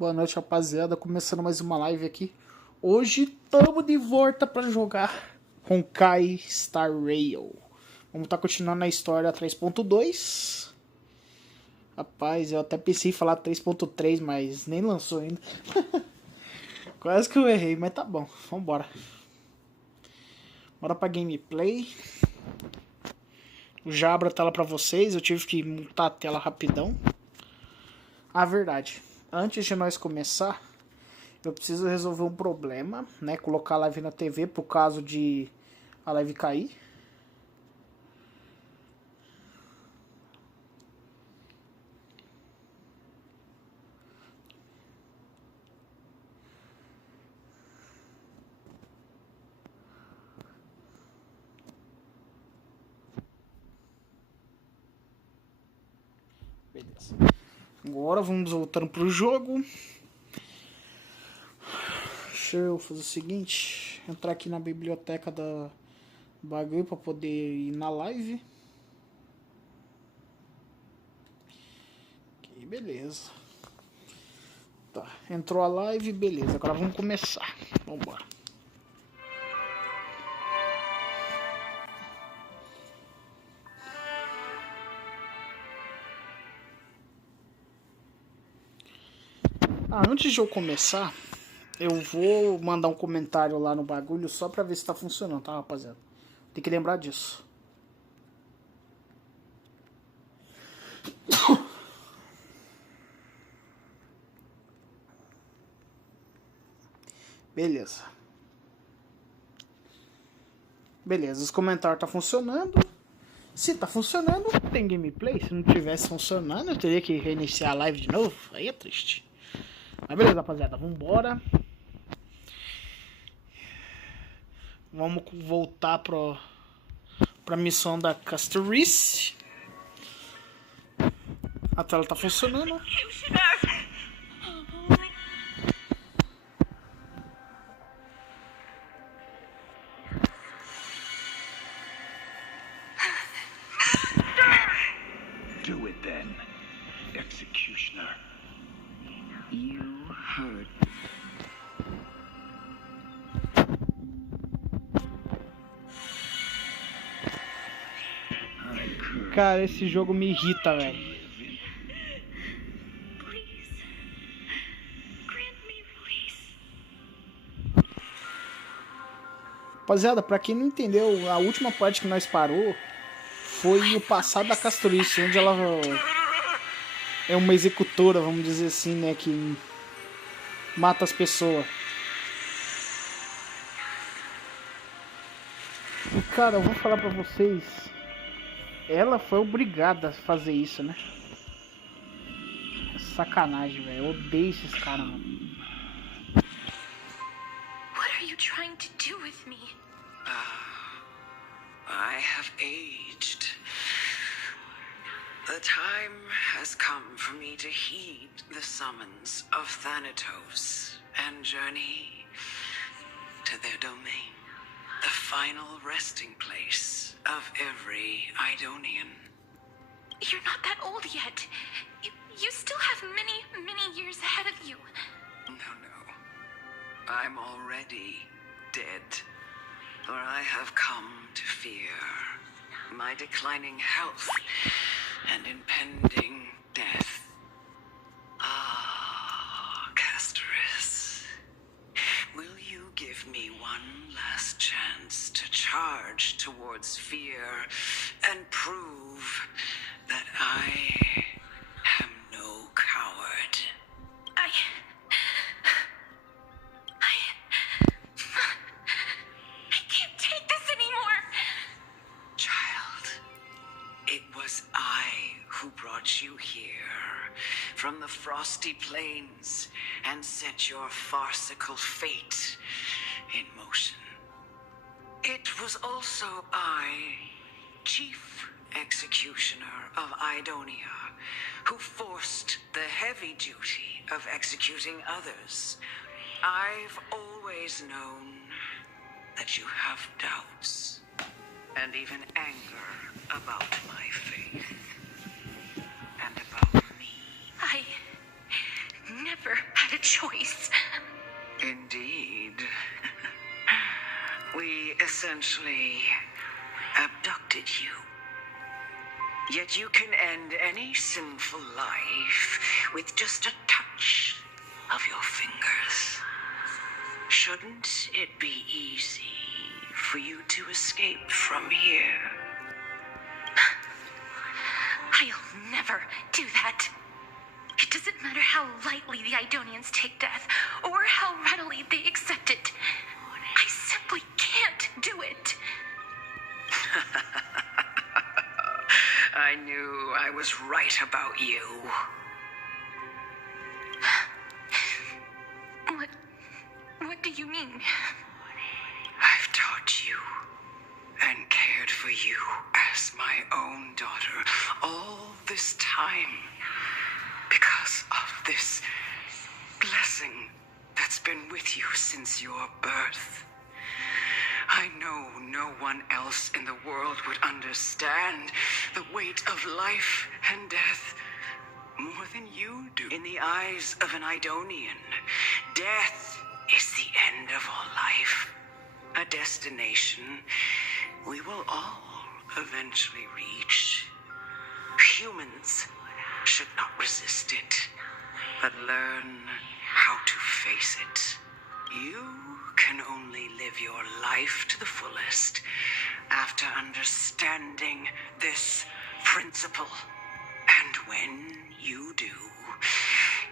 Boa noite, rapaziada. Começando mais uma live aqui. Hoje estamos de volta para jogar Honkai Star Rail. Vamos estar continuando a história 3.2. Rapaz, eu até pensei em falar 3.3, mas nem lançou ainda. Quase que eu errei, mas tá bom. Vambora. Bora pra gameplay. Eu já abro a tela pra vocês. Eu tive que mutar a tela rapidão. Ah, verdade. Antes de nós começar, eu preciso resolver um problema, né? Colocar a live na TV por caso de a live cair. Beleza. Agora vamos voltando pro jogo. Deixa eu fazer o seguinte, entrar aqui na biblioteca da bagulho para poder ir na live. Aqui, beleza. Tá, entrou a live, beleza. Agora vamos começar. Vamos embora. Antes de eu começar, eu vou mandar um comentário lá no bagulho só pra ver se tá funcionando, tá, rapaziada? Tem que lembrar disso. Beleza. Beleza, os comentários tá funcionando. Se tá funcionando, tem gameplay. Se não tivesse funcionando, eu teria que reiniciar a live de novo. Aí é triste. Mas beleza, rapaziada, vambora. Vamos voltar pra missão da Castorice. A tela tá funcionando. Do it then, executioner. You heard. Cara, esse jogo me irrita, velho. Rapaziada, pra quem não entendeu, a última parte que nós parou foi o passado da Castorice, onde ela é uma executora, vamos dizer assim, né, que mata as pessoas. E cara, eu vou falar pra vocês, ela foi obrigada a fazer isso, né? Sacanagem, velho. Eu odeio esses caras, mano. What are you trying to do with me? I have aged. The time has come for me to heed the summons of Thanatos and journey to their domain, the final resting place of every Idonian. You're not that old yet. You still have many, many years ahead of you. No. I'm already dead. For I have come to fear my declining health and impending death. Ah, Castorice, will you give me one last chance to charge towards fear and prove that I am no coward? I can't take this anymore. Child, it was I who brought you here from the frosty plains and set your farcical fate in motion. It was also I, Chief Executioner of Idonia, who forced the heavy duty of executing others. I've always known that you have doubts and even anger about my faith and about me. I never had a We essentially abducted you. Yet you can end any sinful life with just a touch of your fingers. Shouldn't it be easy for you to escape from here? I'll never do that. It doesn't matter how lightly the Idonians take death, or how readily they accept it. I simply can't do it. I knew I was right about you. What do you mean? I've taught you and cared for you as my own daughter all this time because of this blessing that's been with you since your birth. I know no one else in the world would understand the weight of life and death more than you do. In the eyes of an Idonian, death is the end of all life. A destination we will all eventually reach. Humans should not resist it, but learn how to face it. You can only live your life to the fullest after understanding this principle. And when you do,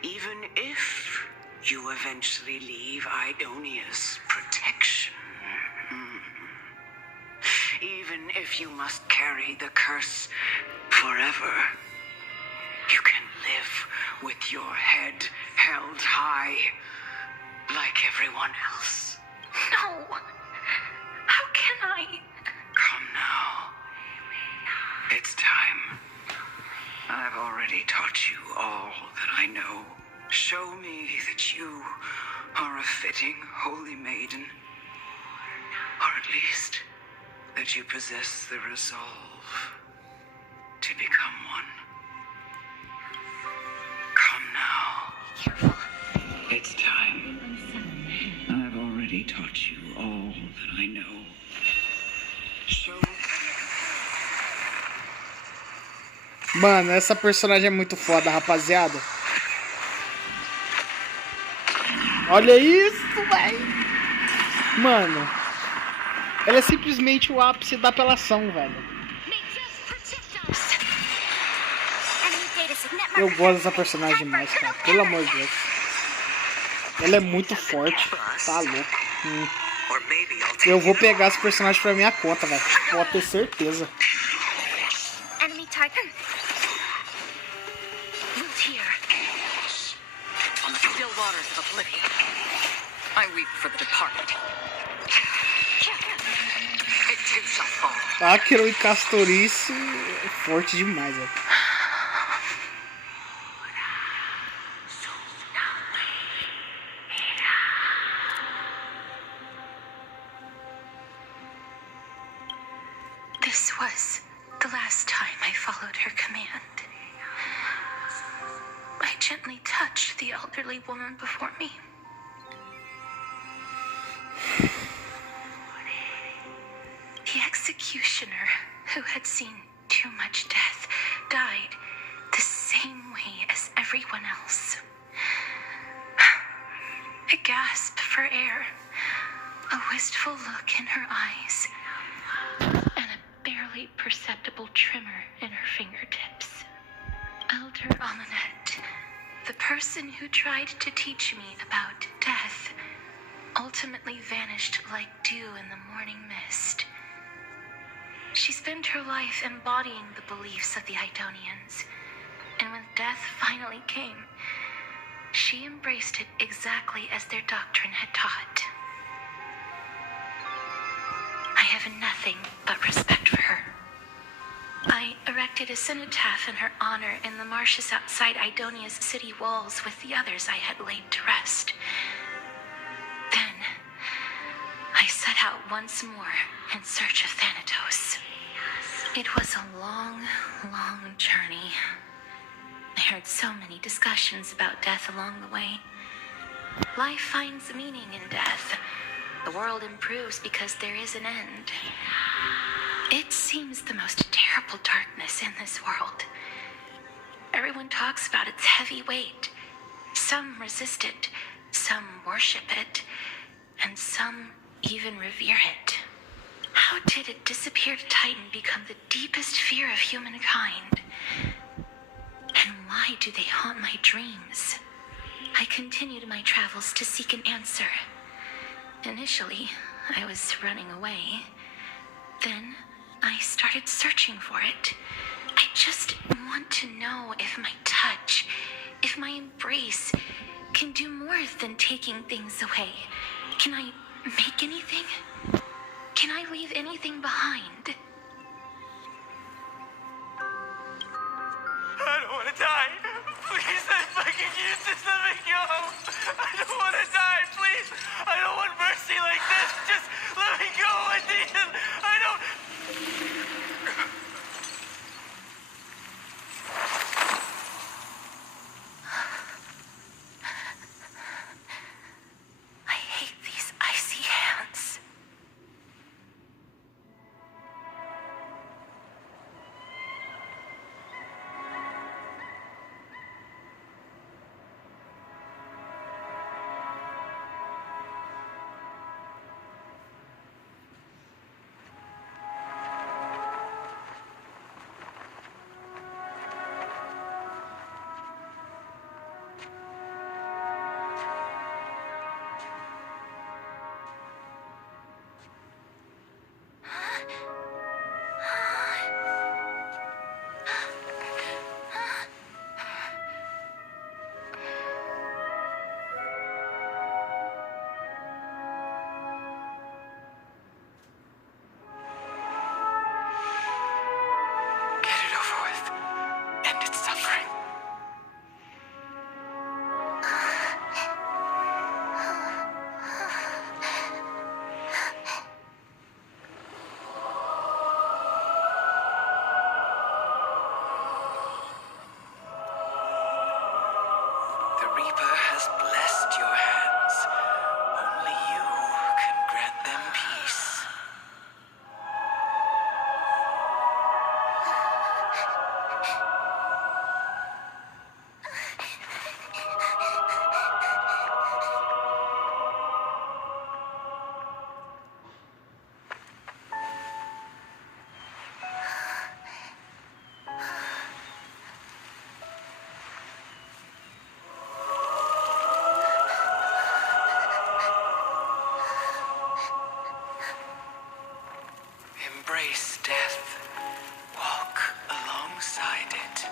even if you eventually leave Idonia's protection, even if you must carry the curse forever, you can live with your head held high like everyone else. No. How can I? Come now. It's time. I've already taught you all that I know. Show me that you are a fitting holy maiden. Or at least that you possess the resolve to become one. Come now. Careful. It's time. I've already taught you all that I know. Show me. Mano, essa personagem é muito foda, rapaziada. Olha isso, velho. Mano, ela é simplesmente o ápice da apelação, velho. Eu gosto dessa personagem demais, cara. Pelo amor de Deus. Ela é muito forte. Tá louco. Eu vou pegar esse personagem pra minha conta, velho. Pode ter certeza. Enemy target. Loot here. On the still waters of oblivion, I weep for the departed. It too shall fall. Aquilo e Castorice é forte demais, velho. This was the last time I followed her command. I gently touched the elderly woman before me. The executioner, who had seen too much death, died the same way as everyone else. A gasp for air, a wistful look in her eyes, and a barely perceptible tremor in her fingertips. Elder Amunet, the person who tried to teach me about death, ultimately vanished like dew in the morning mist. She spent her life embodying the beliefs of the Idonians, and when death finally came, she embraced it exactly as their doctrine had taught. I have nothing but respect for her. I erected a cenotaph in her honor in the marshes outside Idonia's city walls with the others I had laid to rest. Then, I set out once more in search of Thanatos. It was a long, long journey. I heard so many discussions about death along the way. Life finds meaning in death, The world improves because there is an end. It seems the most terrible darkness in this world. Everyone talks about its heavy weight. Some resist it, some worship it, and some even revere it. How did a disappeared titan become the deepest fear of humankind? And why do they haunt my dreams? I continued my travels to seek an answer. Initially, I was running away. Then, I started searching for it. I just want to know if my touch, if my embrace, can do more than taking things away. Can I make anything? Can I leave anything behind? I don't want to die. Please, I fucking use this. Let me go. I don't want to die. Please. I don't want mercy like this. Just let me go, Ethan. I don't. I hate these icy hands. Get it over with. End its suffering. The Reaper has blessed your hands. Only you can grant them peace. Embrace death. Walk alongside it.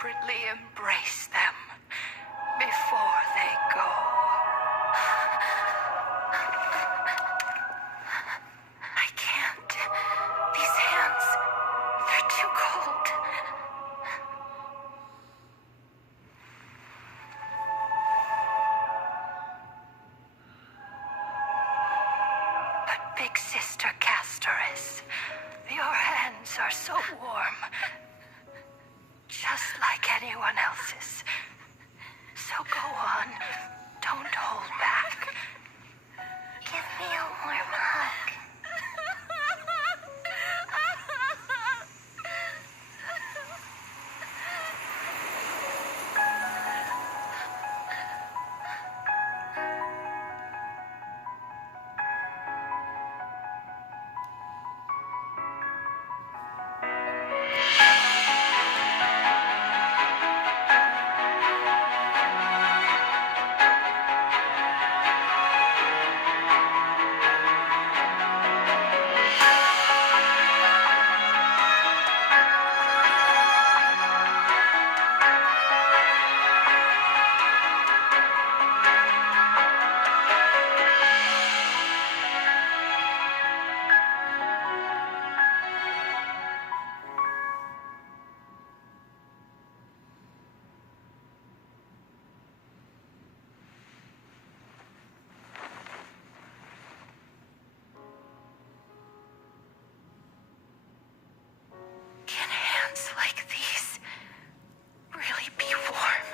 desperately embrace them before they go. I can't. These hands, they're too cold. But Big Sister Castorice, your hands are so warm. Just like anyone else's. So go on. Don't hold back. Give me a warm hug. Can hands like these really be warm?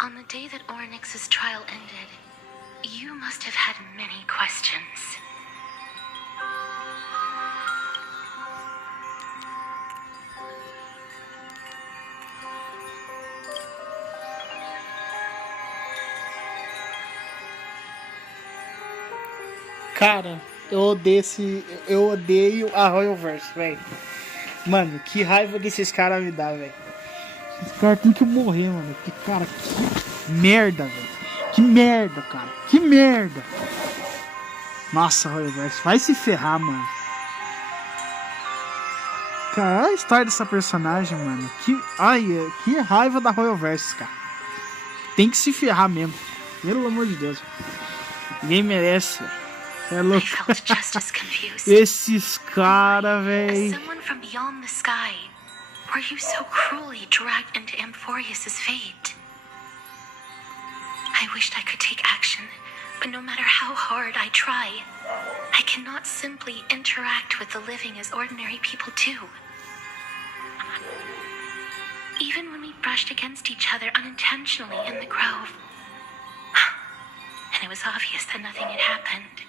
On the day that Ornyx's trial ended, you must have had many questions. Cara, eu odeio a Royalverse, velho. Mano, que raiva que esses caras me dão, velho. Esse cara tem que morrer, mano. Que cara, que merda, velho. Que merda, cara. Que merda. Nossa, Royalverse, vai se ferrar, mano. Cara, olha a história dessa personagem, mano. Que raiva da Royalverse, cara. Tem que se ferrar mesmo. Pelo amor de Deus. Ninguém merece, velho. É louco. Esses caras, velho. Someone from beyond the sky. Were you so cruelly dragged into Amphorius's fate? I wished I could take action, but no matter how hard I try, I cannot simply interact with the living as ordinary people do. Even when we brushed against each other unintentionally in the grove, and it was obvious that nothing had happened,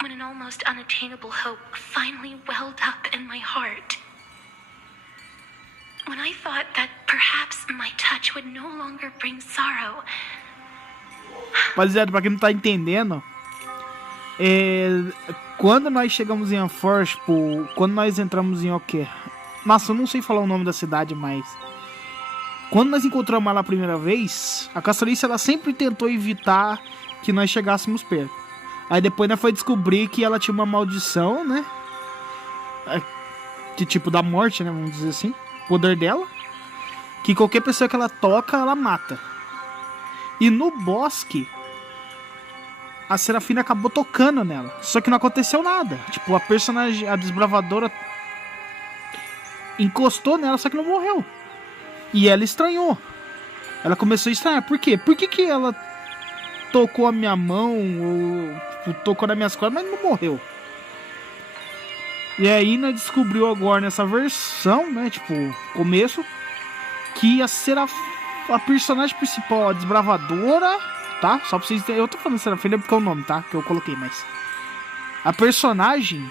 when an almost unattainable hope finally welled up in my heart, when I thought that perhaps my touch would no longer bring sorrow. Rapaziada, pra quem não tá entendendo, quando nós chegamos em Anfor, tipo, quando nós entramos em Oquer, nossa, eu não sei falar o nome da cidade, mas quando nós encontramos ela a primeira vez, a Castorice, ela sempre tentou evitar que nós chegássemos perto. Aí depois nós foi descobrir que ela tinha uma maldição, né? Que tipo da morte, né? Vamos dizer assim. O poder dela. Que qualquer pessoa que ela toca, ela mata. E no bosque, a Serafina acabou tocando nela. Só que não aconteceu nada. Tipo, a personagem, a desbravadora, encostou nela, só que não morreu. E ela estranhou. Ela começou a estranhar. Por quê? Por que ela tocou a minha mão, ou tocou nas minhas costas, mas não morreu? E aí nós descobriu agora nessa versão, né, tipo, começo, que ia ser a personagem principal, a desbravadora, tá? Só pra vocês entenderem, eu tô falando Serafina porque é o nome, tá? Que eu coloquei, mas a personagem,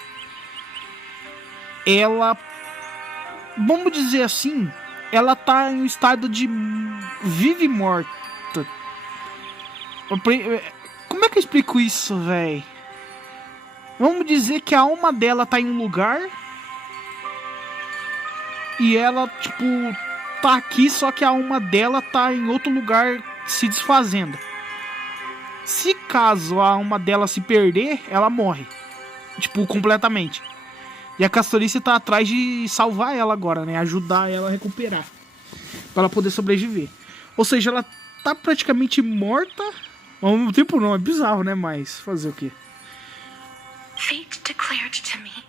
ela, vamos dizer assim, ela tá em um estado de vive e morta. Como é que eu explico isso, velho? Vamos dizer que a alma dela tá em um lugar e ela, tipo, tá aqui, só que a alma dela tá em outro lugar se desfazendo. Se caso a alma dela se perder, ela morre. Tipo, completamente. E a Castorice tá atrás de salvar ela agora, né? Ajudar ela a recuperar. Pra ela poder sobreviver. Ou seja, ela tá praticamente morta. Ao mesmo tempo não, é bizarro, né? Mas fazer o quê? Fate declared to me,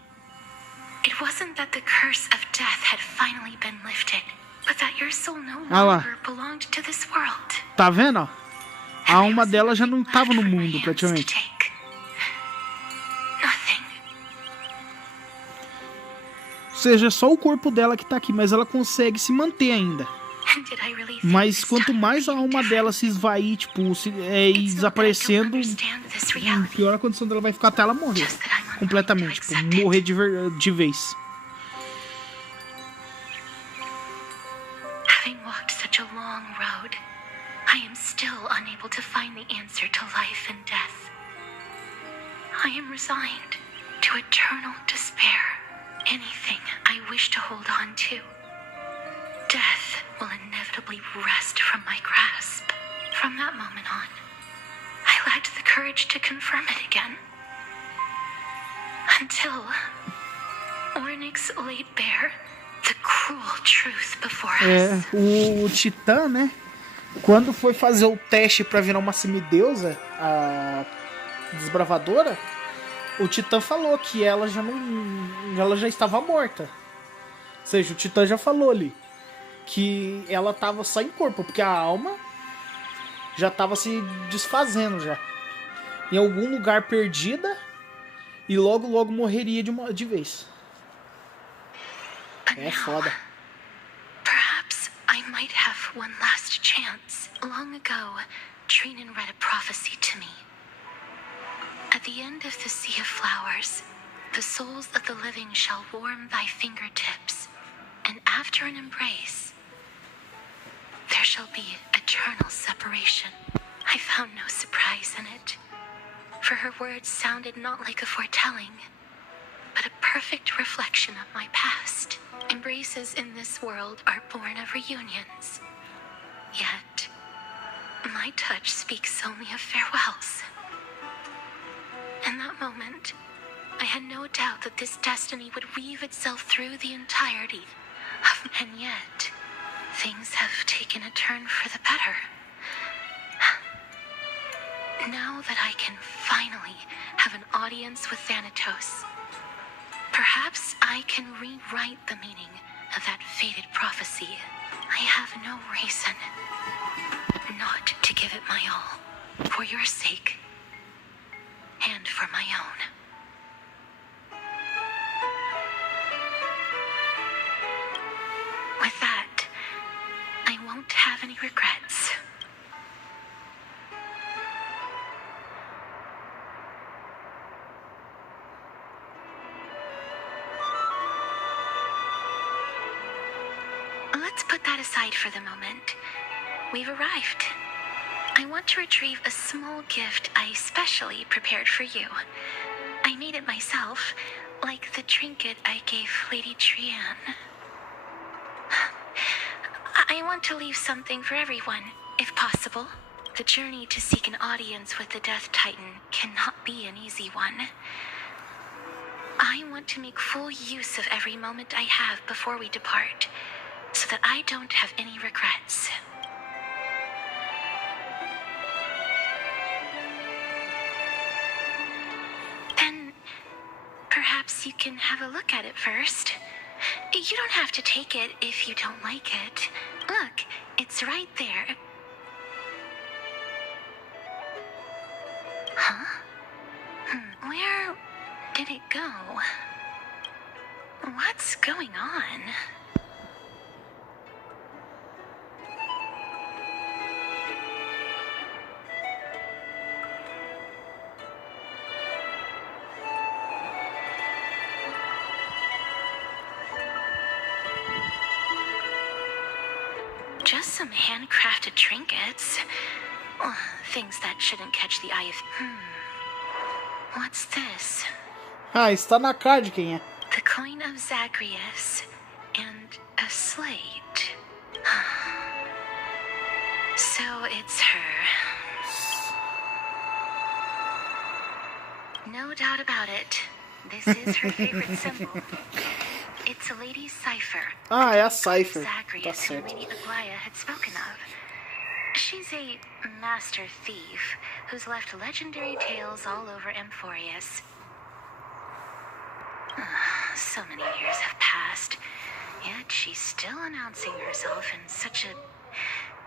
it wasn't that the curse of death had finally been lifted, but that your soul no longer belonged to this world. Tá vendo, ó? A alma dela já não tava no mundo, praticamente. Ou seja, é só o corpo dela que tá aqui, mas ela consegue se manter ainda. Mas quanto mais a alma dela se esvair, tipo, ir desaparecendo, pior a condição dela vai ficar até ela morrer. Completamente, tipo, morrer de vez. Having walked such a long road, I am still unable to find the answer to life and death. I am resigned to eternal despair. Anything I wish to hold on to, death will inevitably wrest from my grasp. From that moment on, I lacked the courage to confirm it again. Until Ornyx laid bare the cruel truth before us. O Titã, né? Quando foi fazer o teste pra virar uma semideusa, a desbravadora, o Titã falou que ela já estava morta. Ou seja, o Titã já falou ali que ela estava só em corpo, porque a alma já estava se desfazendo já. Em algum lugar perdida e logo morreria de vez. É foda. Perhaps I might have one last chance. Long ago, Trinan read a prophecy to me. At the end of the sea of flowers, the souls of the living shall warm thy fingertips, and after an embrace, there shall be eternal separation. I found no surprise in it, for her words sounded not like a foretelling, but a perfect reflection of my past. Embraces in this world are born of reunions, yet my touch speaks only of farewells. In that moment, I had no doubt that this destiny would weave itself through the entirety of, and yet, things have taken a turn for the better. Now that I can finally have an audience with Thanatos, perhaps I can rewrite the meaning of that fated prophecy. I have no reason not to give it my all, for your sake. And for my own. With that, I won't have any regrets. Let's put that aside for the moment. We've arrived. I want to retrieve a small gift I specially prepared for you. I made it myself, like the trinket I gave Lady Trian. I want to leave something for everyone, if possible. The journey to seek an audience with the Death Titan cannot be an easy one. I want to make full use of every moment I have before we depart, so that I don't have any regrets. Perhaps you can have a look at it first. You don't have to take it if you don't like it. Look, it's right there. Huh? Where did it go? What's going on? Just some handcrafted trinkets. Things that shouldn't catch the eye of... What's this? Ah, está na card quem é. The coin of Zagreus and a slate. So it's her. No doubt about it. This is her favorite symbol. It's a lady's cipher. Ah, é a cipher. Tá Zagreus and certo. Lady Aglaia had spoken of. She's a master thief who's left legendary tales all over Amphorius. So many years have passed, yet she's still announcing herself in such a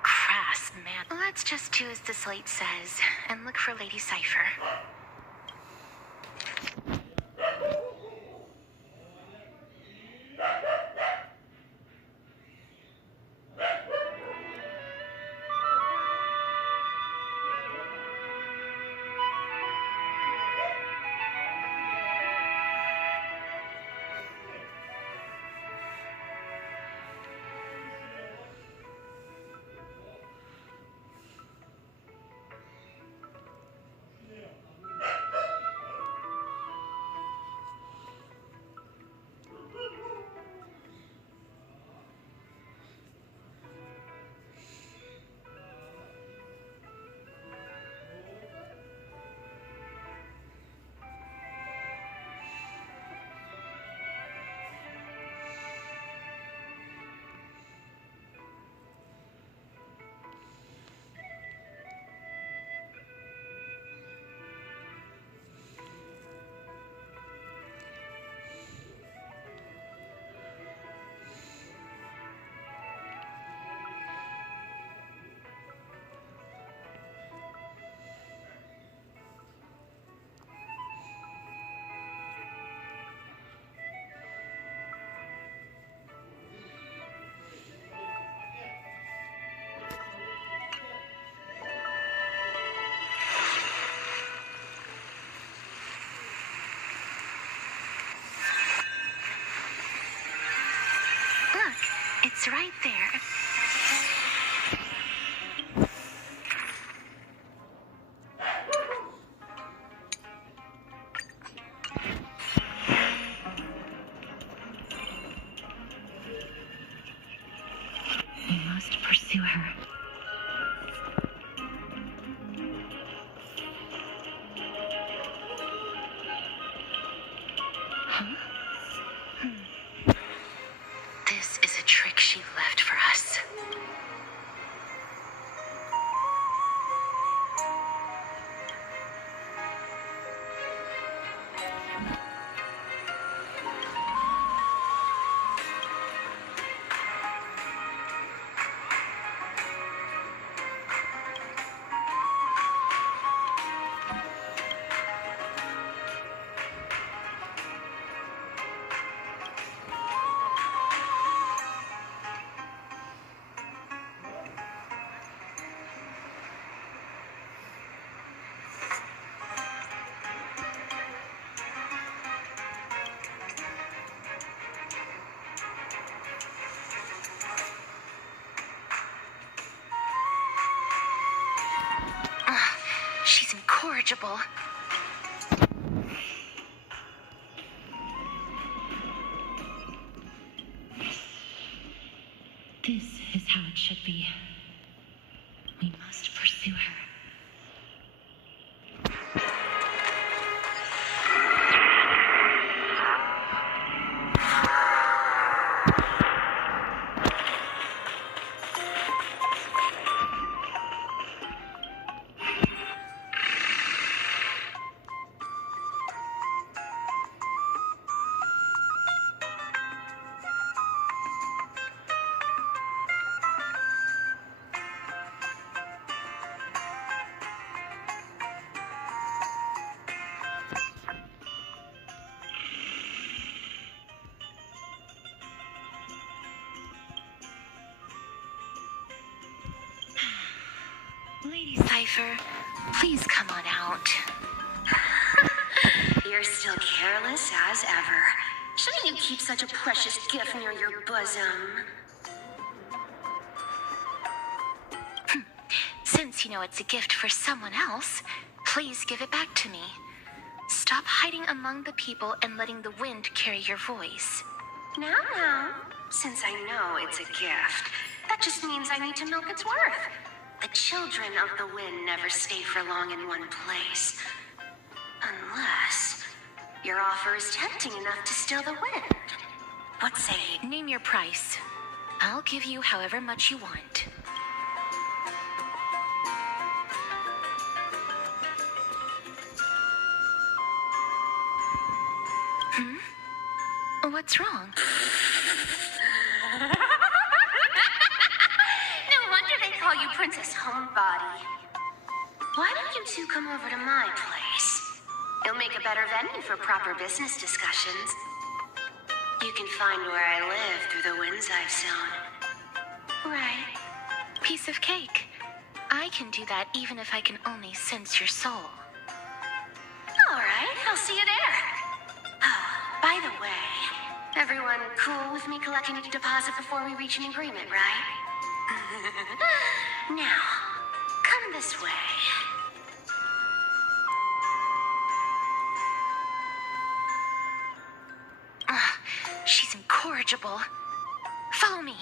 crass manner. Let's just do as the slate says and look for Lady Cipher. It's right there. We must pursue her. This is a trick she left for us. She's incorrigible. This is how it should be. We must pursue her. Lady Cipher, please come on out. You're still careless as ever. Shouldn't you keep such a precious gift near your bosom? Since you know it's a gift for someone else, please give it back to me. Stop hiding among the people and letting the wind carry your voice. Now, since I know it's a gift, that just means I need to milk its worth. The children of the wind never stay for long in one place. Unless your offer is tempting enough to still the wind. What say you? Name your price. I'll give you however much you want. What's wrong? No wonder they call you Princess Homebody. Why don't you two come over to my place? It'll make a better venue for proper business discussions. You can find where I live through the winds I've sown. Right. Piece of cake. I can do that even if I can only sense your soul. All right, I'll see you there. Oh, by the way, everyone cool with me collecting a deposit before we reach an agreement, right? Now, come this way. She's incorrigible. Follow me.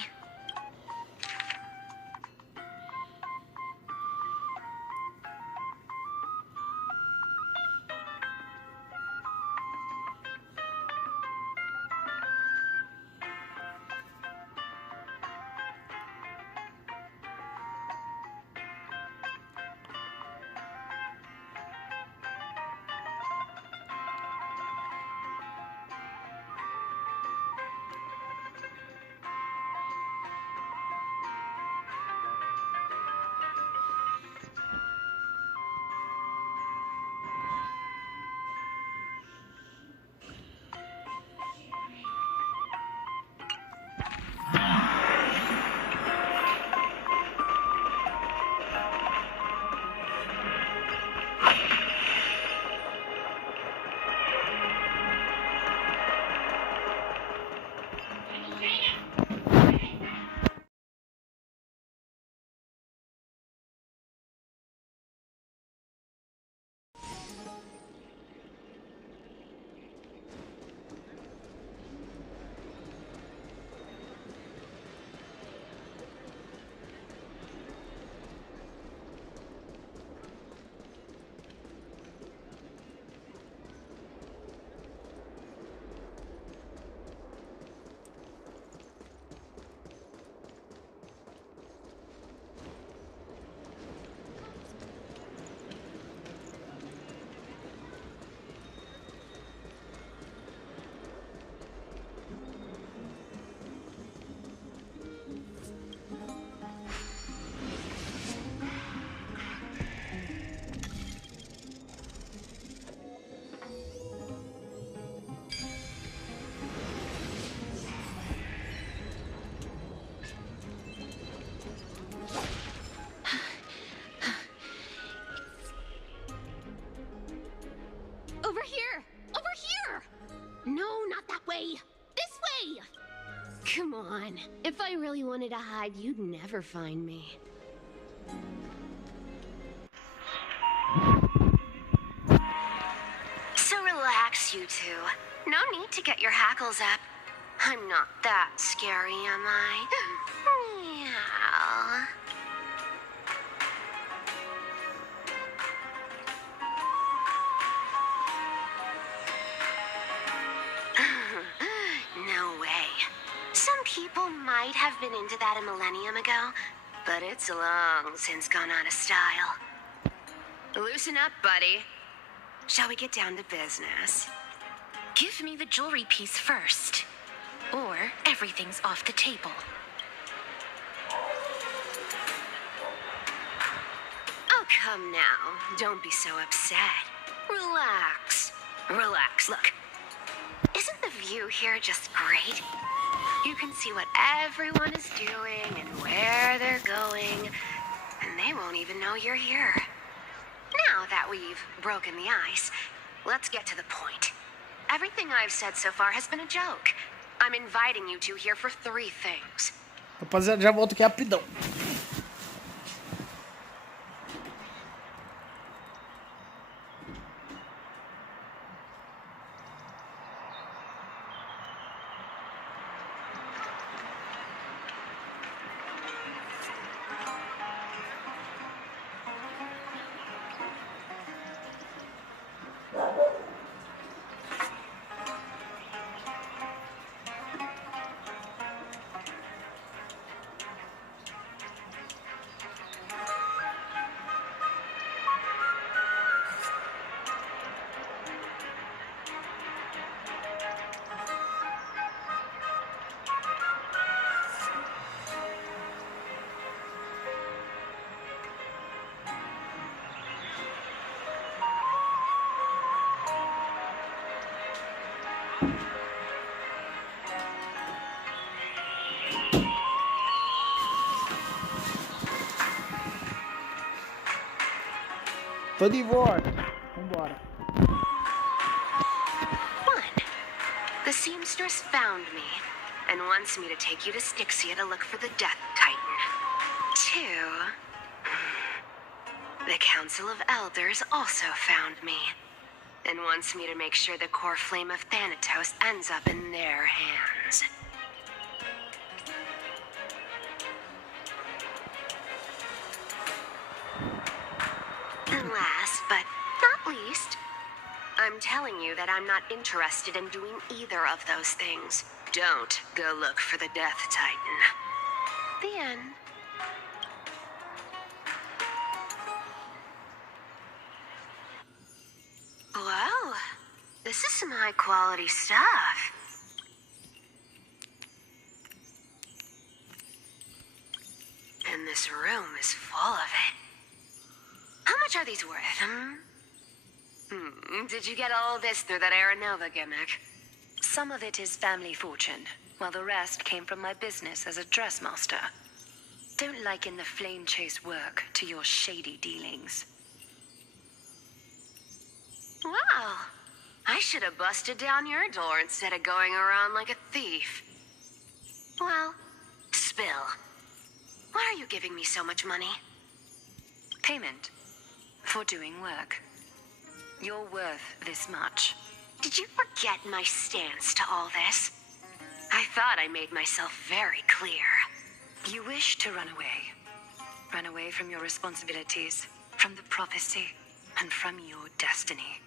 Over here! Over here! No, not that way! This way! Come on. If I really wanted to hide, you'd never find me. So relax, you two. No need to get your hackles up. I'm not that scary, am I? Meow. No way. Some people might have been into that a millennium ago, but it's long since gone out of style. Loosen up, buddy. Shall we get down to business? Give me the jewelry piece first, or everything's off the table. Oh, come now. Don't be so upset. Relax. Relax. Look. Isn't the view here just great? You can see what everyone is doing and where they're going, and they won't even know you're here. Now that we've broken the ice, let's get to the point. Everything I've said so far has been a joke. I'm inviting you two here for 3 things. Rapaziada, já volto aqui rapidão. Tô de volta. Vambora. 1. The seamstress found me and wants me to take you to Styxia to look for the Death Titan. 2. The Council of Elders also found me and wants me to make sure the core flame of Thanatos ends up in their hands. And last but not least, I'm telling you that I'm not interested in doing either of those things. Don't go look for the Death Titan. The end. Well, this is some high-quality stuff. And this room is full of it. How much are these worth, Did you get all this through that Aeronova gimmick? Some of it is family fortune, while the rest came from my business as a dressmaster. Don't liken the flame chase work to your shady dealings. Wow. I should have busted down your door instead of going around like a thief. Well, spill. Why are you giving me so much money? Payment for doing work. You're worth this much. Did you forget my stance to all this? I thought I made myself very clear. You wish to run away. Run away from your responsibilities, from the prophecy, and from your destiny.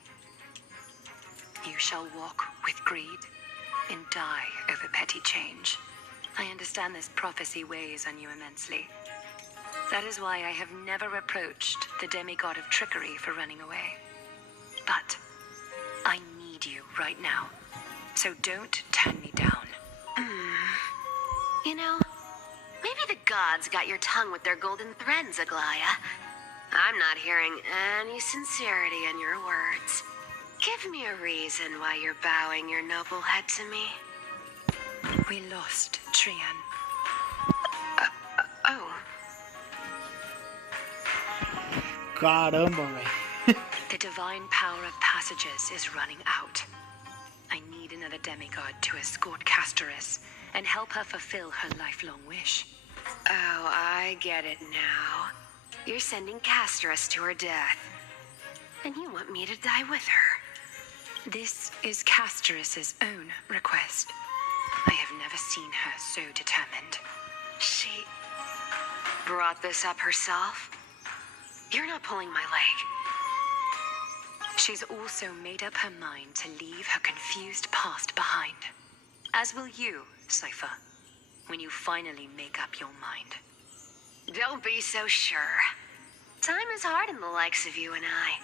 You shall walk with greed and die over petty change. I understand this prophecy weighs on you immensely. That is why I have never approached the demigod of trickery for running away. But I need you right now, so don't turn me down. You know, maybe the gods got your tongue with their golden threads, Aglaya. I'm not hearing any sincerity in your words. Give me a reason why you're bowing your noble head to me. We lost Trian. Oh. Caramba, velho. The divine power of passages is running out. I need another demigod to escort Castorice and help her fulfill her lifelong wish. Oh, I get it now. You're sending Castorice to her death. And you want me to die with her. This is Castorice's own request. I have never seen her so determined. She brought this up herself? You're not pulling my leg. She's also made up her mind to leave her confused past behind. As will you, Cypher, when you finally make up your mind. Don't be so sure. Time is hard in the likes of you and I.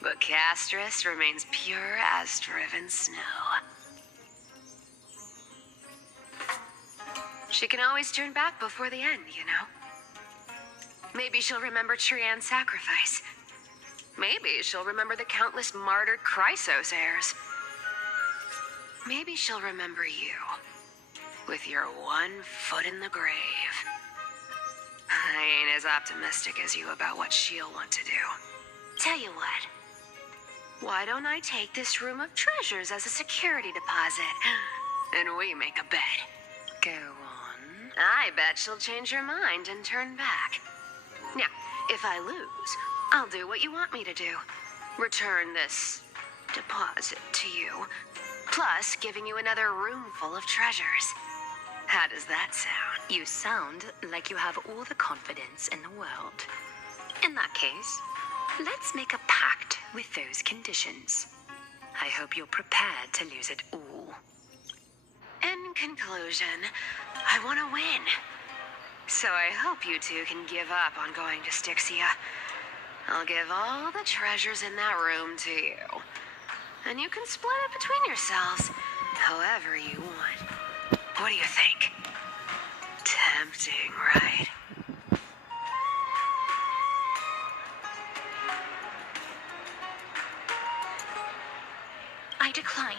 But Castorice remains pure as driven snow. She can always turn back before the end, you know? Maybe she'll remember Trian's sacrifice. Maybe she'll remember the countless martyred Chrysos heirs. Maybe she'll remember you, with your one foot in the grave. I ain't as optimistic as you about what she'll want to do. Tell you what. Why don't I take this room of treasures as a security deposit, and we make a bet? Go on. I bet she'll change her mind and turn back. Now, if I lose, I'll do what you want me to do. Return this deposit to you, plus giving you another room full of treasures. How does that sound? You sound like you have all the confidence in the world. In that case, let's make a pact with those conditions. I hope you're prepared to lose it all. In conclusion, I want to win. So I hope you two can give up on going to Styxia. I'll give all the treasures in that room to you. And you can split it between yourselves, however you want. What do you think? Tempting, right? I decline.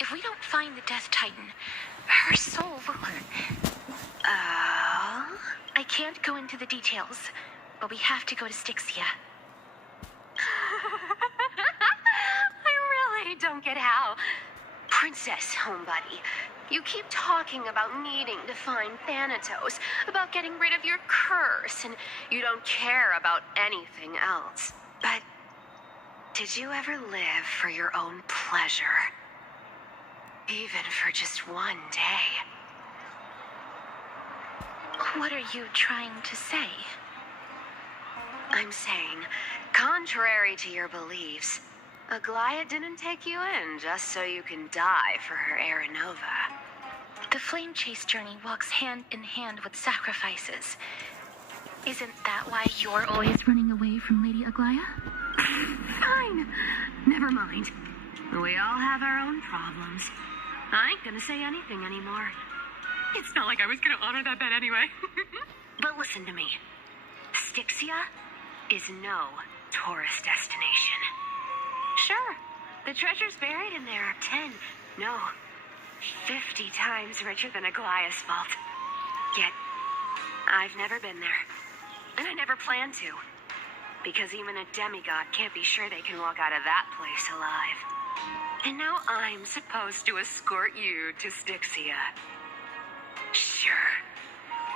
if we don't find the Death Titan, her soul will... I can't go into the details, but we have to go to Styxia. I really don't get how. Princess, homebuddy, you keep talking about needing to find Thanatos, about getting rid of your curse, and you don't care about anything else. But did you ever live for your own pleasure? Even for just one day? What are you trying to say? I'm saying, contrary to your beliefs, Aglaia didn't take you in just so you can die for her Aranova. The flame chase journey walks hand in hand with sacrifices. Isn't that why you're always running away from Lady Aglaia? Fine. Never mind. We all have our own problems. I ain't gonna say anything anymore. It's not like I was gonna honor that bet anyway. But listen to me. Styxia is no tourist destination. Sure, the treasures buried in there are 10, no, 50 times richer than Aglaia's vault. Yet, I've never been there. And I never plan to. Because even a demigod can't be sure they can walk out of that place alive. And now I'm supposed to escort you to Styxia. Sure.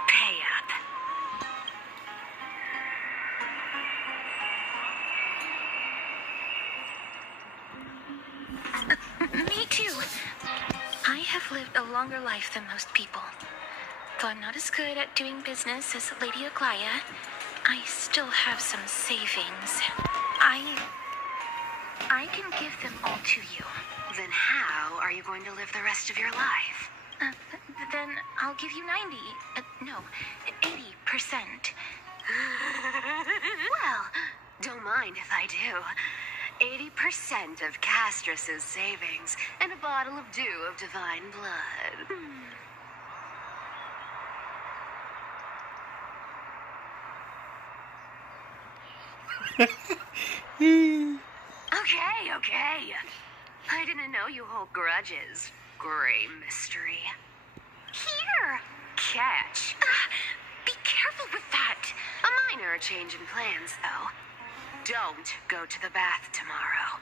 Pay up. Me too. I have lived a longer life than most people. Though I'm not as good at doing business as Lady Aglaia, I still have some savings. I can give them all to you. Then how are you going to live the rest of your life? Then I'll give you 80%. Well, don't mind if I do. 80% of Castrus's savings and a bottle of dew of divine blood. Okay. I didn't know you hold grudges. Gray mystery. Here! Catch. Be careful with that. A minor change in plans, though. Don't go to the bath tomorrow.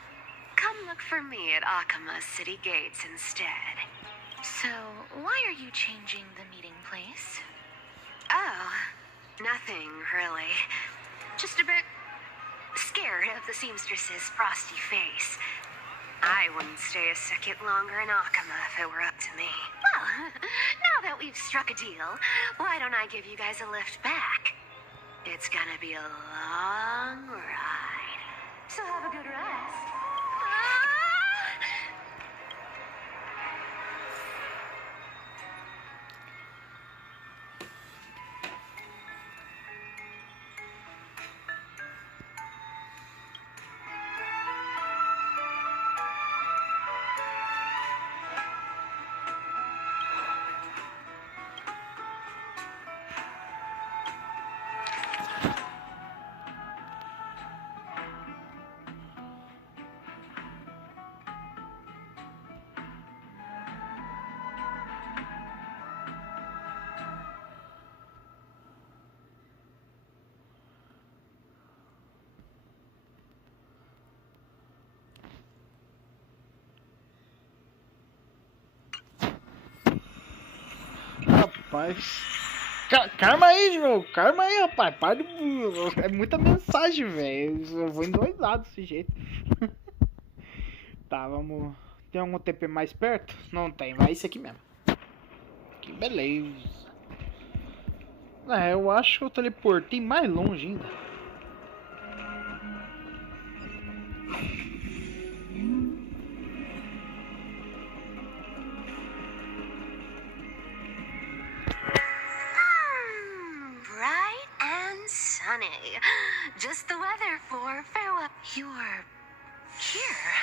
Come look for me at Akama's city gates instead. So, why are you changing the meeting place? Oh, nothing really. Just a bit scared of the seamstress's frosty face. I wouldn't stay a second longer in Akama if it were up to me. Well, now that we've struck a deal, why don't I give you guys a lift back? It's gonna be a long ride. So have a good rest. Rapaz. Calma aí, jogo. Calma aí, rapaz. Para de... É muita mensagem, velho. Eu vou endoidar desse jeito. Tá, vamos... Tem algum TP mais perto? Não tem. Vai esse aqui mesmo. Que beleza. É, eu acho que eu teleportei mais longe ainda. Just the weather for farewell. You're here.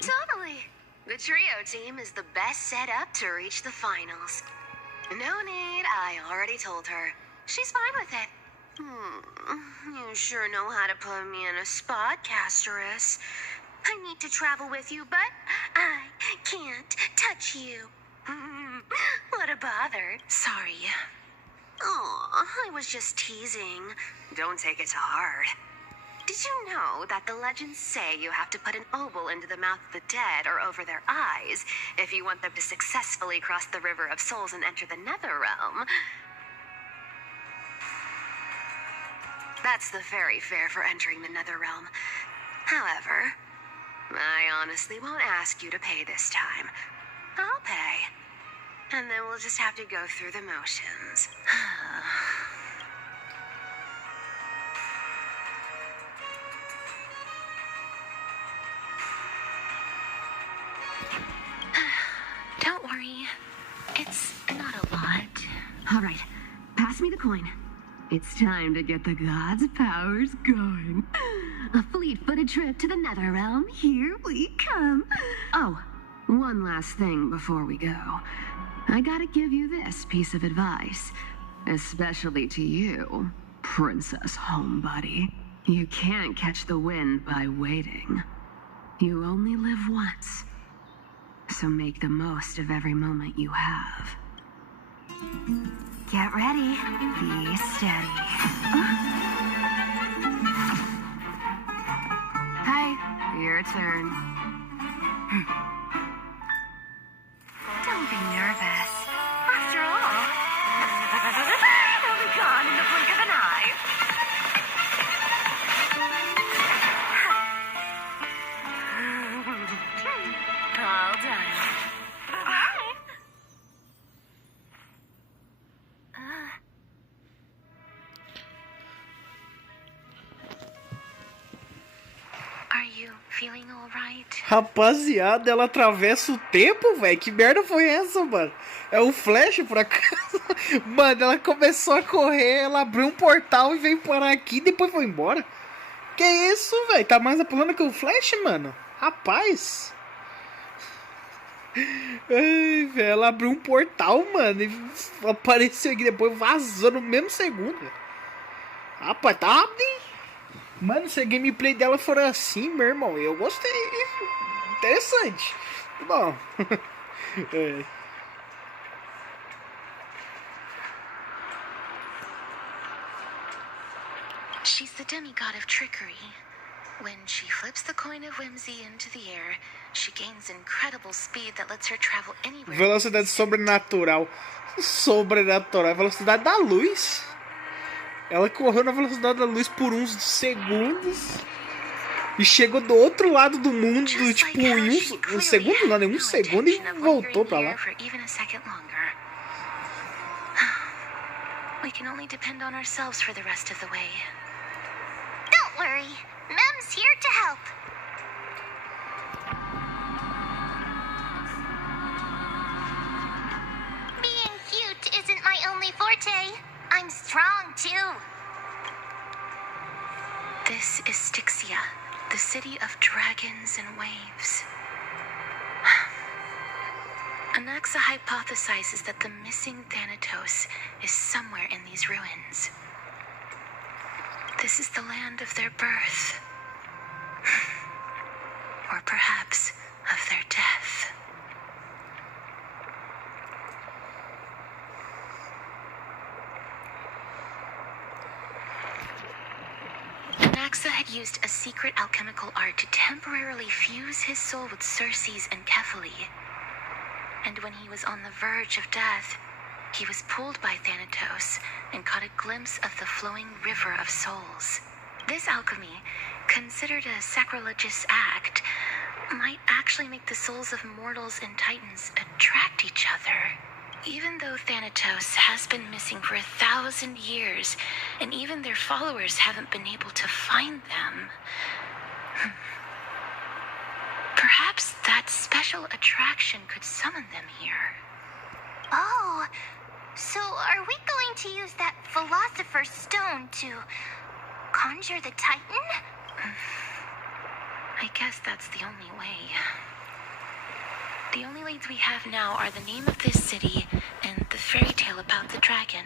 Totally. The trio team is the best set up to reach the finals. No need, I already told her. She's fine with it. You sure know how to put me in a spot, Castorice. I need to travel with you, but I can't touch you. What a bother. Sorry. Aw, I was just teasing. Don't take it to heart. Did you know that the legends say you have to put an oboe into the mouth of the dead or over their eyes if you want them to successfully cross the river of souls and enter the nether realm? That's the fairy fare for entering the nether realm. However, I honestly won't ask you to pay this time. I'll pay. And then we'll just have to go through the motions. Don't worry. It's not a lot. All right, pass me the coin. It's time to get the gods' powers going. A fleet-footed trip to the nether realm. Here we come. Oh, one last thing before we go. I gotta give you this piece of advice, especially to you, Princess Homebody. You can't catch the wind by waiting. You only live once, so make the most of every moment you have. Get ready. Be steady. Hi, your turn. Don't be nervous. After all, it'll be gone in the blink of an eye. All done. Are you feeling all right? Rapaziada, ela atravessa o tempo, velho. Que merda foi essa, mano? É o Flash, por acaso? Mano, ela começou a correr, ela abriu um portal e veio parar aqui e depois foi embora. Que isso, velho? Tá mais apelando que o Flash, mano? Rapaz. Ai, velho, ela abriu um portal, mano, e apareceu aqui, depois vazou no mesmo segundo. Rapaz, tá... Mano, se a gameplay dela for assim, meu irmão, eu gostei. Interessante. Bom. É. She's the demigod of trickery. When she flips the coin of whimsy into the air, she gains incredible speed that lets her travel anywhere. Velocidade sobrenatural. Sobrenatural. Velocidade da luz. Ela correu na velocidade da luz por uns segundos e chegou do outro lado do mundo, tipo, em um segundo, não, em um segundo, e voltou pra lá. We can only depend on ourselves for the rest of the way. Don't worry, Mem's here to help. Being cute isn't my only forte. I'm strong, too. This is Styxia, the city of dragons and waves. Anaxa hypothesizes that the missing Thanatos is somewhere in these ruins. This is the land of their birth. Or perhaps of their death. Anaxa had used a secret alchemical art to temporarily fuse his soul with Circe's and Kephale. And when he was on the verge of death, he was pulled by Thanatos and caught a glimpse of the flowing river of souls. This alchemy, considered a sacrilegious act, might actually make the souls of mortals and titans attract each other. Even though Thanatos has been missing for 1,000 years, and even their followers haven't been able to find them, perhaps that special attraction could summon them here. Oh, so are we going to use that Philosopher's Stone to conjure the Titan? I guess that's the only way. The only leads we have now are the name of this city and the fairy tale about the dragon.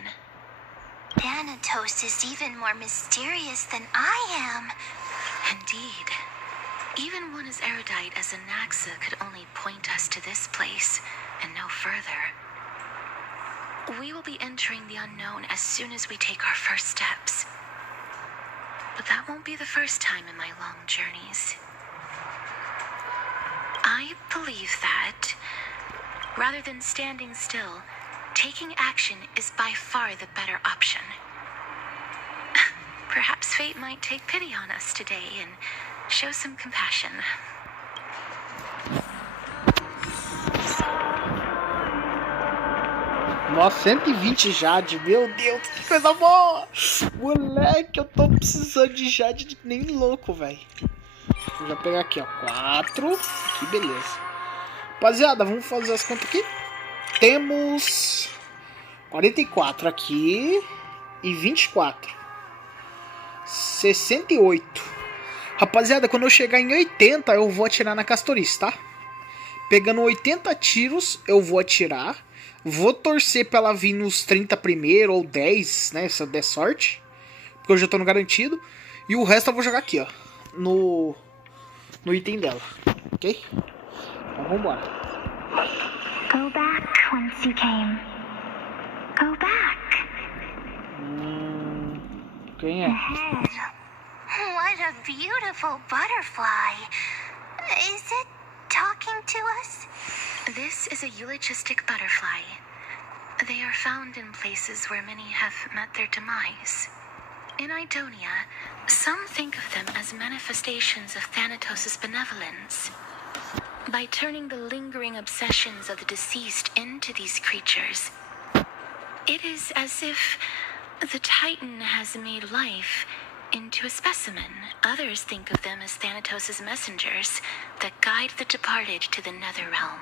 Thanatos is even more mysterious than I am. Indeed. Even one as erudite as Anaxa could only point us to this place and no further. We will be entering the unknown as soon as we take our first steps. But that won't be the first time in my long journeys. I believe that, rather than standing still, taking action is by far the better option. Perhaps fate might take pity on us today and show some compassion. Nossa, 120 Jade, meu Deus, que coisa boa! Moleque, eu tô precisando de Jade nem louco, velho. Vou já pegar aqui, ó, 4, que beleza. Rapaziada, vamos fazer as contas aqui. Temos 44 aqui e 24. 68. Rapaziada, quando eu chegar em 80, eu vou atirar na Castorice, tá? Pegando 80 tiros, eu vou atirar. Vou torcer pra ela vir nos 30 primeiro ou 10, né? Se eu der sorte. Porque eu já tô no garantido. E o resto eu vou jogar aqui, ó. No item dela. Ok? Então vambora. Go back whence you came. Go back. Quem é? What a beautiful butterfly. Is it talking to us? This is a eulogistic butterfly. They are found in places where many have met their demise. In Idonia, some think of them as manifestations of Thanatos' benevolence. By turning the lingering obsessions of the deceased into these creatures, it is as if the Titan has made life into a specimen. Others think of them as Thanatos' messengers that guide the departed to the nether realm.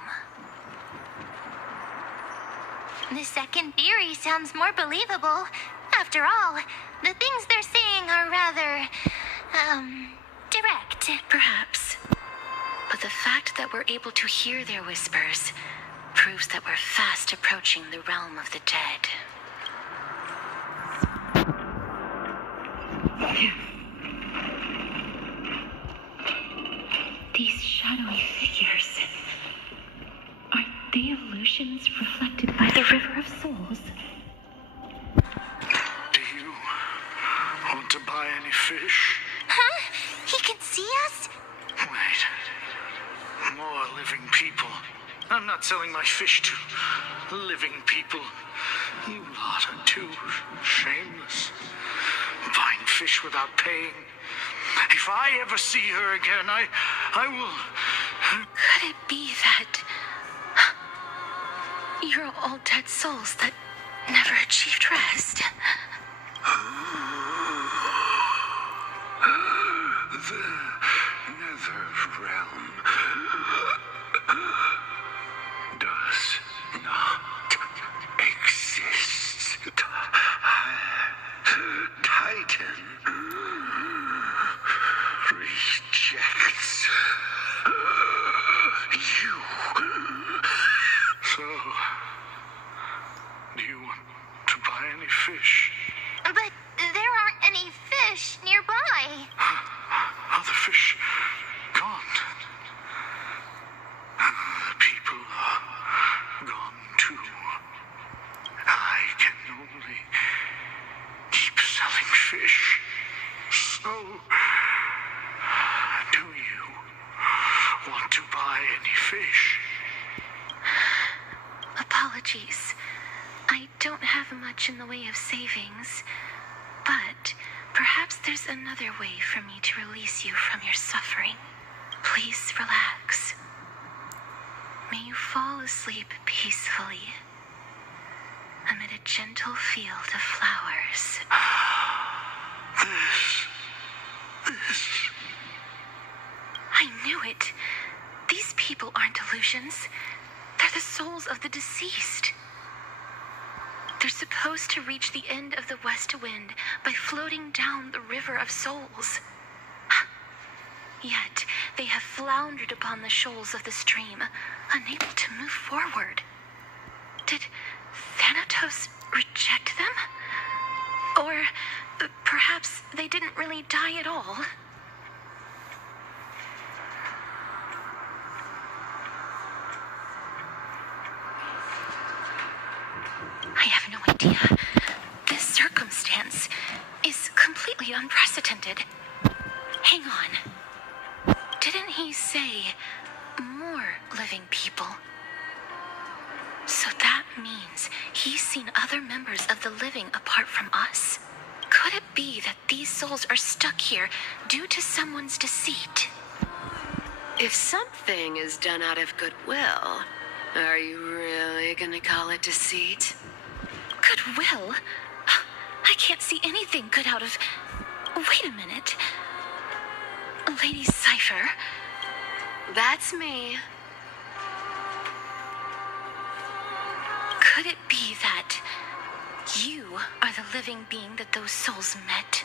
The second theory sounds more believable. After all, the things they're saying are rather, direct. Perhaps. But the fact that we're able to hear their whispers proves that we're fast approaching the realm of the dead. These shadowy figures. Are they illusions reflected by the River of Souls? Do you want to buy any fish? Huh? He can see us? Wait. More living people. I'm not selling my fish to living people. You lot are too shameless. Buying fish without paying. If I ever see her again, I will... Could it be that you're all dead souls that never achieved rest? The nether realm does not exist. Titan rejects you. So, do you want to buy any fish? But there aren't any fish nearby. Other fish gone. The people are gone too. I can only keep selling fish. So, do you want to buy any fish? Apologies. I don't have much in the way of savings, but perhaps there's another way for me to release you from your suffering. Please relax. May you fall asleep peacefully amid a gentle field of flowers. This. I knew it. These people aren't illusions. They're the souls of the deceased. They're supposed to reach the end of the west wind by floating down the River of Souls. Yet they have floundered upon the shoals of the stream, unable to move forward. Did Thanatos reject them? Or perhaps they didn't really die at all. I have no idea. This circumstance is completely unprecedented. Hang on. Didn't he say more living people? So that means he's seen other members of the living apart from us? Could it be that these souls are stuck here due to someone's deceit? If something is done out of goodwill, are you really gonna call it deceit? Goodwill? I can't see anything good out of... Wait a minute. Lady Cypher? That's me. Could it be that you are the living being that those souls met?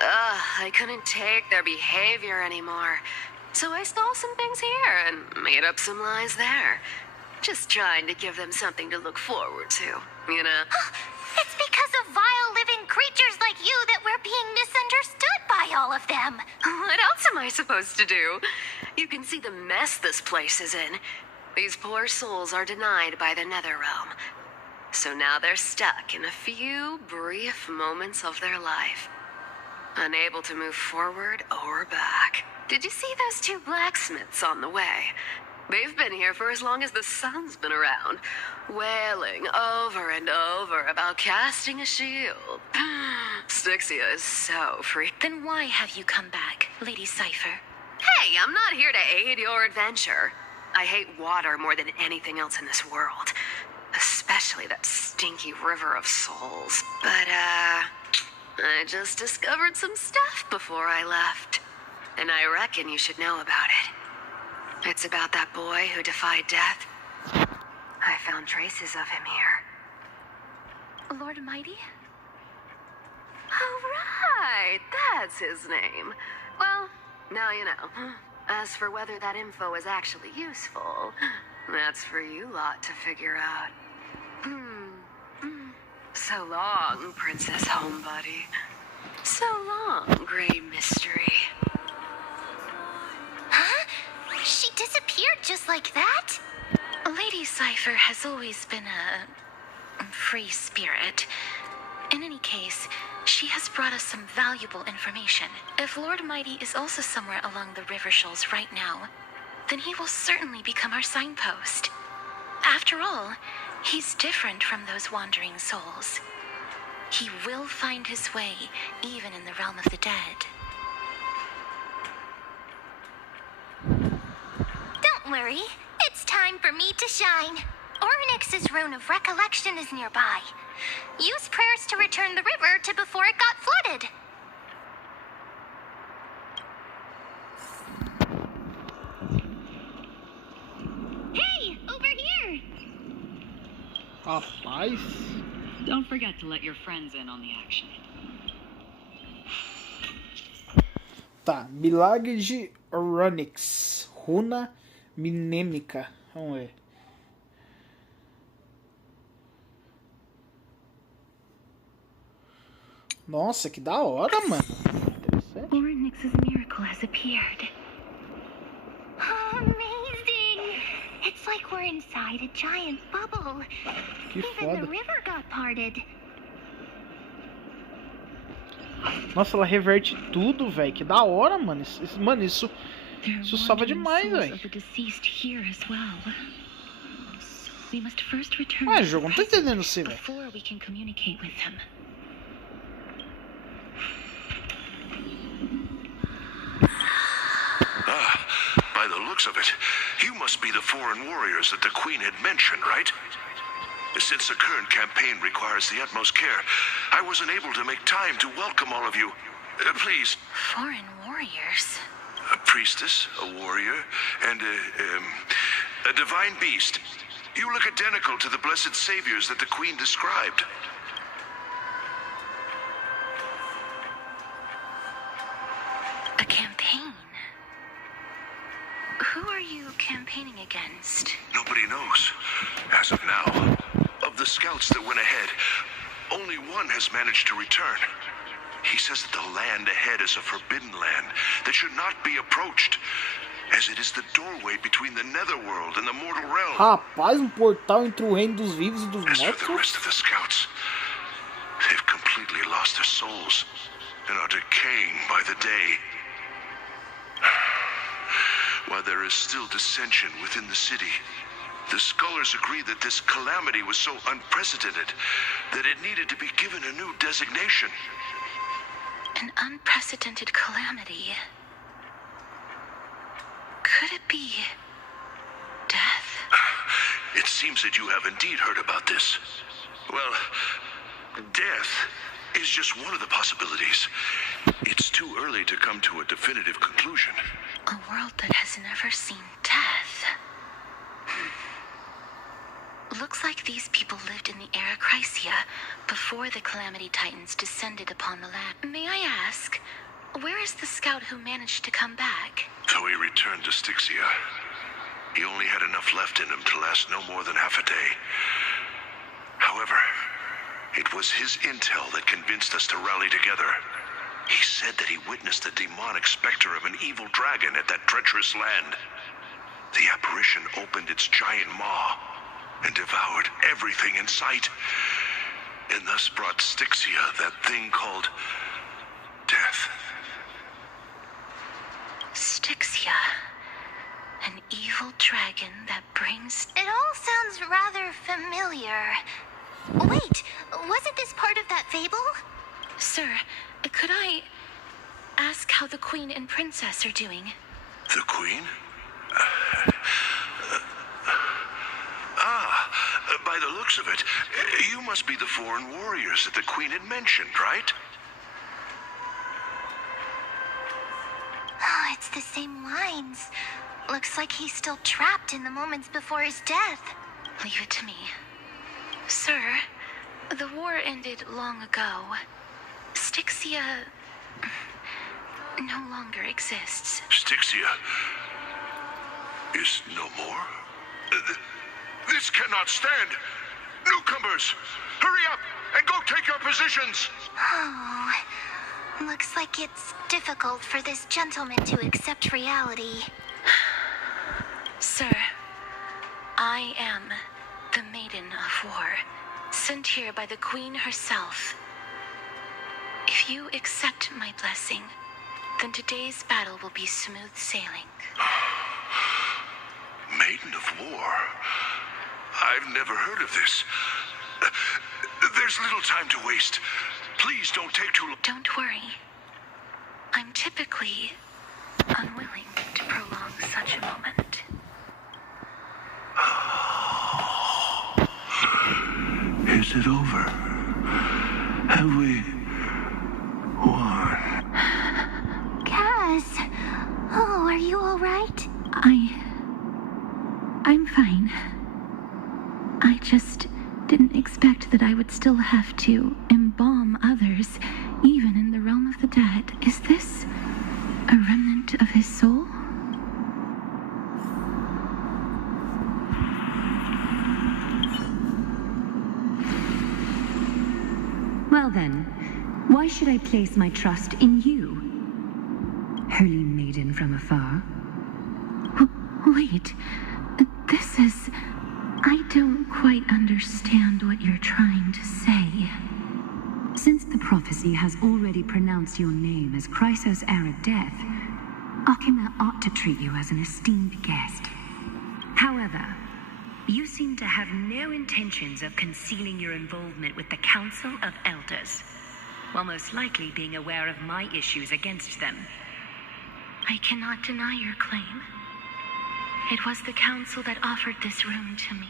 I couldn't take their behavior anymore. So I stole some things here and made up some lies there. Just trying to give them something to look forward to, you know? It's because of vile living creatures like you that we're being misunderstood by all of them. What else am I supposed to do? You can see the mess this place is in. These poor souls are denied by the Netherrealm. So now they're stuck in a few brief moments of their life, unable to move forward or back. Did you see those two blacksmiths on the way? They've been here for as long as the sun's been around, wailing over and over about casting a shield. Styxia is so free. Then why have you come back, Lady Cypher? Hey, I'm not here to aid your adventure. I hate water more than anything else in this world. Especially that stinky river of souls. But, I just discovered some stuff before I left. And I reckon you should know about it. It's about that boy who defied death. I found traces of him here. Lord Mighty? Oh, right. That's his name. Well, now you know. As for whether that info is actually useful, that's for you lot to figure out. So long, Princess Homebody. So long, Grey Mystery. Huh? She disappeared just like that? Lady Cypher has always been a free spirit. In any case, she has brought us some valuable information. If Lord Mighty is also somewhere along the river shoals right now, then he will certainly become our signpost. After all, he's different from those wandering souls. He will find his way, even in the realm of the dead. Don't worry. It's time for me to shine. Ornyx's Rune of Recollection is nearby. Use prayers to return the river to before it got flooded. Hey, over here! Rapaz. Don't forget to let your friends in on the action. Tá, Milagre de Ornyx. Runa minêmica. Vamos ver. Nossa, que da hora, mano. Interessante. Ornyx's miracle has appeared. Amazing! It's like we're inside a giant bubble. Que Even foda. the river got parted. Nossa, ela reverte tudo, velho. Que da hora, mano. Mano, isso salva demais, velho. Ué, jogo, não tô entendendo você, velho. By the looks of it, you must be the foreign warriors that the Queen had mentioned, right? Since the current campaign requires the utmost care, I wasn't able to make time to welcome all of you. Please. Foreign warriors? A priestess, a warrior, and a divine beast. You look identical to the blessed saviors that the Queen described. A campaign? Who are you campaigning against? Nobody knows, as of now. Of the scouts that went ahead, Only one has managed to return. He says that the land ahead is a forbidden land that should not be approached, as it is the doorway between the netherworld and the mortal realm. Rapaz, portal entre o reino dos vivos e dos As for mortos. the rest of the scouts, they've completely lost their souls and are decaying by the day. While there is still dissension within the city, the scholars agree that this calamity was so unprecedented that it needed to be given a new designation. An unprecedented calamity. Could it be death? It seems that you have indeed heard about this. Well, death is just one of the possibilities. It's too early to come to a definitive conclusion. A world that has never seen death. Looks like these people lived in the era Chrysia before the Calamity Titans descended upon the land. May I ask, where is the scout who managed to come back? Though he returned to Styxia, he only had enough left in him to last no more than half a day. However, it was his intel that convinced us to rally together. He said that he witnessed the demonic specter of an evil dragon at that treacherous land. The apparition opened its giant maw and devoured everything in sight, and thus brought Styxia that thing called death. Styxia. An evil dragon that brings... It all sounds rather familiar. Wait, wasn't this part of that fable? Sir, could I ask how the Queen and Princess are doing? The Queen? By the looks of it, you must be the foreign warriors that the Queen had mentioned, right? Oh, it's the same lines. Looks like he's still trapped in the moments before his death. Leave it to me. Sir, the war ended long ago. Styxia no longer exists. Styxia is no more? This cannot stand! Newcomers, hurry up and go take your positions! Oh, looks like it's difficult for this gentleman to accept reality. Sir, I am the Maiden of War, sent here by the Queen herself. If you accept my blessing, then today's battle will be smooth sailing. Maiden of War? I've never heard of this. There's little time to waste. Please don't take too long. Don't worry. I'm typically unwilling to prolong such a moment. Is it over? Have we won? Cass! Oh, are you all right? I'm fine. I just didn't expect that I would still have to embalm others, even in the realm of the dead. Is this a remnant of his soul? Well then, why should I place my trust in you, holy maiden from afar? Wait, this is... I don't quite understand what you're trying to say. Since the prophecy has already pronounced your name as Chrysos' heir of death, Akima ought to treat you as an esteemed guest. However, you seem to have no intentions of concealing your involvement with the Council of Elders, while most likely being aware of my issues against them. I cannot deny your claim. It was the council that offered this room to me,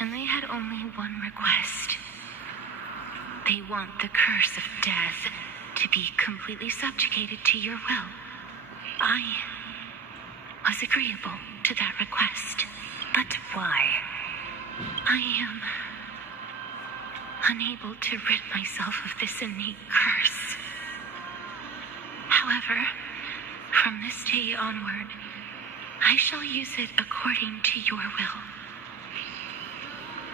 and they had only one request. They want the curse of death to be completely subjugated to your will. I was agreeable to that request. But why? I am unable to rid myself of this innate curse. However, from this day onward, I shall use it according to your will.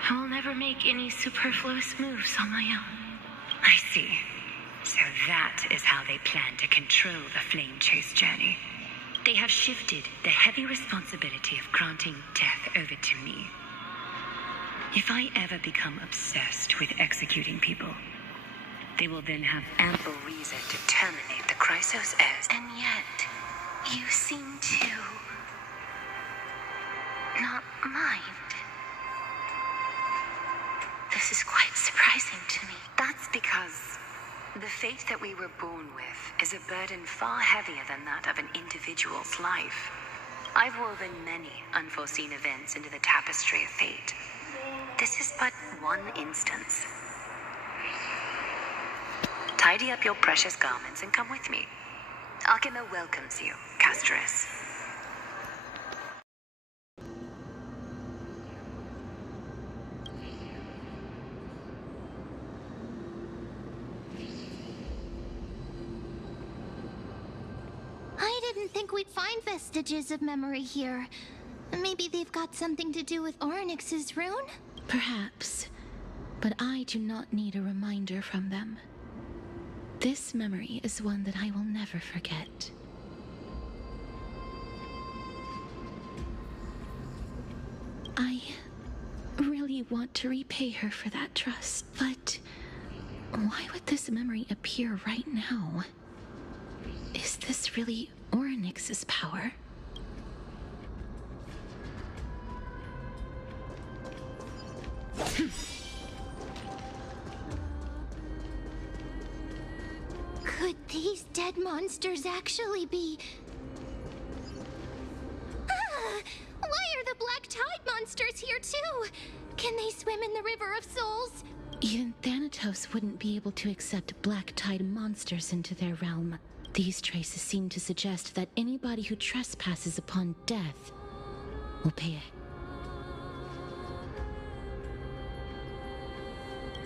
I will never make any superfluous moves on my own. I see. So that is how they plan to control the Flame Chase journey. They have shifted the heavy responsibility of granting death over to me. If I ever become obsessed with executing people, they will then have ample reason to terminate the Chrysos heirs. And yet, you seem to not mind. This is quite surprising to me. That's because the fate that we were born with is a burden far heavier than that of an individual's life. I've woven many unforeseen events into the tapestry of fate. This is but one instance. Tidy up your precious garments and come with me. Akima welcomes you, Castorice. I didn't think we'd find vestiges of memory here. Maybe they've got something to do with Orynyx's rune? Perhaps, but I do not need a reminder from them. This memory is one that I will never forget. I really want to repay her for that trust, but why would this memory appear right now? Is this really Orynyx's power? Could these dead monsters actually be... Why are the Black Tide monsters here too? Can they swim in the River of Souls? Even Thanatos wouldn't be able to accept Black Tide monsters into their realm. These traces seem to suggest that anybody who trespasses upon death will pay it.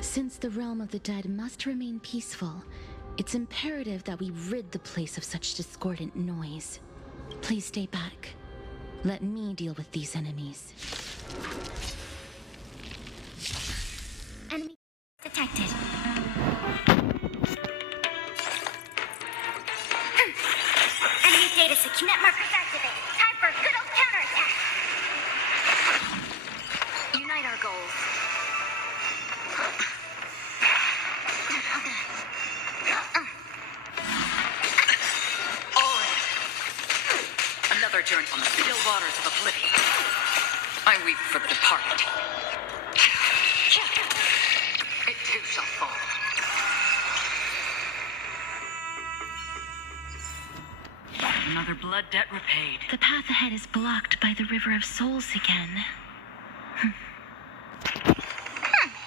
Since the realm of the dead must remain peaceful, it's imperative that we rid the place of such discordant noise. Please stay back. Let me deal with these enemies. Enemy detected. Enemy data sync net markers activated. Time for a good old counterattack. Unite our goals. Another journey on the still waters of oblivion. I weep for the departed. It too shall fall. Another blood debt repaid. The path ahead is blocked by the River of Souls again.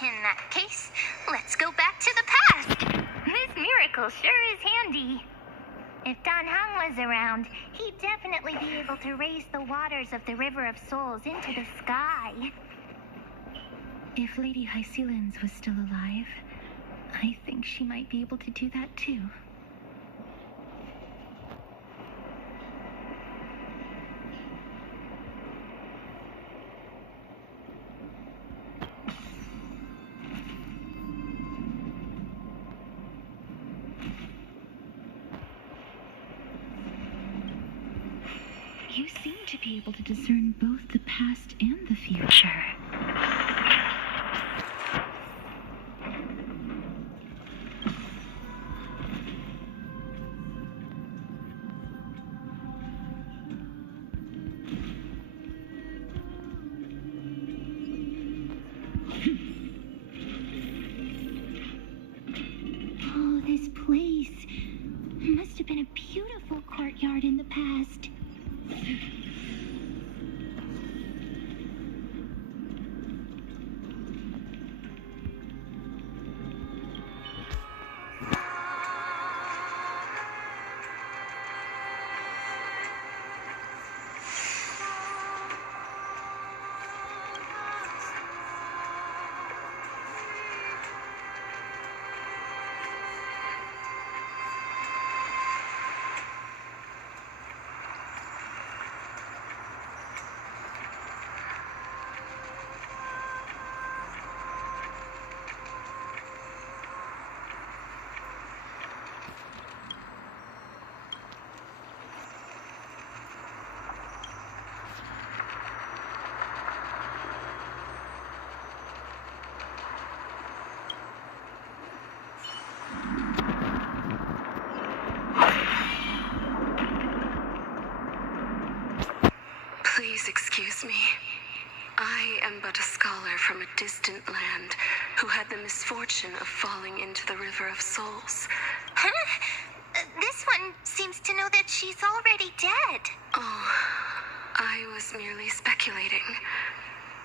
In that case, let's go back to the past. This miracle sure is handy. If Don Hung was around, he'd definitely be able to raise the waters of the River of Souls into the sky. If Lady Hycelens was still alive, I think she might be able to do that too. You seem to be able to discern both the past and the future. Oh, this place must have been a beautiful courtyard in the past. Please excuse me. I am but a scholar from a distant land who had the misfortune of falling into the River of Souls. Huh? This one seems to know that she's already dead. Oh, I was merely speculating.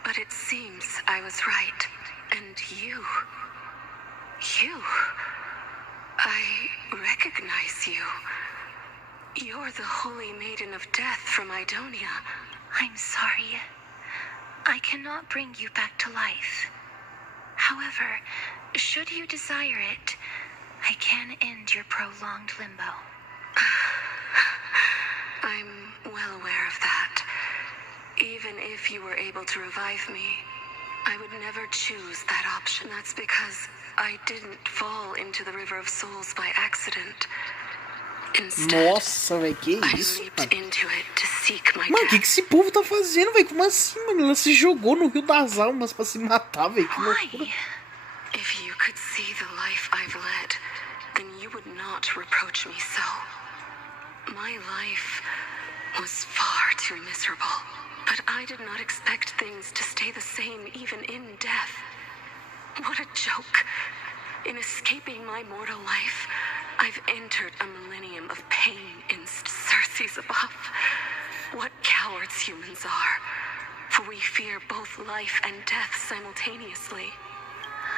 But it seems I was right. And you... I recognize you. You're the Holy Maiden of Death from Idonia. I'm sorry. I cannot bring you back to life. However, should you desire it, I can end your prolonged limbo. I'm well aware of that. Even if you were able to revive me, I would never choose that option. That's because I didn't fall into the River of Souls by accident. Instead, Nossa, velho, que I isso, leaped cara? into it to seek my Mano, o que death. esse povo tá fazendo, velho? Como assim, mano? Ela se jogou no Rio das Almas pra se matar, velho. Que loucura. Why? If you could see the life I've led, then you would not reproach me so. My life was far too miserable, but I did not expect things to stay the same even in death. What a joke. In escaping my mortal life, I've entered a millennium of pain in Circe's above. What cowards humans are, for we fear both life and death simultaneously.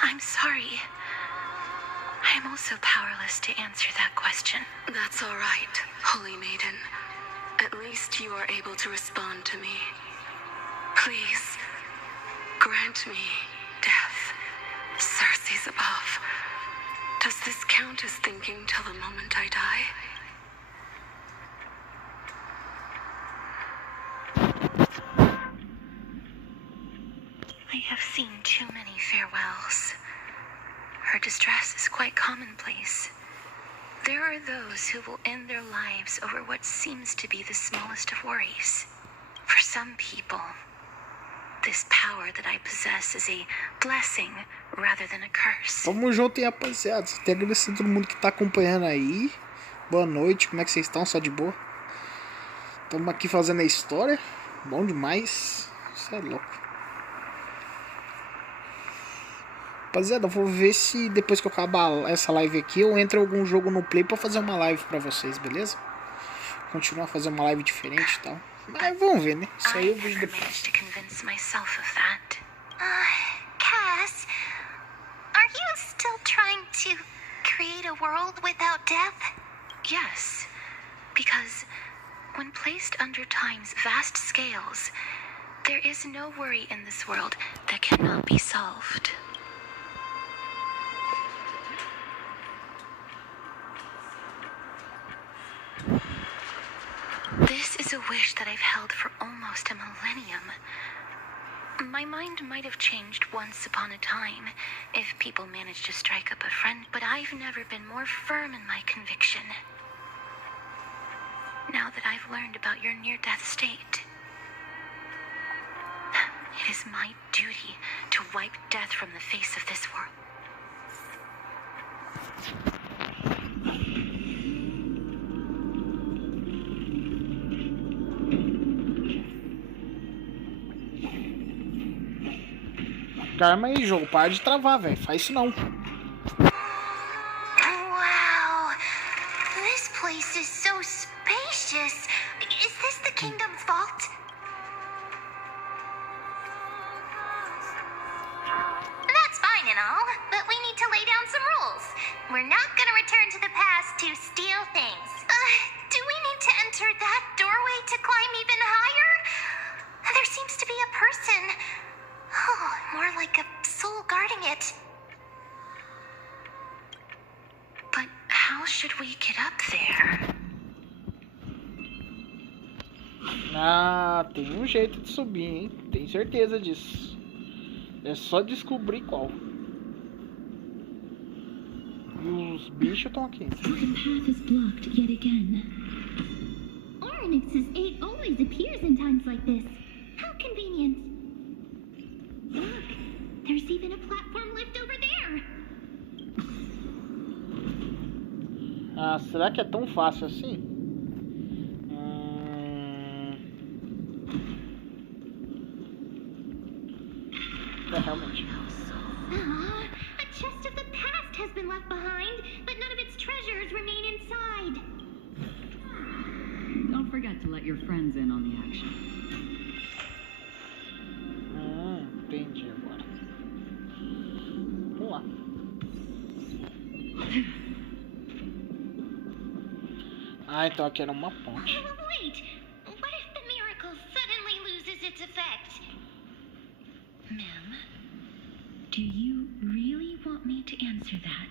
I'm sorry. I'm also powerless to answer that question. That's all right, Holy Maiden. At least you are able to respond to me. Please, grant me death, Circe's above. Does this count as thinking till the moment I die? I have seen too many farewells. Her distress is quite commonplace. There are those who will end their lives over what seems to be the smallest of worries. For some people, this power that I possess is a blessing rather than a curse. Tamo junto, hein, rapaziada. Até agradecer a todo mundo que tá acompanhando aí. Boa noite, como é que vocês estão? Só de boa? Tamo aqui fazendo a história. Bom demais. Isso é louco. Rapaziada, eu vou ver se depois que eu acabar essa live aqui, eu entro em algum jogo no Play pra fazer uma live pra vocês, beleza? Continuar a fazer uma live diferente e tal. Mas vamos ver, né? Isso aí eu vejo depois. Cass, are you still trying to create a world without death? Yes, because when placed under time's vast scales, there is no worry in this world that cannot be solved. This is a wish that I've held for almost a millennium. My mind might have changed once upon a time if people managed to strike up a friend, but I've never been more firm in my conviction. Now that I've learned about your near-death state, it is my duty to wipe death from the face of this world. Calma aí, jogo. Para de travar, velho. Faz isso não. Wow, this place is so spacious. Is this the kingdom's vault? That's fine and all, but we need to lay down some rules. We're not gonna return to the past to steal things. Do we need to enter that doorway to climb even higher? There seems to be a person. Oh, more like a soul guarding it. But how should we get up there? Ah, tem jeito de subir, hein? Tenho certeza disso. É só descobrir qual. E os bichos estão aqui. The path is blocked yet again. Oryx's 8 always appears in times like this. How convenient. Look, there's even a platform left over there. Ah, será que é tão fácil assim? Don't forget to let your friends in on the action. Entendi agora. Vamos lá. Ah, então aqui era uma ponte. Wait, what if the miracle suddenly loses its effect? Ma'am, do you really want me to answer that?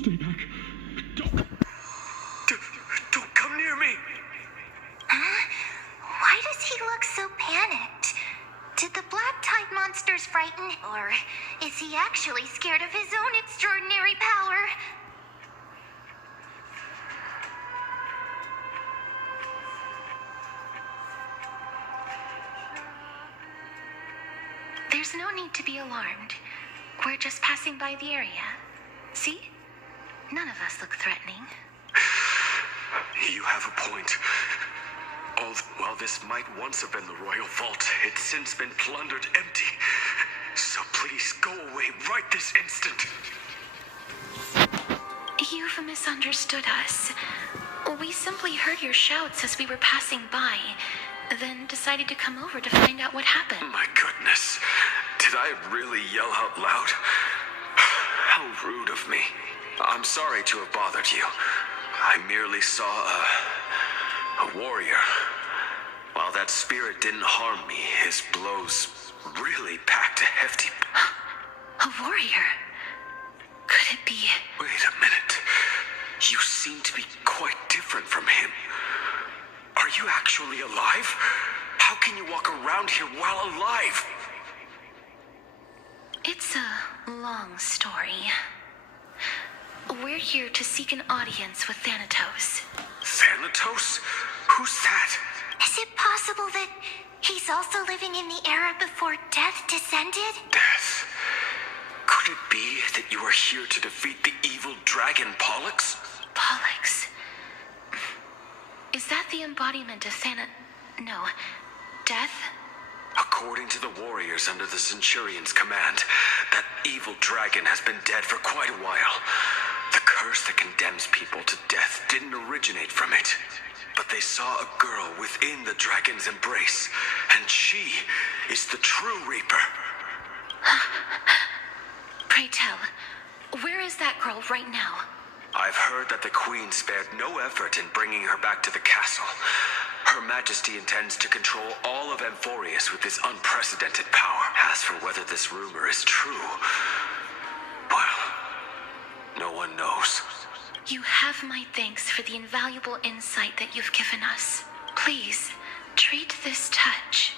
Stay back. Don't come near me. Why does he look so panicked? Did the black tide monsters frighten him, or is he actually scared of his own extraordinary power? There's no need to be alarmed. We're just passing by the area. See? None of us look threatening. You have a point. While this might once have been the royal vault, it's since been plundered empty. So please go away right this instant. You've misunderstood us. We simply heard your shouts as we were passing by, then decided to come over to find out what happened. My goodness. Did I really yell out loud? How rude of me. I'm sorry to have bothered you. I merely saw a warrior. While that spirit didn't harm me, his blows really packed a hefty... A warrior? Could it be... Wait a minute. You seem to be quite different from him. Are you actually alive? How can you walk around here while alive? It's a long story. We're here to seek an audience with Thanatos. Thanatos? Who's that? Is it possible that he's also living in the era before death descended? Death? Could it be that you are here to defeat the evil dragon Pollux? Pollux? Is that the embodiment of No. Death? According to the warriors under the Centurion's command, that evil dragon has been dead for quite a while. The curse that condemns people to death didn't originate from it. But they saw a girl within the dragon's embrace, and she is the true Reaper. Pray tell, where is that girl right now? I've heard that the Queen spared no effort in bringing her back to the castle. Her Majesty intends to control all of Amphorius with this unprecedented power. As for whether this rumor is true, well, no one knows. You have my thanks for the invaluable insight that you've given us. Please, treat this touch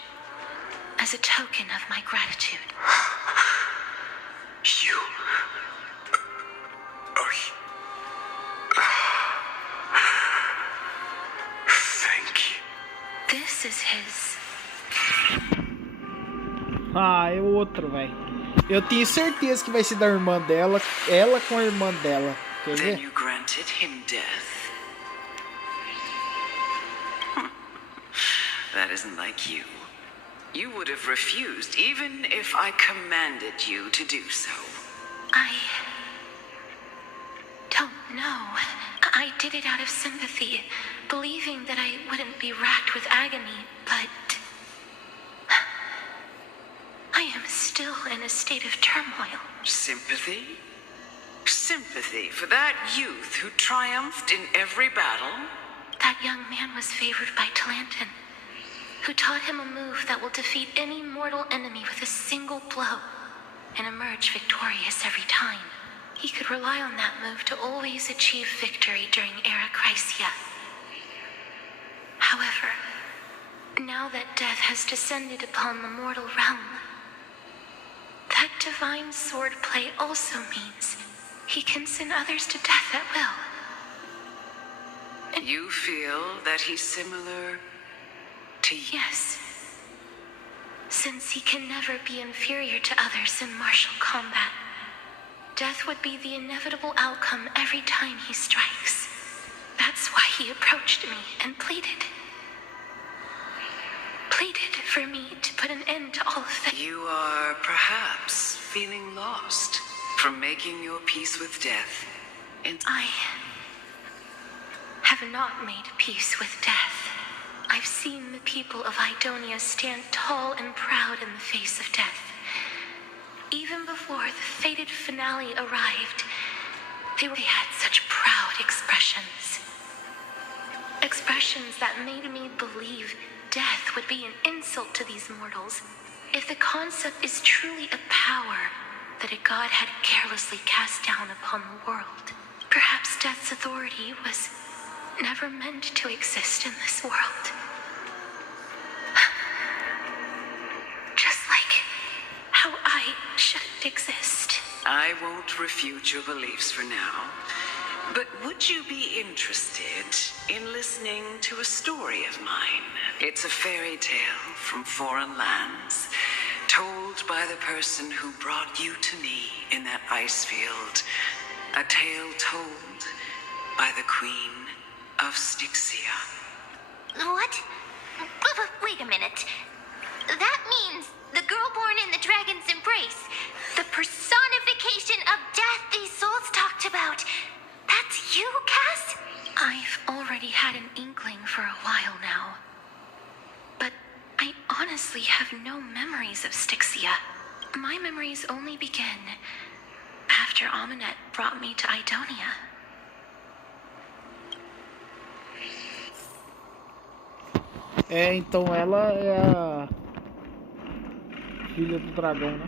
as a token of my gratitude. You... Thank you. This is his. Ah, é outro, velho. Eu tenho certeza que vai ser da irmã dela, ela com a irmã dela. Quer ver? Then you granted him death. That isn't like you. You would have refused even if I commanded you to do so. I don't know. I did it out of sympathy, believing that I wouldn't be racked with agony, but I am still in a state of turmoil. Sympathy? Sympathy for that youth who triumphed in every battle? That young man was favored by Talantin, who taught him a move that will defeat any mortal enemy with a single blow and emerge victorious every time. He could rely on that move to always achieve victory during Era Chrysia. However, now that death has descended upon the mortal realm, that divine swordplay also means he can send others to death at will. And you feel that he's similar to you? Yes. Since he can never be inferior to others in martial combat, death would be the inevitable outcome every time he strikes. That's why he approached me and pleaded for me to put an end to all of that. You are perhaps feeling lost. from making your peace with death. I have not made peace with death. I've seen the people of Idonia stand tall and proud in the face of death. Even before the fated finale arrived, they had such proud expressions. Expressions that made me believe death would be an insult to these mortals. If the concept is truly a power that a god had carelessly cast down upon the world, perhaps death's authority was never meant to exist in this world. Just like how I shouldn't exist. I won't refute your beliefs for now, but would you be interested in listening to a story of mine? It's a fairy tale from foreign lands, told by the person who brought you to me in that ice field. A tale told by the Queen of Styxia. What? Wait a minute. That means the girl born in the dragon's embrace, the personification of death these souls talked about. That's you, Cass? I've already had an inkling for a while now. But I honestly have no memories of Styxia. My memories only begin after Amunet brought me to Idonia. É, então ela é a filha do dragão, né?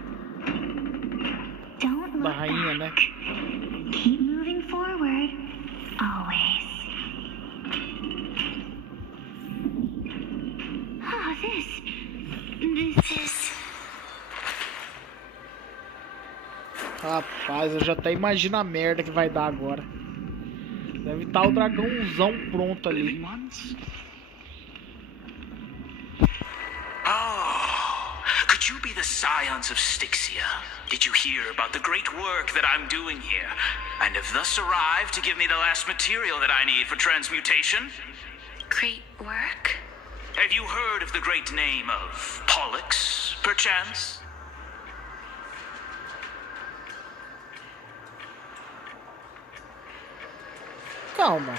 Don't Da look rainha, back. né? Keep moving forward. Always. Oh, this is... Rapaz, eu já até imagino a merda que vai dar agora. Deve estar o dragãozão pronto ali. Oh, could you be the scions of Styxia? Did you hear about the great work that I'm doing here, and have thus arrived to give me the last material that I need for transmutation? Great work? Have you heard of the great name of Pollux, perchance? Calma.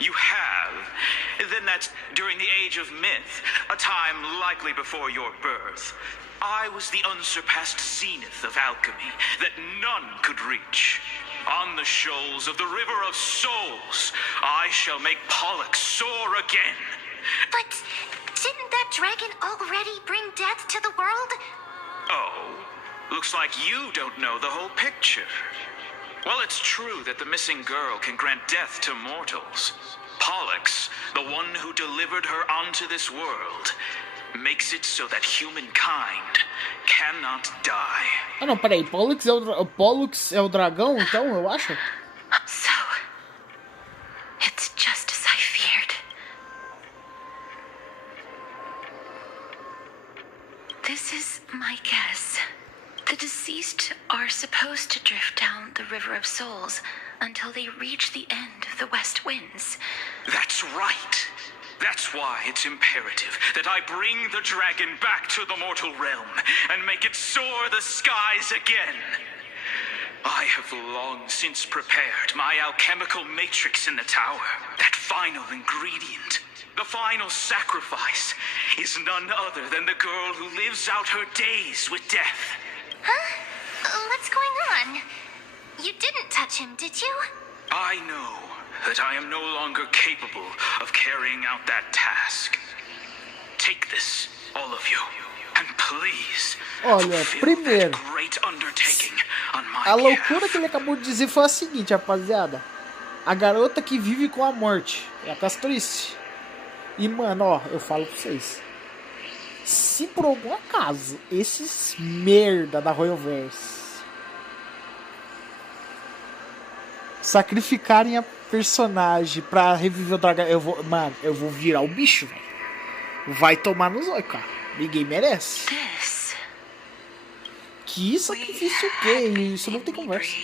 You have? Then that's during the age of myth, a time likely before your birth. I was the unsurpassed zenith of alchemy that none could reach. On the shoals of the River of Souls, I shall make Pollux soar again. But didn't that dragon already bring death to the world? Oh, looks like you don't know the whole picture. Well, it's true that the missing girl can grant death to mortals. Pollux, the one who delivered her onto this world, makes it so that humankind cannot die. Ah não, peraí, Pollux é o dragão, então, eu acho? So, it's just as I feared. This is my guess. The deceased are supposed to drift down the River of Souls until they reach the end of the West Winds. That's right. That's why it's imperative that I bring the dragon back to the mortal realm and make it soar the skies again. I have long since prepared my alchemical matrix in the tower. That final ingredient, the final sacrifice, is none other than the girl who lives out her days with death. Huh? What's going on? You didn't touch him, did you? I know that I am no longer capable of carrying out that task. Take this, all of you, and please Olha, primeiro, that great undertaking on my a loucura behalf. que ele acabou de dizer foi a seguinte, rapaziada. A garota que vive com a morte é a Castorice. E, mano, ó, eu falo pra vocês. Se por algum acaso esses merda da Royalverse sacrificarem a personagem pra reviver o dragão, eu vou virar o bicho, velho. Vai tomar nos olhos, cara. Ninguém merece. Que sacrifício o quê? Isso não tem conversa.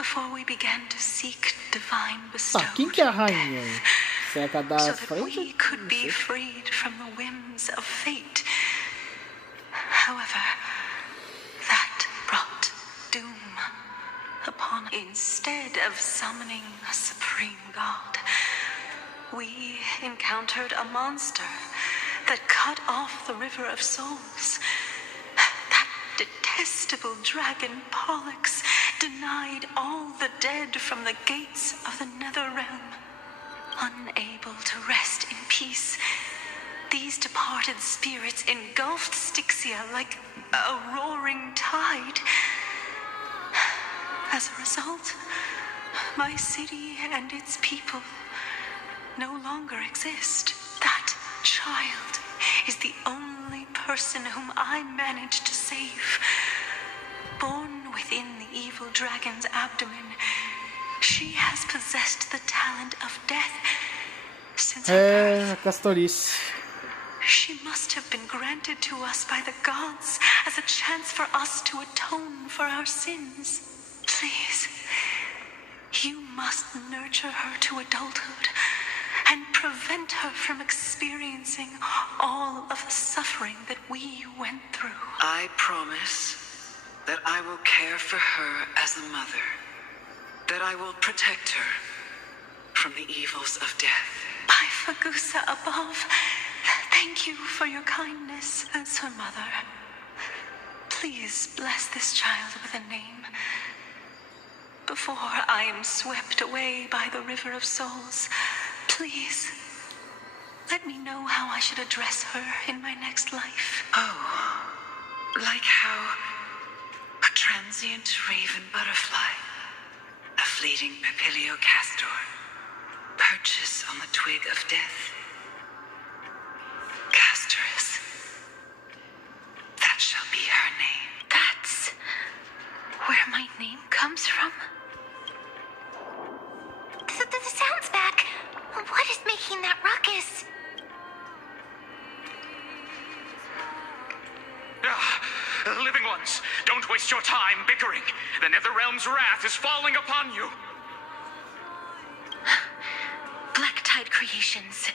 before we began to seek divine Tá, bestowed quem que é a rainha aí? Será que é a da so that frente? we could Não be sei. freed from the whims of fate. However, that brought doom upon us. Instead of summoning a supreme god, we encountered a monster that cut off the river of souls. That detestable dragon Pollux denied all the dead from the gates of the nether realm. Unable to rest in peace, these departed spirits engulfed Styxia like a roaring tide. As a result, my city and its people no longer exist. That child is the only person whom I managed to save. Born within the evil dragon's abdomen, she has possessed the talent of death since her birth. Castorice. She must have been granted to us by the gods as a chance for us to atone for our sins. Please, you must nurture her to adulthood and prevent her from experiencing all of the suffering that we went through. I promise that I will care for her as a mother, that I will protect her from the evils of death. By Fagusa above, thank you for your kindness as her mother. Please bless this child with a name before I am swept away by the river of souls. Please, let me know how I should address her in my next life. Oh, like how a transient raven butterfly, a fleeting papilio castor, perches on the twig of death. Castorice. That shall be her name. That's where my name comes from? The sound's back. What is making that ruckus? Living ones, don't waste your time bickering. The Netherrealm's wrath is falling upon you. Black Tide Creations.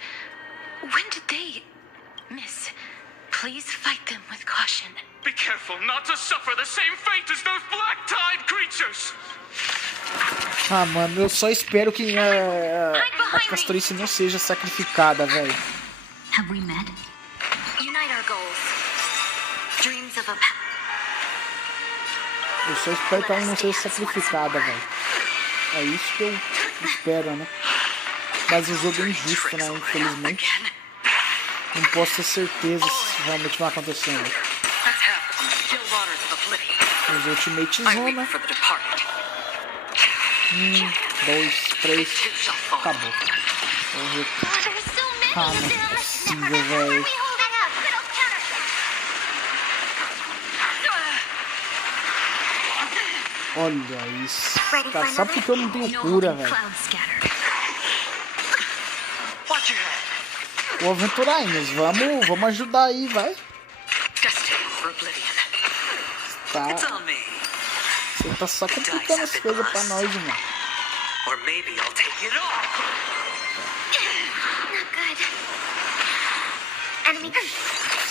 When did they... Miss, please fight them with caution. Be careful not to suffer the same fate as those Black Tide creatures. Ah, mano, eu só espero que a Castorice não seja sacrificada, velho. Have we met? Unite our goals. Dreams of a Eu só espero que ela não seja sacrificada, velho. É isso que eu espero, né? Mas o jogo é injusto, né? Infelizmente. Não posso ter certeza se realmente vai acontecer. Né? Os Ultimate Zona. 2, 3. Acabou. Ah, não é possível, velho. Olha isso. Tá, sabe por que eu não tenho cura, velho? Vou aventurar, Inês. Vamos ajudar aí, vai. Tá. Você tá só complicando as coisas pra nós, mano.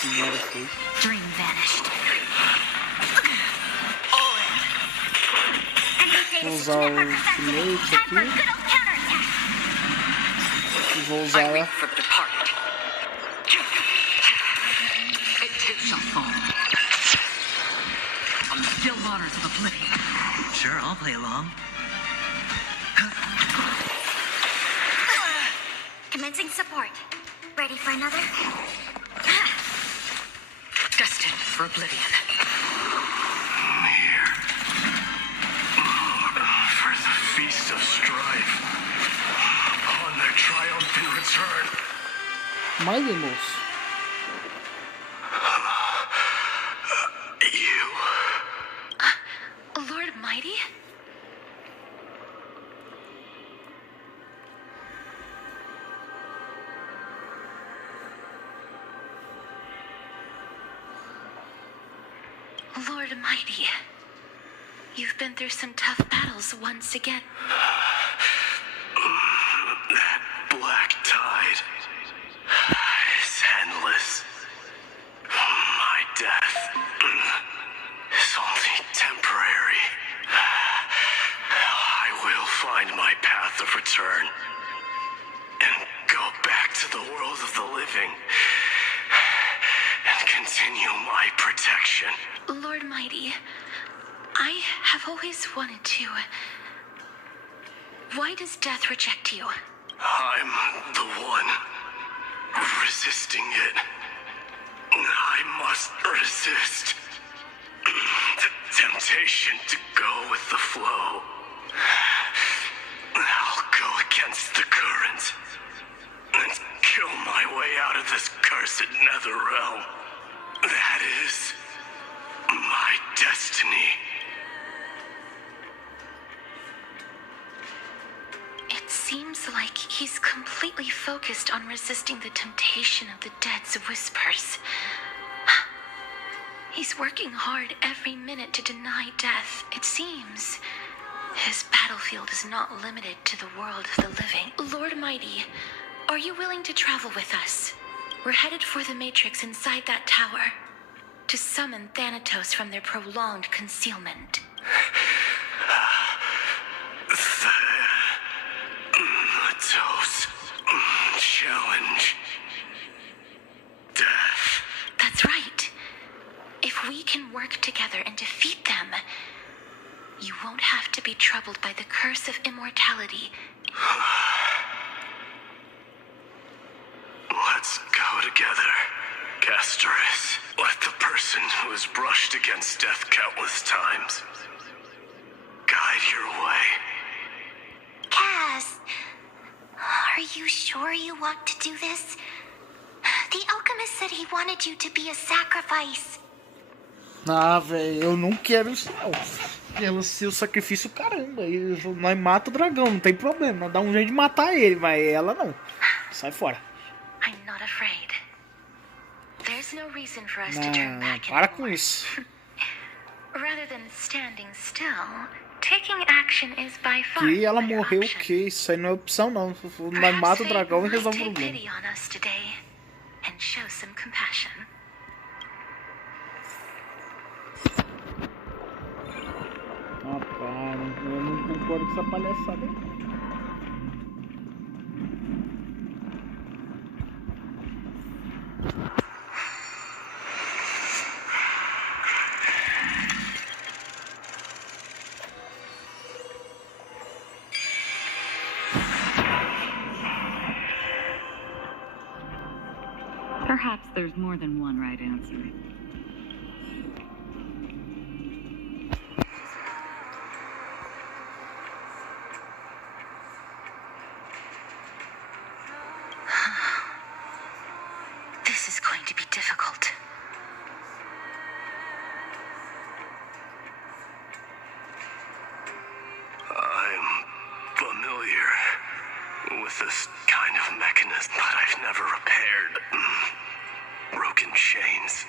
Senhora fez. Dream vanished. Vou usar o ultimate aqui. E vou usar ela. Sure, I'll play along. Commencing support. Ready for another? Destined for oblivion. Here. For the feast of strife. Upon their triumphant return. Iremos. Lord Mighty? Lord Mighty. You've been through some tough battles once again. That black tide is endless. My death is only temporary. I will find my path of return and go back to the world of the living and continue my protection. Lord Mighty, I have always wanted to. Why does death reject you? I'm the one resisting it. I must resist the temptation to go with the flow. I'll go against the current and kill my way out of this cursed nether realm. That is my destiny. It seems like he's completely focused on resisting the temptation of the dead's whispers. He's working hard every minute to deny death. It seems his battlefield is not limited to the world of the living. Lord Mighty, are you willing to travel with us? We're headed for the Matrix inside that tower to summon Thanatos from their prolonged concealment. Thanatos challenge. Death. That's right. If we can work together and defeat them, you won't have to be troubled by the curse of immortality. Let's go together, Castorice. Let the person who has brushed against death countless times guide your way. Cass, are you sure you want to do this? The alchemist said he wanted you to be a sacrifice. Ah, velho, eu não quero isso não. Ela ser o sacrifício, caramba. Nós mata o dragão, não tem problema. Nós dá um jeito de matar ele, mas ela não. Sai fora. I'm not afraid. There's no reason for us to turn back para com isso. Rather than standing still, taking action is by far. Que ela morreu o quê? Isso aí não é opção não. Nós mata o dragão e resolve o problema. Rapaz, eu não concordo com essa palhaçada aí. Perhaps there's more than one right answer. This is going to be difficult. I'm familiar with this kind of mechanism, but I've never repaired broken chains.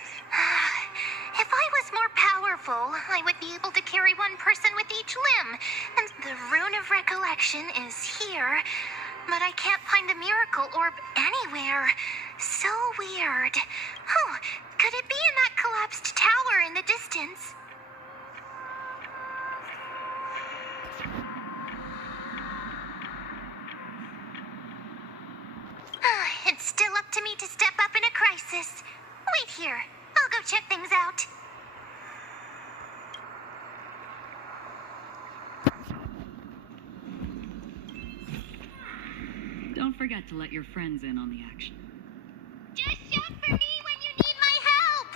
If I was more powerful, I would be able to carry one person with each limb. And the rune of recollection is here, but I can't find the miracle orb anywhere. So weird. Oh, could it be in that collapsed tower in the distance? It's still up to me to step up in a crisis. Wait here. I'll go check things out. Don't forget to let your friends in on the action. Just shout for me when you need my help!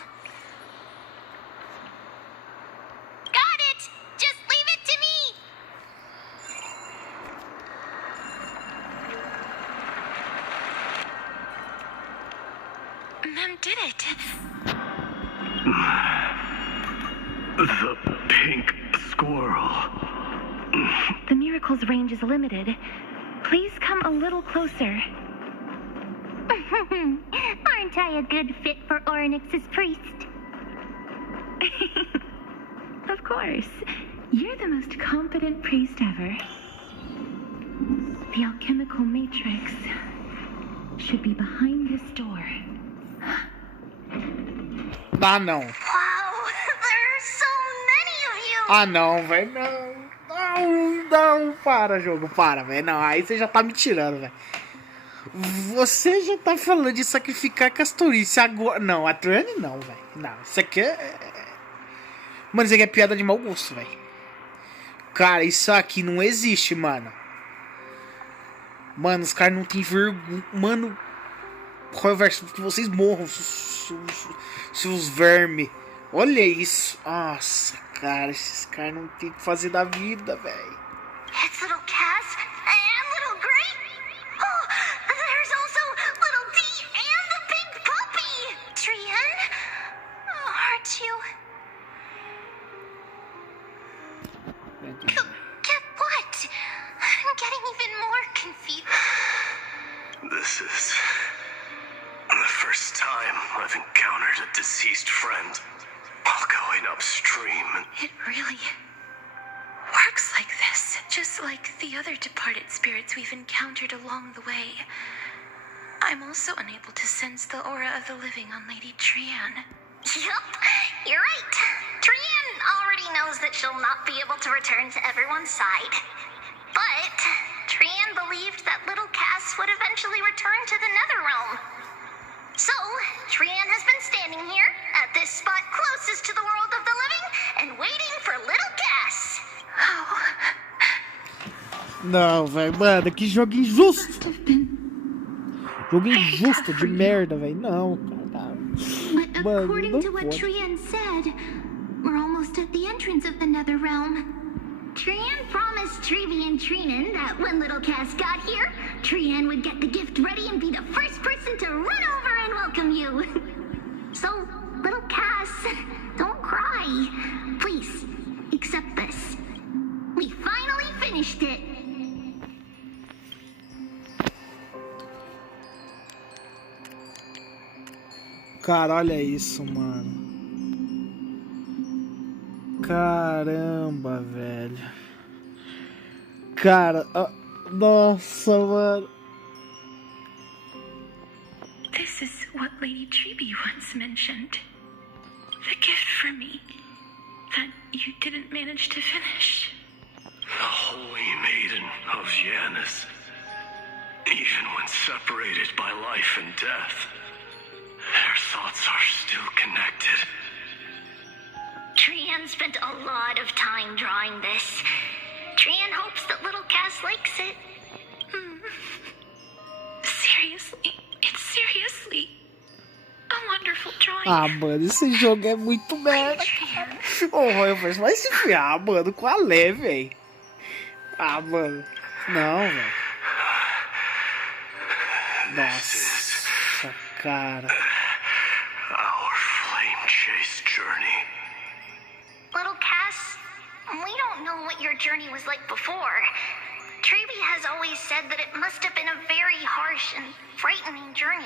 Got it! Just leave it to me! Mem did it. The pink squirrel. The miracle's range is limited. Please come a little closer. Aren't I a good fit for Orynyx's priest? Of course. You're the most competent priest ever. The alchemical matrix should be behind this door. Ah, não. Wow, there are so many of you. Ah, não, velho. Não, para, jogo, para, velho. Não, aí você já tá me tirando, velho. Você já tá falando de sacrificar a Castorice agora. Não, a Trane não, velho. Não, isso aqui é. Mano, isso aqui é piada de mau gosto, velho. Cara, isso aqui não existe, mano. Mano, os caras não tem vergonha. Mano, conversa que vocês morram, seus vermes. Olha isso. Nossa, cara, esses caras não tem o que fazer da vida, velho. It's little Cass and little Gray. Oh, there's also little D and the big puppy. Trian, aren't you? Get what? I'm getting even more confused. This is the first time I've encountered a deceased friend while going upstream. It really works like this, just like the other departed spirits we've encountered along the way. I'm also unable to sense the aura of the living on Lady Trian. Yup, you're right. Trian already knows that she'll not be able to return to everyone's side. But Trian believed that little Cass would eventually return to the Netherrealm. So, Trian has been standing here at this spot closest to the world of the living and waiting for little Cass. Não, velho, mano, que jogo injusto. Jogo injusto de merda, velho. Não, cara. But according to what Trian said, we're almost at the entrance of the Netherrealm. Trian promised Trevi and Trinan that when little Cass got here, Trian would get the gift ready and be the first person to run over and welcome you. So, little Cass, don't cry. Please, accept this. We finally finished it. Cara, olha isso, mano. Caramba, velho. Cara, nossa, mano. This is what Lady Treby once mentioned. The gift for me that you didn't manage to finish. The holy maiden of Janus. Even when separated by life and death, their thoughts are still connected. Trian spent a lot of time drawing this. Trian hopes that little Cass likes it. Seriously, it's seriously a wonderful drawing. Ah, mano, esse jogo é muito merda. Oh, vai se ferrar, mano. Qual é, velho? Ah, mano. Não, velho. Nossa, cara. Our flame chase journey. Little Cass, we don't know what your journey was like before. Treby has always said that it must have been a very harsh and frightening journey.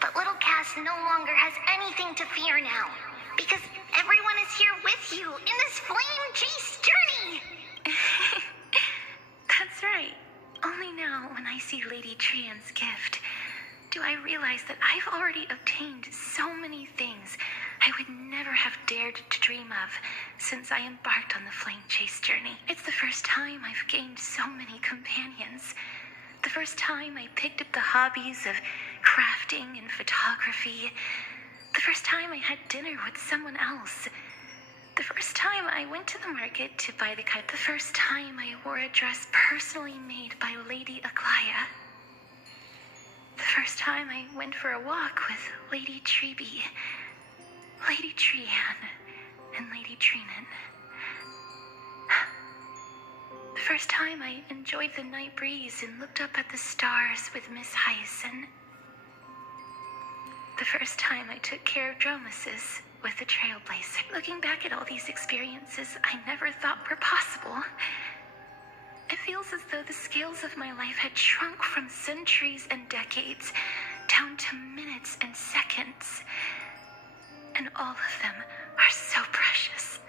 But little Cass no longer has anything to fear now, because everyone is here with you in this flame chase journey. That's right. Only now, when I see Lady Trian's gift, do I realize that I've already obtained so many things I would never have dared to dream of since I embarked on the flame chase journey. It's the first time I've gained so many companions. The first time I picked up the hobbies of crafting and photography. The first time I had dinner with someone else. The first time I went to the market to buy the kite. The first time I wore a dress personally made by Lady Aglaya. The first time I went for a walk with Lady Treby, Lady Trian, and Lady Trinan. The first time I enjoyed the night breeze and looked up at the stars with Miss Hyacinth. The first time I took care of Dromasis with the Trailblazer. Looking back at all these experiences I never thought were possible, it feels as though the scales of my life had shrunk from centuries and decades down to minutes and seconds. And all of them are so precious.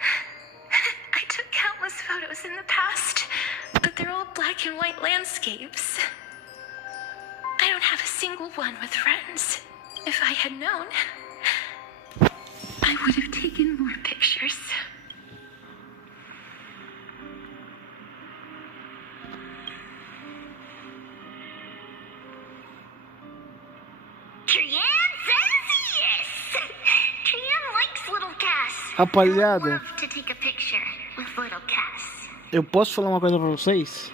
I took countless countless photos in the past, but they're all black and white landscapes. I don't have a single one with friends. If I had known, I would have taken more pictures. Trian says yes! Trian likes little Cass. Rapaziada, I would love to take a picture with little Cass. eu posso falar uma coisa pra vocês?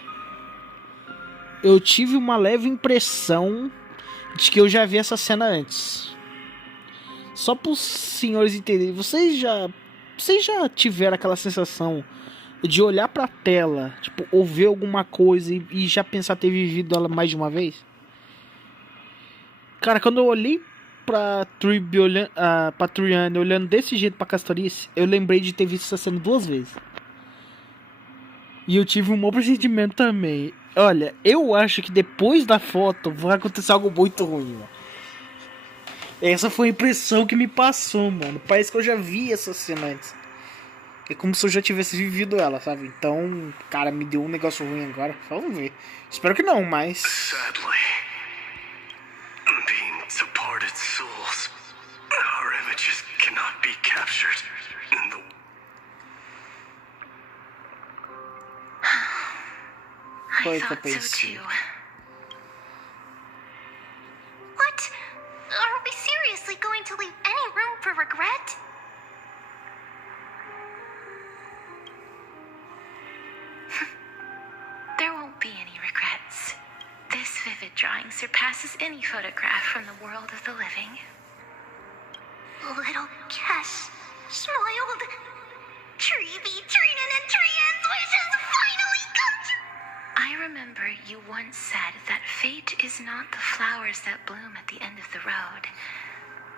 Eu tive uma leve impressão de que eu já vi essa cena antes. Só para os senhores entenderem, vocês já tiveram aquela sensação de olhar pra tela, tipo, ouvir alguma coisa e já pensar ter vivido ela mais de uma vez? Cara, quando eu olhei pra Trian olhando desse jeito pra Castorice, eu lembrei de ter visto essa cena 2 vezes. E eu tive um mau pressentimento também. Olha, eu acho que depois da foto vai acontecer algo muito ruim, mano. Essa foi a impressão que me passou, mano. Parece que eu já vi essa cena antes. É como se eu já tivesse vivido ela, sabe? Então, cara, me deu um negócio ruim agora. Vamos ver. Espero que não, mas... Sadly, being departed souls, our images cannot be captured in the... Foi o que eu pensei. What? Are we seriously going to leave any room for regret? There won't be any regrets. This vivid drawing surpasses any photograph from the world of the living. Little Cass smiled. Treevee, Trinan, and Trian's wishes finally come true. I remember you once said that fate is not the flowers that bloom at the end of the road,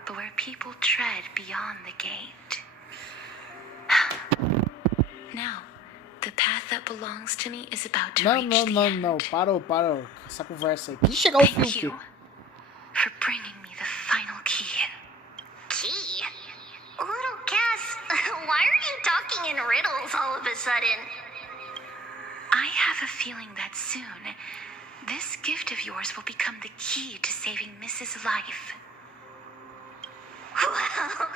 but where people tread beyond the gate. Now, the path that belongs to me is about to reach the end. Não. Parou. Essa conversa aí. Deixa chegar o fim. Thank you for bringing me the final key. Key? Little Cass, why are you talking in riddles all of a sudden? I have a feeling that soon, this gift of yours will become the key to saving Mrs. Life. Wow,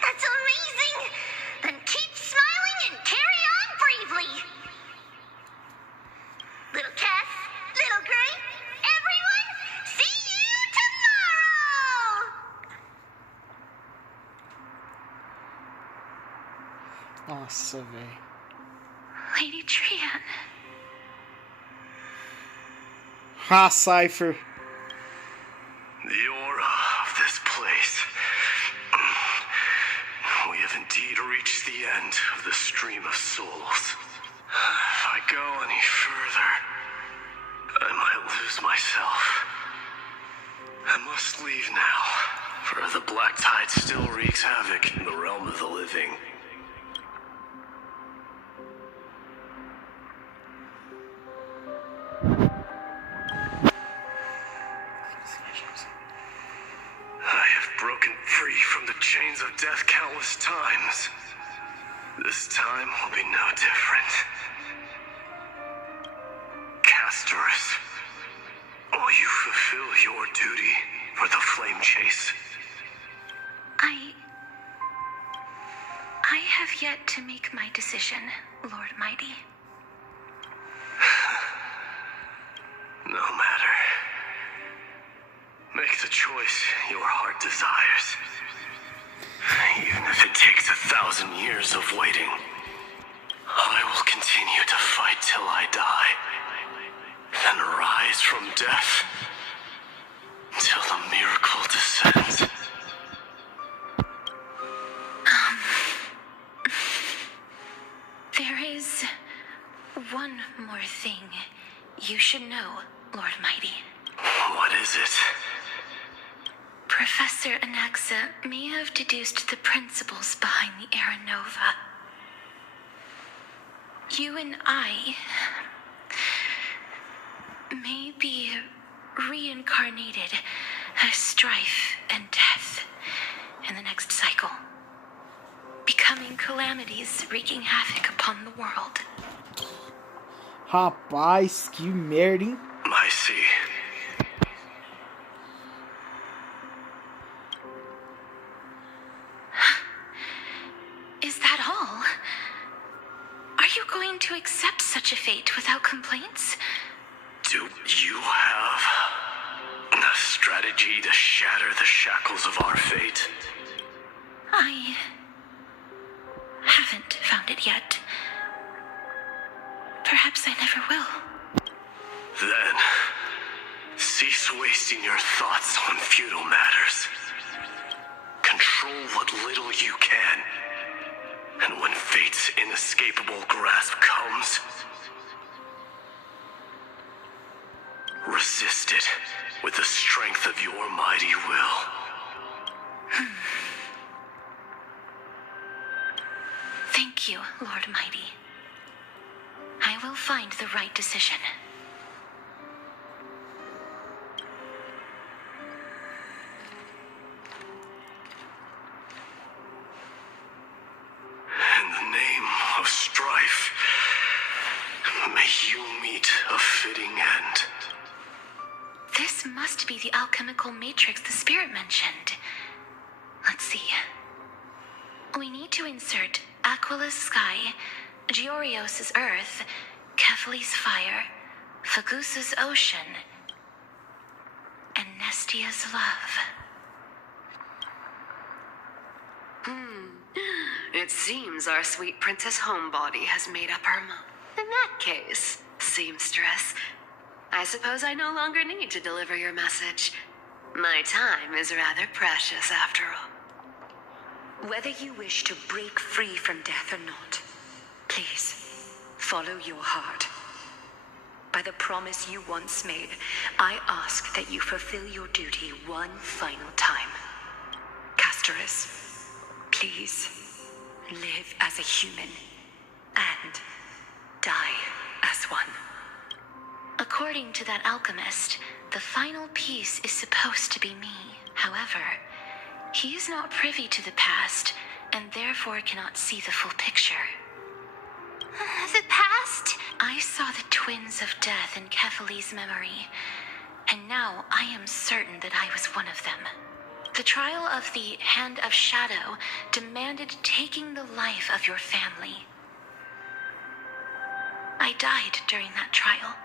that's amazing! Then keep smiling and carry on bravely! Little Cass, Little Gray, everyone, see you tomorrow! Nossa, velho. Lady Trian. Ha, Cypher. The aura of this place. We have indeed reached the end of the stream of souls. If I go any further, I might lose myself. I must leave now, for the black tide still wreaks havoc in the realm of the living. I have broken free from the chains of death countless times. This time will be no different. Castorice, will you fulfill your duty for the flame chase? I have yet to make my decision, Lord Mighty. No matter. Make the choice your heart desires. Even if it takes 1,000 years of waiting, I will continue to fight till I die. Then rise from death till the miracle descends. There is one more thing you should know, Lord Mighty. What is it? Professor Anaxa may have deduced the principles behind the Era Nova. You and I may be reincarnated as strife and death in the next cycle. Because coming calamities wreaking havoc upon the world. Rapaz, que merda, hein? I see. Is that all? Are you going to accept such a fate without complaints? Do you have a strategy to shatter the shackles of our fate? I haven't found it yet. Perhaps I never will. Then, cease wasting your thoughts on futile matters. Control what little you can. And when fate's inescapable grasp comes, resist it with the strength of your mighty will. Thank you, Lord Mighty. I will find the right decision. In the name of strife, may you meet a fitting end. This must be the alchemical matrix the spirit mentioned. Let's see. We need to insert Aquila's sky, Georios' earth, Kephali's fire, Fagusa's ocean, and Nestia's love. It seems our sweet Princess Homebody has made up her mind. In that case, seamstress, I suppose I no longer need to deliver your message. My time is rather precious after all. Whether you wish to break free from death or not, please follow your heart. By the promise you once made, I ask that you fulfill your duty one final time. Castorice, please live as a human and die as one. According to that alchemist, the final piece is supposed to be me. However, he is not privy to the past, and therefore cannot see the full picture. The past? I saw the twins of death in Kephali's memory, and now I am certain that I was one of them. The trial of the Hand of Shadow demanded taking the life of your family. I died during that trial,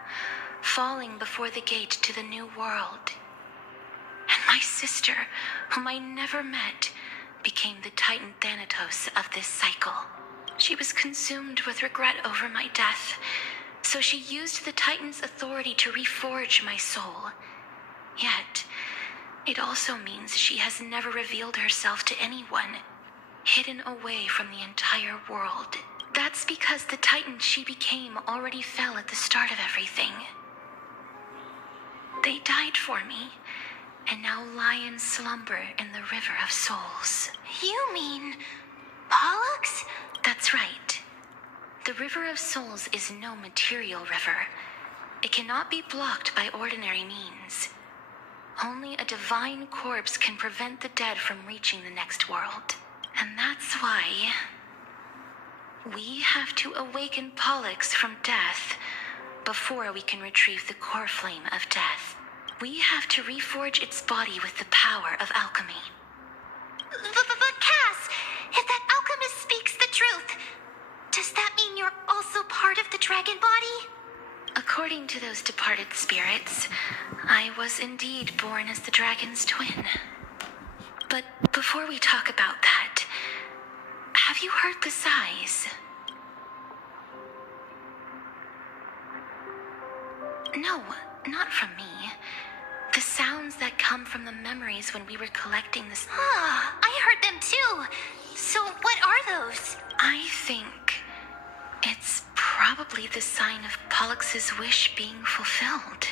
falling before the gate to the new world. And my sister, whom I never met, became the Titan Thanatos of this cycle. She was consumed with regret over my death, so she used the Titan's authority to reforge my soul. Yet, it also means she has never revealed herself to anyone, hidden away from the entire world. That's because the Titan she became already fell at the start of everything. They died for me, and now lie in slumber in the River of Souls. You mean Pollux? That's right. The River of Souls is no material river. It cannot be blocked by ordinary means. Only a divine corpse can prevent the dead from reaching the next world. And that's why we have to awaken Pollux from death before we can retrieve the core flame of death. We have to reforge its body with the power of alchemy. But Cass, if that alchemist speaks the truth, does that mean you're also part of the dragon body? According to those departed spirits, I was indeed born as the dragon's twin. But before we talk about that, have you heard the sighs? No, not from me. The sounds that come from the memories when we were collecting this. I heard them too. So what are those? I think it's probably the sign of Pollux's wish being fulfilled.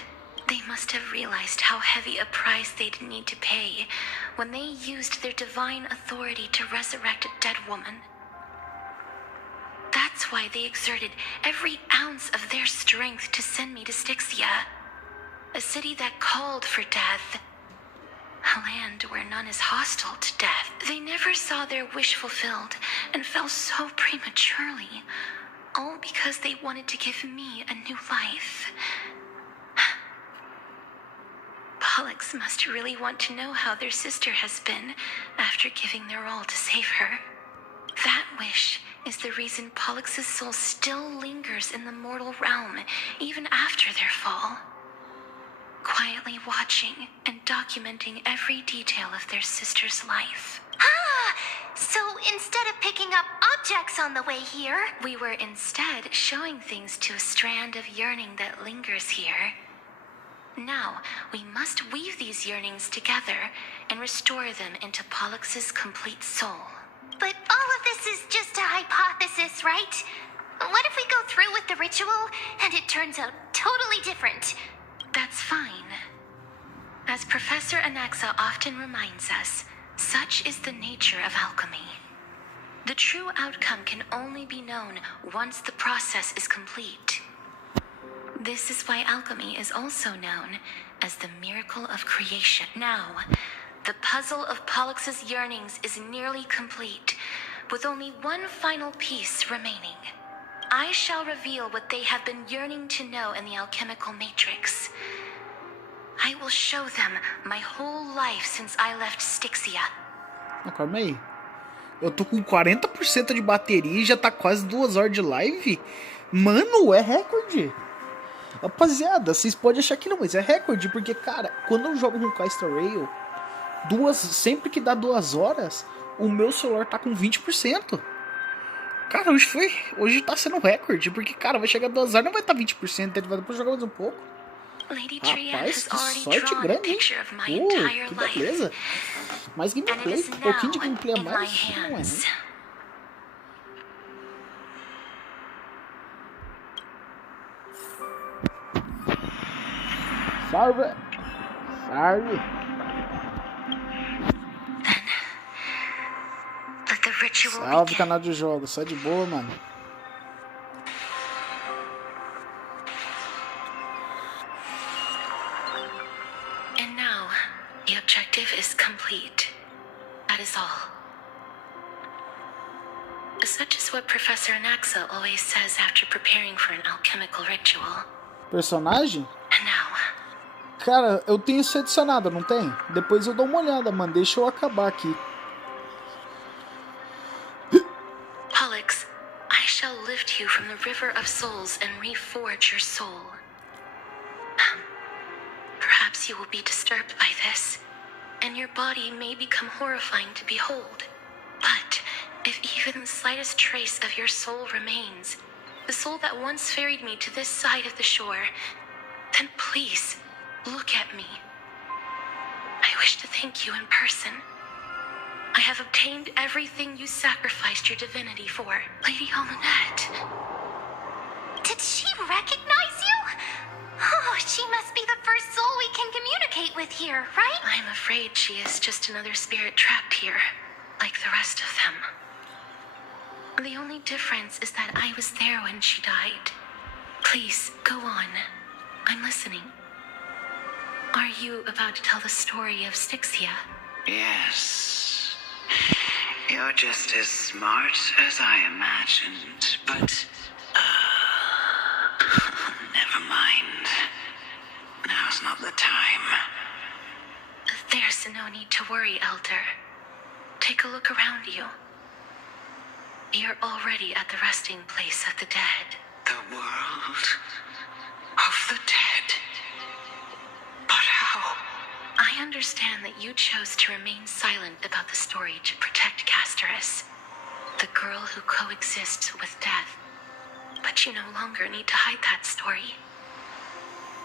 They must have realized how heavy a price they'd need to pay when they used their divine authority to resurrect a dead woman. That's why they exerted every ounce of their strength to send me to Styxia, a city that called for death. A land where none is hostile to death. They never saw their wish fulfilled and fell so prematurely. All because they wanted to give me a new life. Pollux must really want to know how their sister has been after giving their all to save her. That wish is the reason Pollux's soul still lingers in the mortal realm, even after their fall. Quietly watching and documenting every detail of their sister's life. So instead of picking up objects on the way here, We were instead showing things to a strand of yearning that lingers here. Now, we must weave these yearnings together and restore them into Pollux's complete soul. but all of this is just a hypothesis, right? What if we go through with the ritual and it turns out totally different? That's fine. As Professor Anaxa often reminds us, such is the nature of alchemy. The true outcome can only be known once the process is complete. This is why alchemy is also known as the miracle of creation. Now, the puzzle of Pollux's yearnings is nearly complete, with only one final piece remaining. I shall reveal what they have been yearning to know in the alchemical matrix. I will show them my whole life since I left Styxia. Calma aí. Eu tô com 40% de bateria e já tá quase 2 horas de live. Mano, é recorde. Rapaziada, vocês podem achar que não, mas é recorde. Porque, cara, quando eu jogo Honkai Star Rail, sempre que dá 2 horas, o meu celular tá com 20%. Cara, hoje tá sendo recorde. Porque, cara, vai chegar 2 horas, não vai estar 20%. Ele vai depois jogar mais um pouco. Rapaz, que sorte grande, hein? Que beleza. Mais gameplay, um pouquinho de gameplay a mais, não é, né? Salve! Salve! Salve, canal de jogos, só de boa, mano. The objective is complete. That is all. Such is what Professor Anaxa always says after preparing for an alchemical ritual. Personagem? And now. Cara, eu tenho isso adicionado, não tem? Depois eu dou uma olhada, mano. Deixa eu acabar aqui. Pollux, I shall lift you from the river of souls and reforge your soul. Perhaps you will be disturbed by this, and your body may become horrifying to behold. But if even the slightest trace of your soul remains, the soul that once ferried me to this side of the shore, then please, look at me. I wish to thank you in person. I have obtained everything you sacrificed your divinity for, Lady Almanette. Did she recognize you? Oh, she must be the first soul we can communicate with here, right? I'm afraid she is just another spirit trapped here, like the rest of them. The only difference is that I was there when she died. Please, go on. I'm listening. Are you about to tell the story of Styxia? Yes. You're just as smart as I imagined, but... never mind. Now's not the time. There's no need to worry, Elder. Take a look around you. You're already at the resting place of the dead. The world of the dead? But how? I understand that you chose to remain silent about the story to protect Castorice, the girl who coexists with death. But you no longer need to hide that story.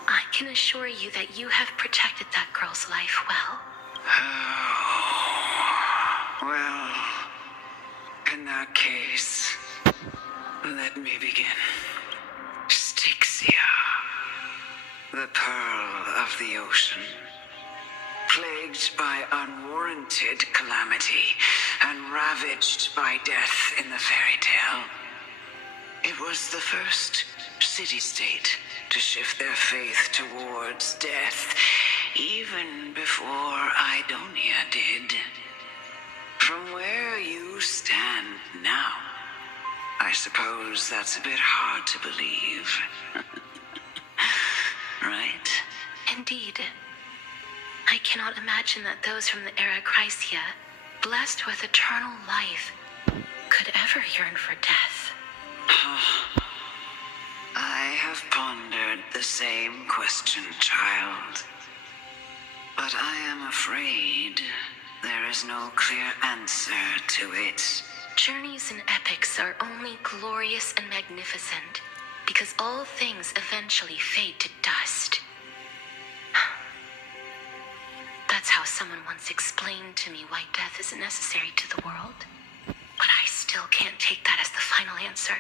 I can assure you that you have protected that girl's life well. Oh, well, in that case, let me begin. Styxia, the pearl of the ocean, plagued by unwarranted calamity and ravaged by death in the fairy tale. It was the first city-state to shift their faith towards death even before Idonia did. From where you stand now, I suppose that's a bit hard to believe. Right? Indeed. I cannot imagine that those from the era Chrysia, blessed with eternal life, could ever yearn for death. I have pondered the same question, child. But I am afraid there is no clear answer to it. Journeys and epics are only glorious and magnificent because all things eventually fade to dust. That's how someone once explained to me why death is necessary to the world. But I still can't take that as the final answer.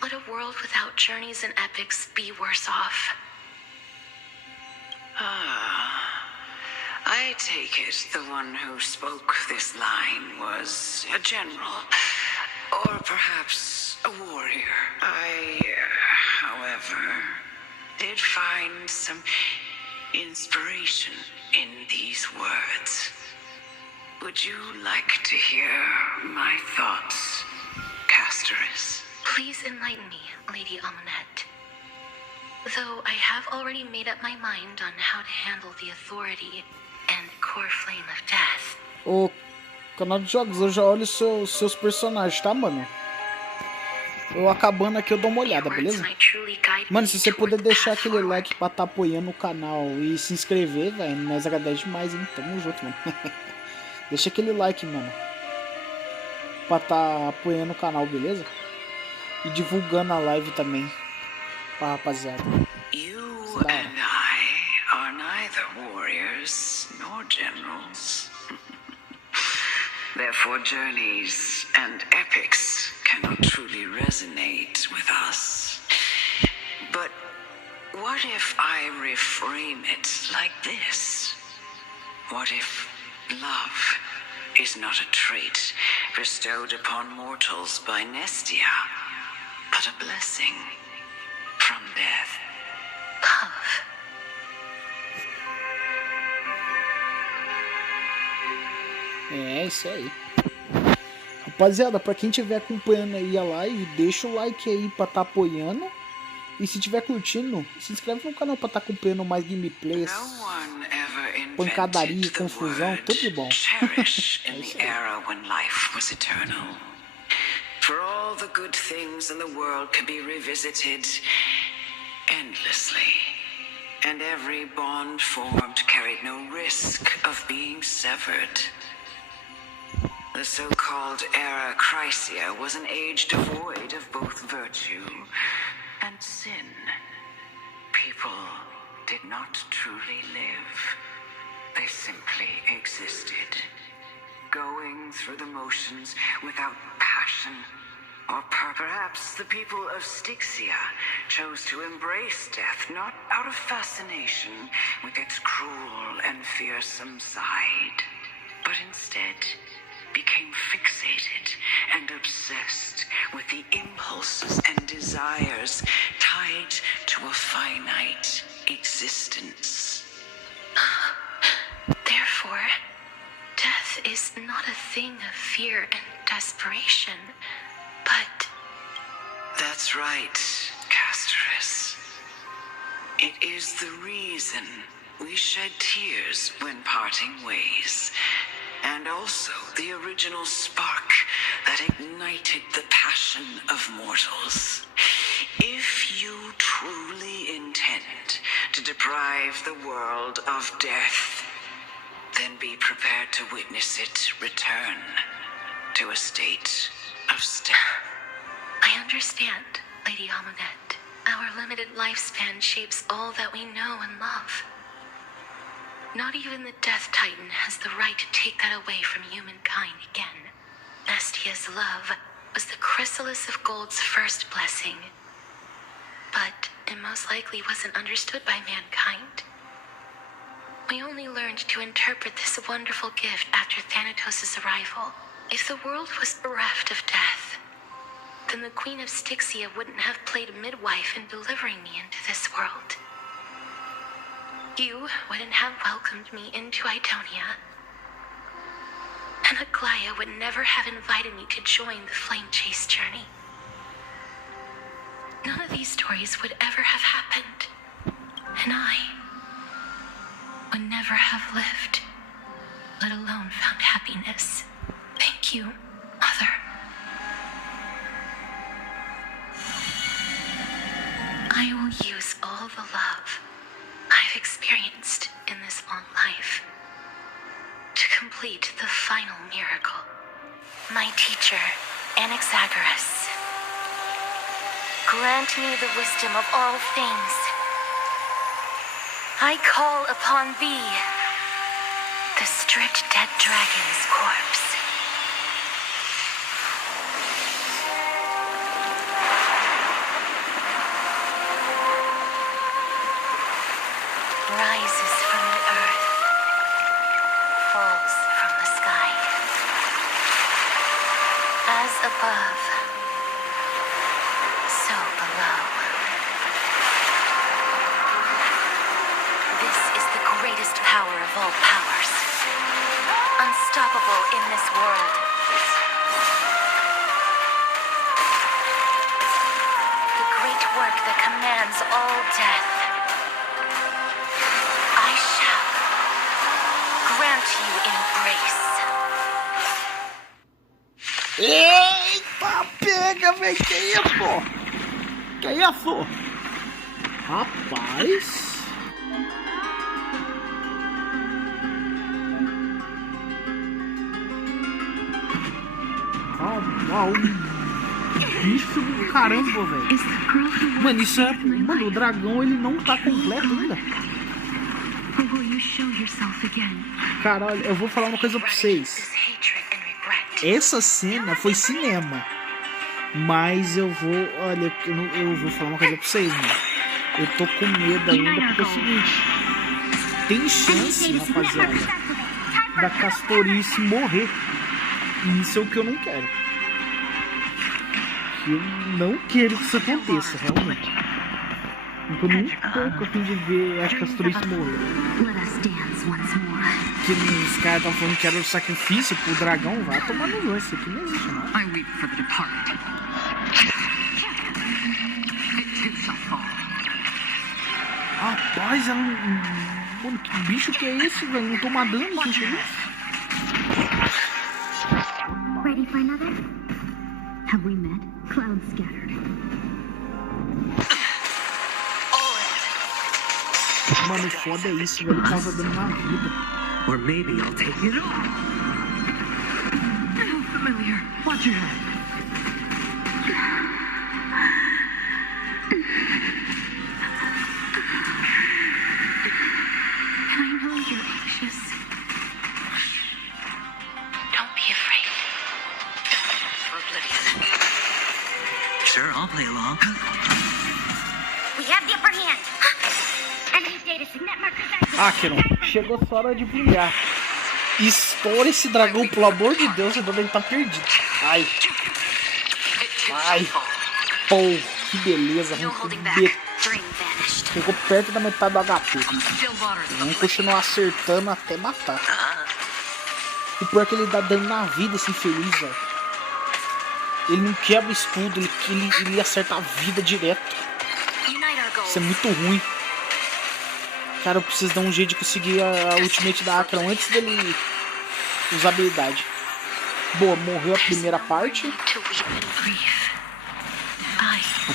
Would a world without journeys and epics be worse off? I take it the one who spoke this line was a general, or perhaps a warrior. I, however, did find some inspiration in these words. Would you like to hear my thoughts, Castorice? Please enlighten me, Lady Amonette. Though I have already made up my mind on how to handle the authority and core flame of death. O canal de jogos, eu já olho seus personagens, tá, mano? Eu acabando aqui, eu dou uma olhada, beleza? Mano, se você puder deixar aquele like pra tá apoiando o canal e se inscrever, velho, nós agradecemos demais, hein? Tamo junto, mano. Deixa aquele like, mano, pra tá apoiando o canal, beleza? E divulgando a live também pra rapaziada. You and I are neither warriors nor generals. Therefore, journeys and epics cannot truly resonate with us. But what if I reframe it like this? What if love is not a trait bestowed upon mortals by Nestia, but a blessing from death? Love. É isso aí. Rapaziada, pra quem estiver acompanhando aí a live, deixa o like aí pra tá apoiando. E se estiver curtindo, se inscreve no canal pra tá acompanhando mais gameplays, pancadaria, confusão, tudo de bom. É isso aí. For all the good things in the world can be revisited endlessly, and every bond formed carried no risk of being severed. The so-called era Chrysia was an age devoid of both virtue and sin. People did not truly live. They simply existed, going through the motions without passion or perhaps the people of Styxia chose to embrace death not out of fascination with its cruel and fearsome side, but instead became fixated and obsessed with the impulses and desires tied to a finite existence. Therefore, death is not a thing of fear and desperation, but... That's right, Castorice. It is the reason we shed tears when parting ways, and also the original spark that ignited the passion of mortals. If you truly intend to deprive the world of death, then be prepared to witness it return to a state of stillness. I understand, Lady Amonette. Our limited lifespan shapes all that we know and love. Not even the Death Titan has the right to take that away from humankind again. Nestia's love was the chrysalis of gold's first blessing, but it most likely wasn't understood by mankind. We only learned to interpret this wonderful gift after Thanatos' arrival. If the world was bereft of death, then the Queen of Styxia wouldn't have played midwife in delivering me into this world. You wouldn't have welcomed me into Idonia. And Aglaya would never have invited me to join the Flame Chase journey. None of these stories would ever have happened. And I would never have lived, let alone found happiness. Thank you, Mother. I will use all the love I've experienced in this long life to complete the final miracle. My teacher, Anaxagoras, grant me the wisdom of all things. I call upon thee, the stripped dead dragon's corpse. Rises from the earth, falls from the sky. As above, so below. This is the greatest power of all powers, unstoppable in this world. The great work that commands all death. I shall grant you embrace. Eita, pega, velho. Que isso? Que isso? Rapaz. Bicho do caramba, velho. Mano, isso é. Mano, o dragão ele não tá completo ainda. Caralho, eu vou falar uma coisa pra vocês. Essa cena foi cinema. Mas eu vou. Olha, eu vou falar uma coisa pra vocês, mano. Eu tô com medo ainda porque é o seguinte. Tem chance, rapaziada, da Castorice morrer. E isso é o que eu não quero. Eu não quero que isso aconteça, realmente. Eu tô nem um pouco a fim de ver a Castorice morrer. Que os caras estavam falando que era o sacrifício pro dragão. Vai tomar no lance, isso aqui não existe não. Rapaz, ela não... Mano, que bicho que é esse, velho? Não toma dano, que isso? Ready for another? Have we met? Clouds scattered. Mano, foda é isso, velho. Ele causa dano na vida. Or maybe I'll take it off. Familiar. Watch your head. I know you're anxious. Don't be afraid. Oblivion. Sure, I'll play along. We have the upper hand. Enemy data signet markers active. Ah, Keron, chegou sua hora de brilhar. Estoura esse dragão, pelo amor de Deus, senão ele tá perdido. Ai. Ai. Pô, que beleza. Chegou perto da metade do HP. Vamos continuar acertando até matar. O pior é que ele dá dano na vida, esse infeliz, velho. Ele não quebra o escudo, ele acerta a vida direto. Isso é muito ruim. Cara, eu preciso dar um jeito de conseguir a ultimate da Akron antes dele usar a habilidade. Boa, morreu a primeira parte.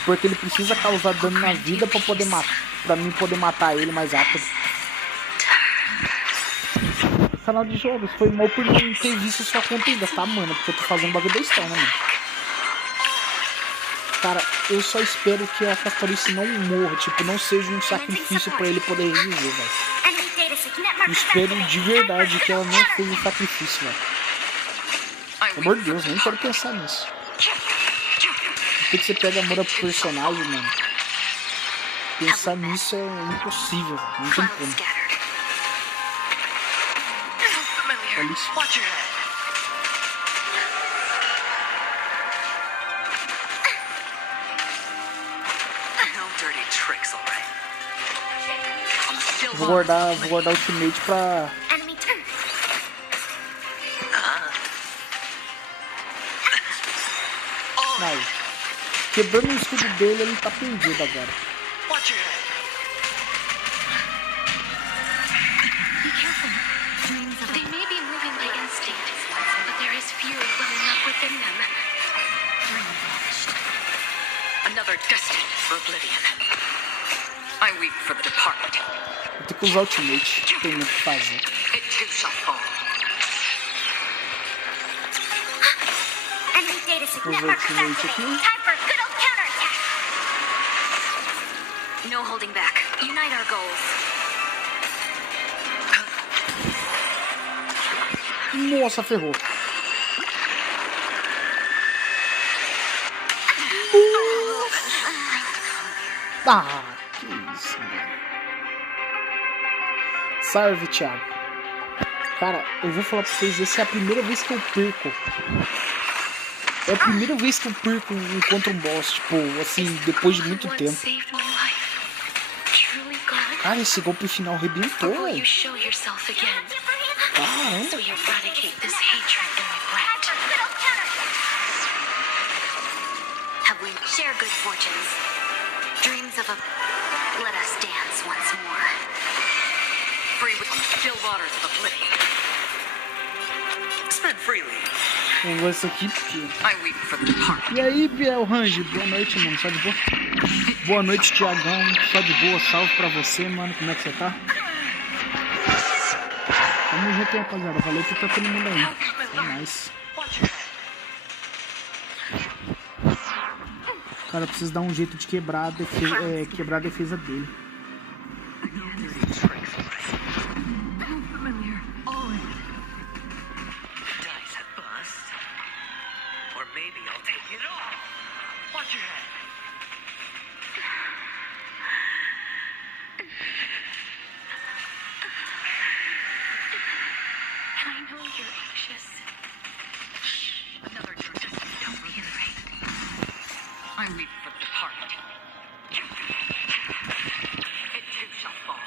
Porque ele precisa causar dano na vida pra poder matar, pra mim poder matar ele mais rápido. Canal de jogos, foi mal por não ter visto sua conta ainda, tá, mano? Porque eu tô fazendo bagulho da história, né, mano? Cara, eu só espero que a Castorice não morra, tipo, não seja um sacrifício pra ele poder reviver, velho. Eu espero de verdade que ela não seja um sacrifício, velho. Pelo amor de Deus, nem quero pensar nisso. Por que você pega amor ao personagem, mano? Pensar nisso é impossível, não tem como. Olha isso. vou guardar ultimate pra... Enemy turret. Aí. Quebrando o escudo dele, ele tá perdido agora. Watch your head. Be careful. They may be moving by instinct, but there is fury welling up within them. Dream vanished. Another destined for oblivion. I weep for the departed. Vou ter que usar ultimate. Tem muito o que fazer. It too shall fall. Enemy data Vou signal ver o markers ultimate activated. aqui. Time for good old counterattack. No holding back. Unite our goals. Nossa, ferrou. Ah, que isso, mano. Salve, Thiago. Cara, eu vou falar pra vocês, essa é a primeira vez que eu perco. É a primeira vez que eu perco enquanto um boss, tipo, assim, depois de muito tempo. Cara, esse golpe final arrebentou, velho. Caramba. Have we share good fortunes? Dreams of a... Let us dance once more. Free with still waters of oblivion. Spend freely. Vamos ver isso aqui, porque... I weep for the departed. E aí, Biel Range, boa noite, mano, só de boa? Boa noite, Tiagão, só de boa, salve pra você, mano, como é que você tá? Tamo junto, rapaziada, valeu por estar todo mundo aí, é nóis. Cara, eu preciso dar um jeito de quebrar a defesa dele. I weep for the departed. It too shall fall.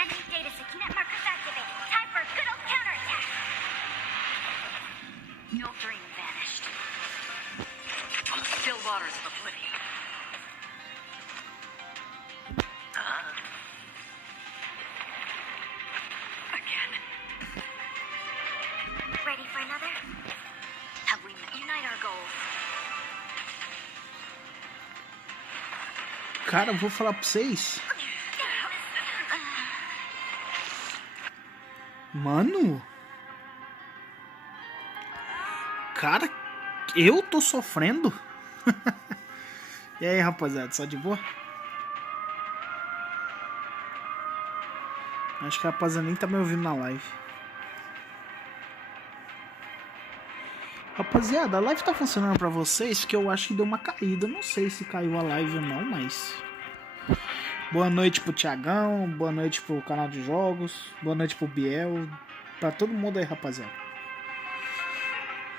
Enemy data signal markers activated. Time for good old counterattack. No dream vanished. On still waters of oblivion. Again. Ready for another? Have we met? Unite our goals. Cara, eu vou falar pra vocês. Mano. Cara, eu tô sofrendo. E aí, rapaziada, só de boa? Acho que a rapaziada nem tá me ouvindo na live. Rapaziada, a live tá funcionando pra vocês, que eu acho que deu uma caída. Não sei se caiu a live ou não, mas... Boa noite pro Thiagão, boa noite pro canal de jogos, boa noite pro Biel, pra todo mundo aí, rapaziada.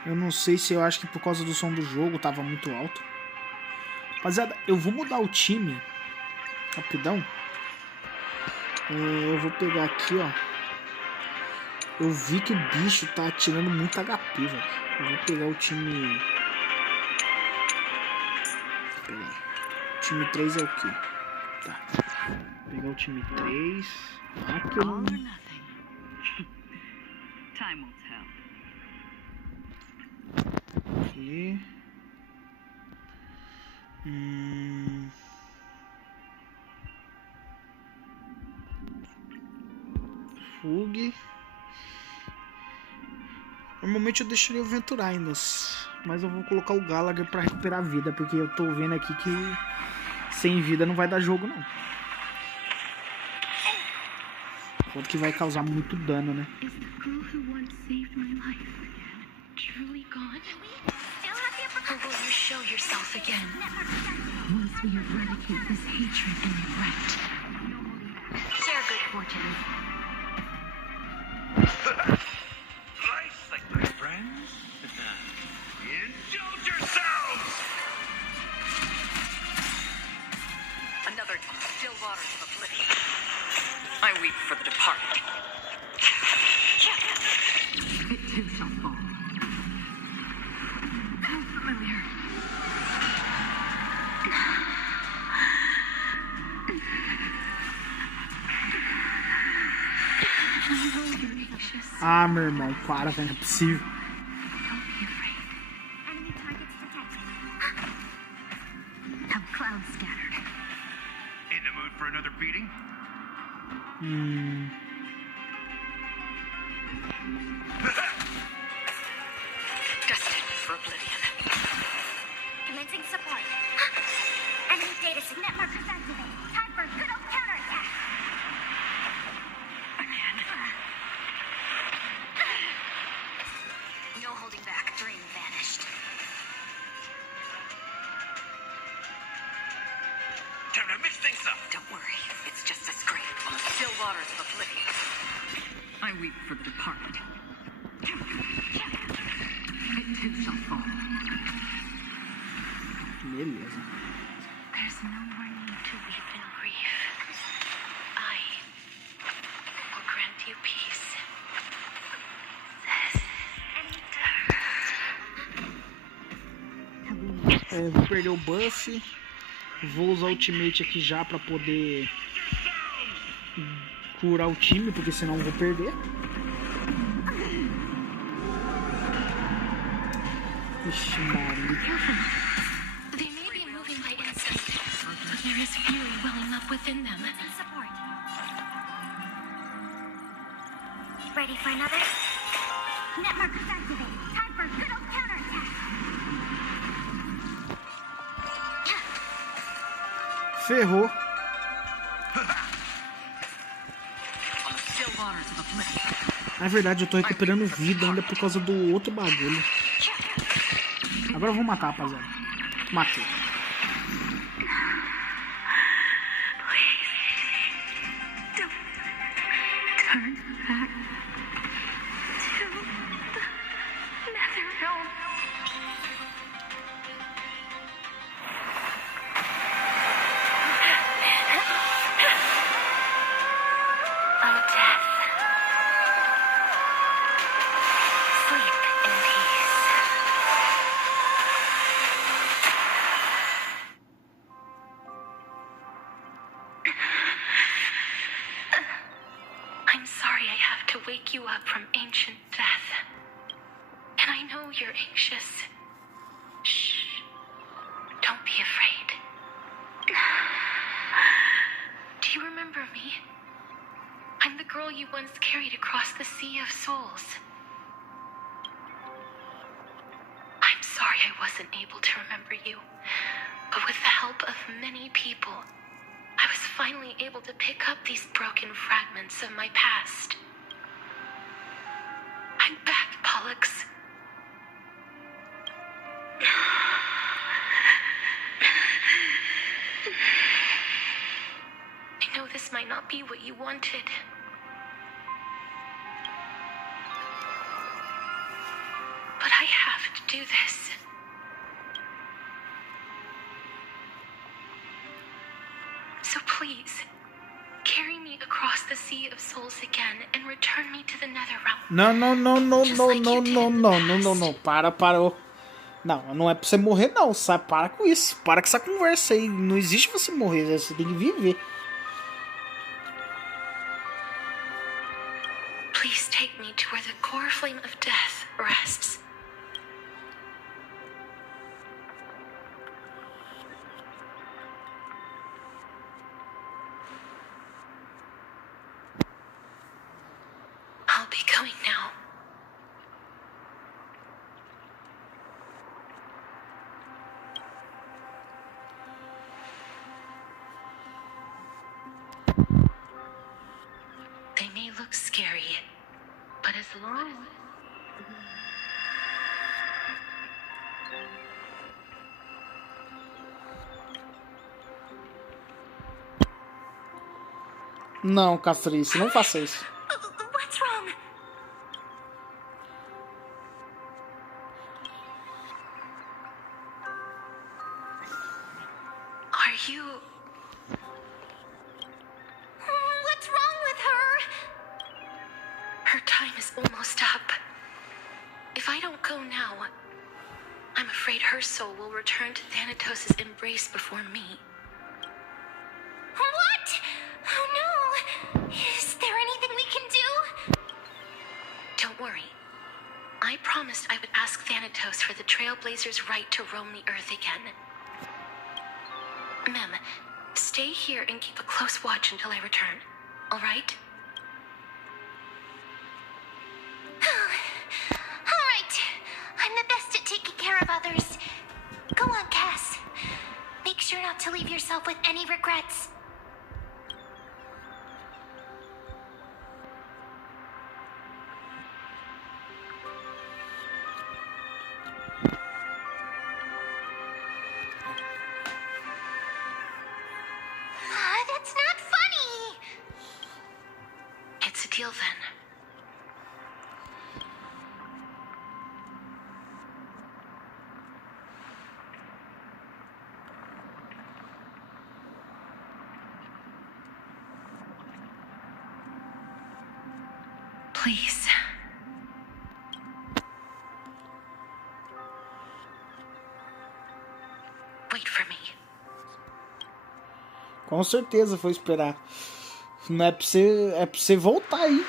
Eu não sei se eu acho que por causa do som do jogo tava muito alto. Rapaziada, eu vou mudar o time rapidão. Eu vou pegar aqui, ó. Eu vi que o bicho tá atirando muito HP, velho. Eu vou pegar o time... Peraí. O time 3 é o quê? Tá. Vou pegar o time 3. Aquele... Time will tell. Aqui. Fug. Normalmente eu deixaria o Venturinos, mas eu vou colocar o Gallagher pra recuperar a vida, porque eu tô vendo aqui que sem vida não vai dar jogo, não. Enquanto que vai causar muito dano, né? Truly gone? Or will you show yourself again? Once we eradicate this hatred and regret. Share good fortunes. Nice, like my friends. Indulge yourselves! waters of oblivion. I weep for the departed. It too shall fall. How familiar. Ah, meu irmão, para, velho, não é possível. Enemy targets detected. Have clouds scattered. In the mood for another beating? Destined for oblivion. Commencing support. Enemy data signet markers activate. Time for a good old counterattack. No holding back. Dream vanished. Time to mix things up. Don't worry, it's just a scrape on the still waters of oblivion. I weep for the departed. It too shall fall. Beleza. There's no more need to weep in grief. I will grant you peace. Vou perder o buff. Vou usar o ultimate aqui já pra poder curar o time, porque senão eu vou perder. Ixi, Maria. They may be moving by instinct, but there is fury welling up within them. Support. Ready for another? Net markers activate. Time for a good old counterattack. Ferrou. On the still waters of oblivion. Na verdade, eu tô recuperando vida ainda por causa do outro bagulho. Agora eu vou matar, rapaziada. Matei. Turn back to the nether realm. Oh, death. Sleep in peace. I'm sorry I have to wake you up from ancient death. And I know you're anxious. Shh. Don't be afraid. Do you remember me? I'm the girl you once carried across the Sea of Souls. I'm sorry I wasn't able to remember you, but with the help of many people, I was finally able to pick up these broken fragments of my past. I'm back, Pollux. I know this might not be what you wanted. But I have to do this. So please, carry me across the Sea of Souls again and return me to the Nether Realm. Não. Para. Não é pra você morrer, não. Sabe? Para com isso. Para com essa conversa aí. Não existe você morrer. Você tem que viver. Please take me to where the core flame of death rests. I'll be going now. They may look scary, but as long as... Não, Castorice, não faça isso. What's wrong? Are you... time is almost up. If I don't go now, I'm afraid her soul will return to Thanatos' embrace before me. What? Oh no! Is there anything we can do? Don't worry. I promised I would ask Thanatos for the Trailblazers' right to roam the Earth again. Mem, stay here and keep a close watch until I return. All right? All right. I'm the best at taking care of others. Go on, Cass. Make sure not to leave yourself with any regrets. That's not funny. It's a deal then. Please. Wait for me. Com certeza vou esperar. Não é pra você voltar aí.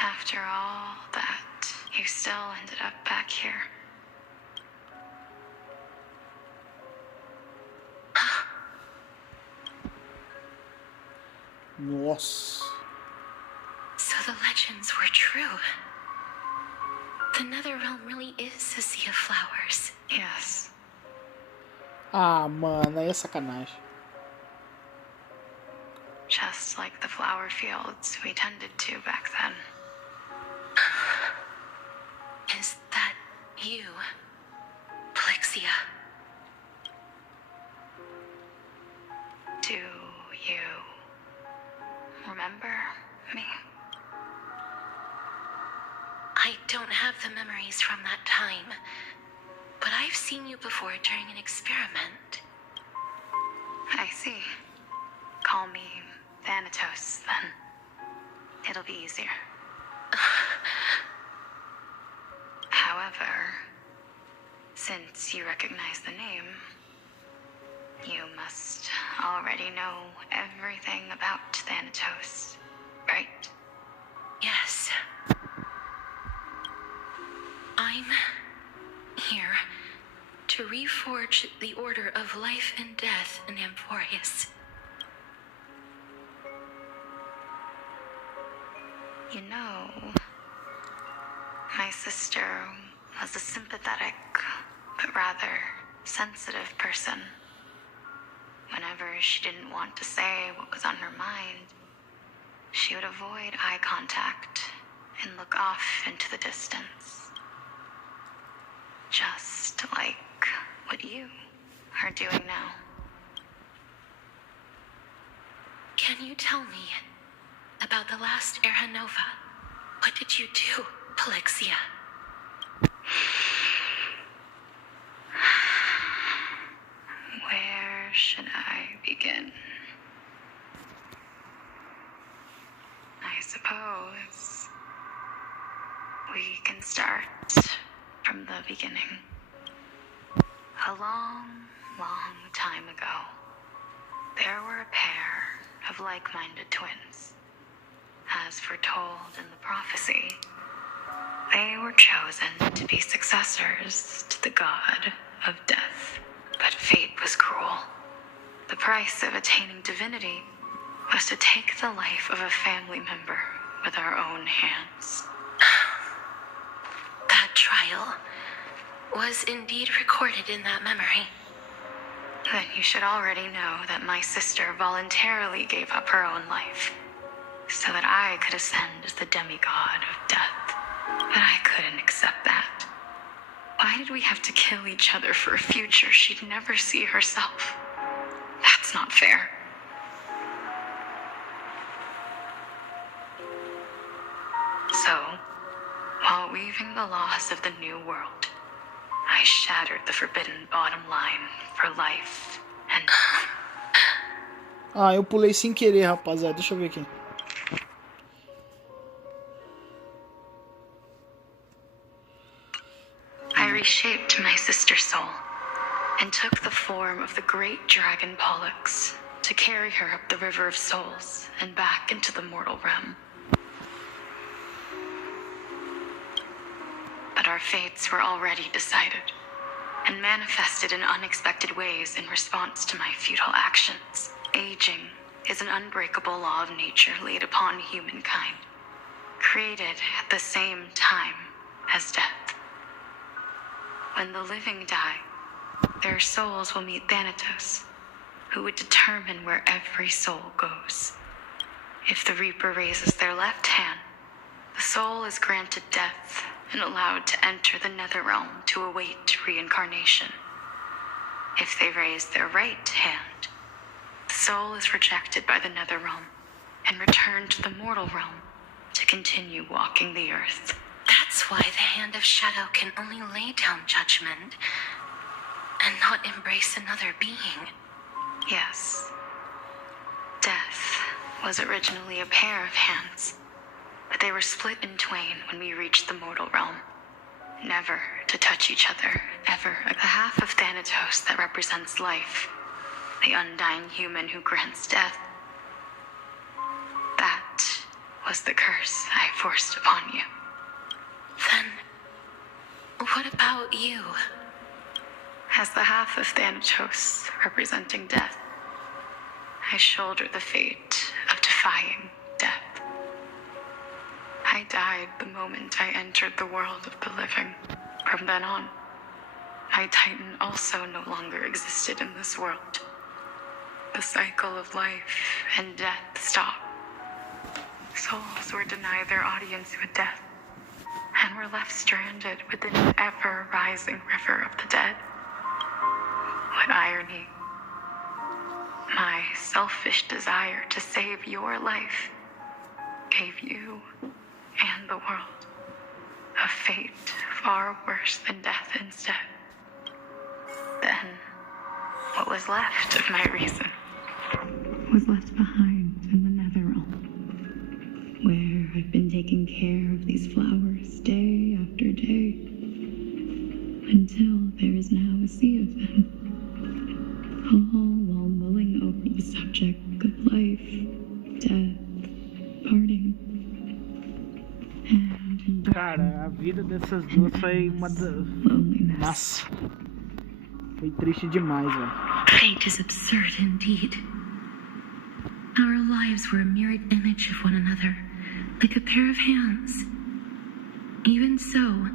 After all that, you still ended up back here. Nossa. So the legends were true. The Netherrealm really is a sea of flowers. Yes. Ah, mano, aí é sacanagem. Just like the flower fields we tended to back then. Is that you, Plexia? Do you remember me? I don't have the memories from that time, but I've seen you before during an experiment. I see. Call me Thanatos, then. It'll be easier. However, since you recognize the name, you must already know everything about Thanatos, right? Yes. I'm here to reforge the order of life and death in Amphorius. You know, my sister was a sympathetic, but rather sensitive person. Whenever she didn't want to say what was on her mind, she would avoid eye contact and look off into the distance. Just like what you are doing now. Can you tell me about the last Era Nova? What did you do, Plexia? Where should I begin? I suppose we can start from the beginning. A long, long time ago, there were a pair of like-minded twins. As foretold in the prophecy, they were chosen to be successors to the god of death. But fate was cruel. The price of attaining divinity was to take the life of a family member with our own hands. That trial was indeed recorded in that memory. Then you should already know that my sister voluntarily gave up her own life so that I could ascend as the demigod of death. But I couldn't accept that. Why did we have to kill each other for a future she'd never see herself? That's not fair. So, while weaving the laws of the new world, I shattered the forbidden bottom line for life and... Ah, eu pulei sem querer, rapaziada. Deixa eu ver aqui. I reshaped my sister's soul and took the form of the great dragon Pollux to carry her up the River of Souls and back into the mortal realm. But our fates were already decided and manifested in unexpected ways in response to my futile actions. Aging is an unbreakable law of nature laid upon humankind, created at the same time as death. When the living die, their souls will meet Thanatos, who would determine where every soul goes. If the Reaper raises their left hand, the soul is granted death and allowed to enter the Netherrealm to await reincarnation. If they raise their right hand, the soul is rejected by the Netherrealm and returned to the mortal realm to continue walking the earth. That's why the Hand of Shadow can only lay down judgment and not embrace another being. Yes. Death was originally a pair of hands, but they were split in twain when we reached the mortal realm, never to touch each other, ever. The half of Thanatos that represents life, the undying human who grants death. That was the curse I forced upon you. Then, what about you? As the half of Thanatos representing death, I shoulder the fate of defying death. I died the moment I entered the world of the living. From then on, my Titan also no longer existed in this world. The cycle of life and death stopped. Souls were denied their audience with death, and were left stranded within an ever-rising river of the dead. What irony. My selfish desire to save your life gave you and the world a fate far worse than death instead. Then, what was left of my reason was left behind in the Netherrealm, where I've been taking care of these flowers day after day, until there is now a sea of them, all while mulling over the subject of life, death, parting, and cara, a vida dessas duas foi uma das... Nossa, foi triste demais, velho. Fate is absurd indeed. Our lives were a mirrored image of one another, like a pair of hands. Even so,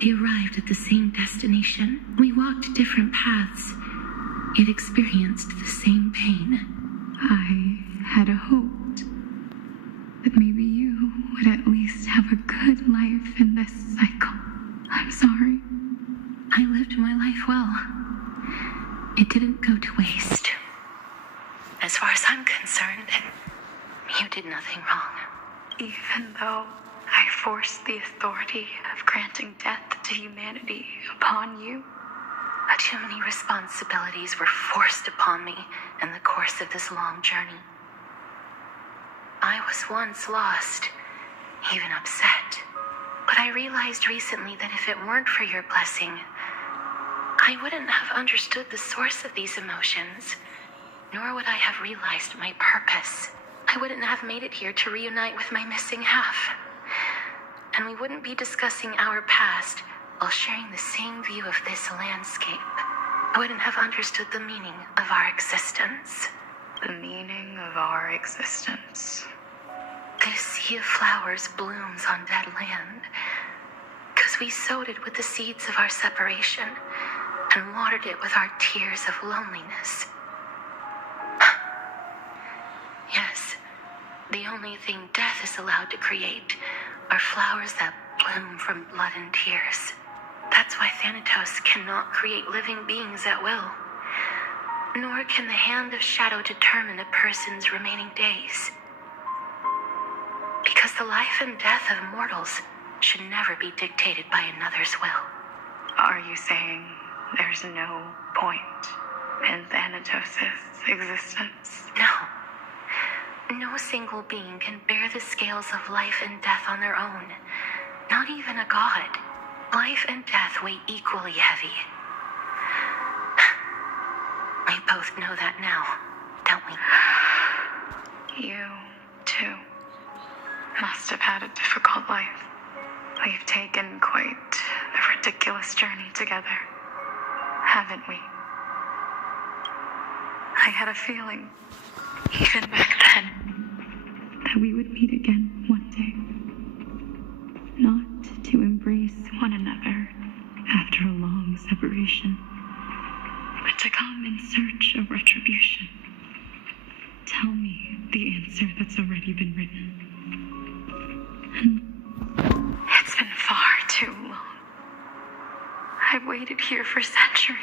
they arrived at the same destination. We walked different paths, yet experienced the same pain. I had hoped that maybe you would at least have a good life in this cycle. I'm sorry. I lived my life well. It didn't go to waste. As far as I'm concerned, you did nothing wrong. Even though I forced the authority of granting death to humanity upon you, too many responsibilities were forced upon me in the course of this long journey. I was once lost, even upset. But I realized recently that if it weren't for your blessing, I wouldn't have understood the source of these emotions, nor would I have realized my purpose. I wouldn't have made it here to reunite with my missing half. And we wouldn't be discussing our past while sharing the same view of this landscape. I wouldn't have understood the meaning of our existence. The meaning of our existence. This sea of flowers blooms on dead land, because we sowed it with the seeds of our separation and watered it with our tears of loneliness. Yes, the only thing death is allowed to create are flowers that bloom from blood and tears. That's why Thanatos cannot create living beings at will. Nor can the Hand of Shadow determine a person's remaining days. Because the life and death of mortals should never be dictated by another's will. Are you saying there's no point in Thanatos' existence? No. No single being can bear the scales of life and death on their own. Not even a god. Life and death weigh equally heavy. We both know that now, don't we? You, too, must have had a difficult life. We've taken quite the ridiculous journey together, haven't we? I had a feeling, even back then, that we would meet again one day. Not to embrace one another after a long separation, but to come in search of retribution. Tell me the answer that's already been written. It's been far too long. I've waited here for centuries,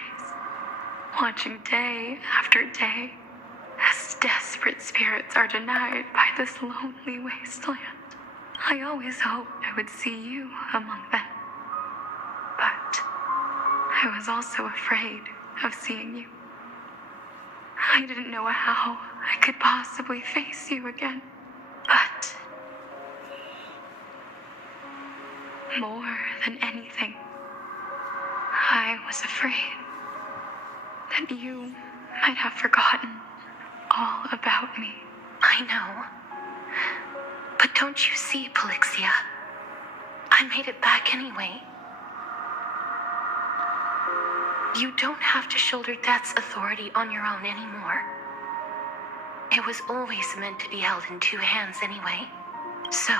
watching day after day as desperate spirits are denied by this lonely wasteland. I always hoped I would see you among them, but I was also afraid of seeing you. I didn't know how I could possibly face you again, but more than anything, I was afraid that you might have forgotten all about me. I know. But don't you see, Polixia? I made it back anyway. You don't have to shoulder death's authority on your own anymore. It was always meant to be held in two hands anyway. So,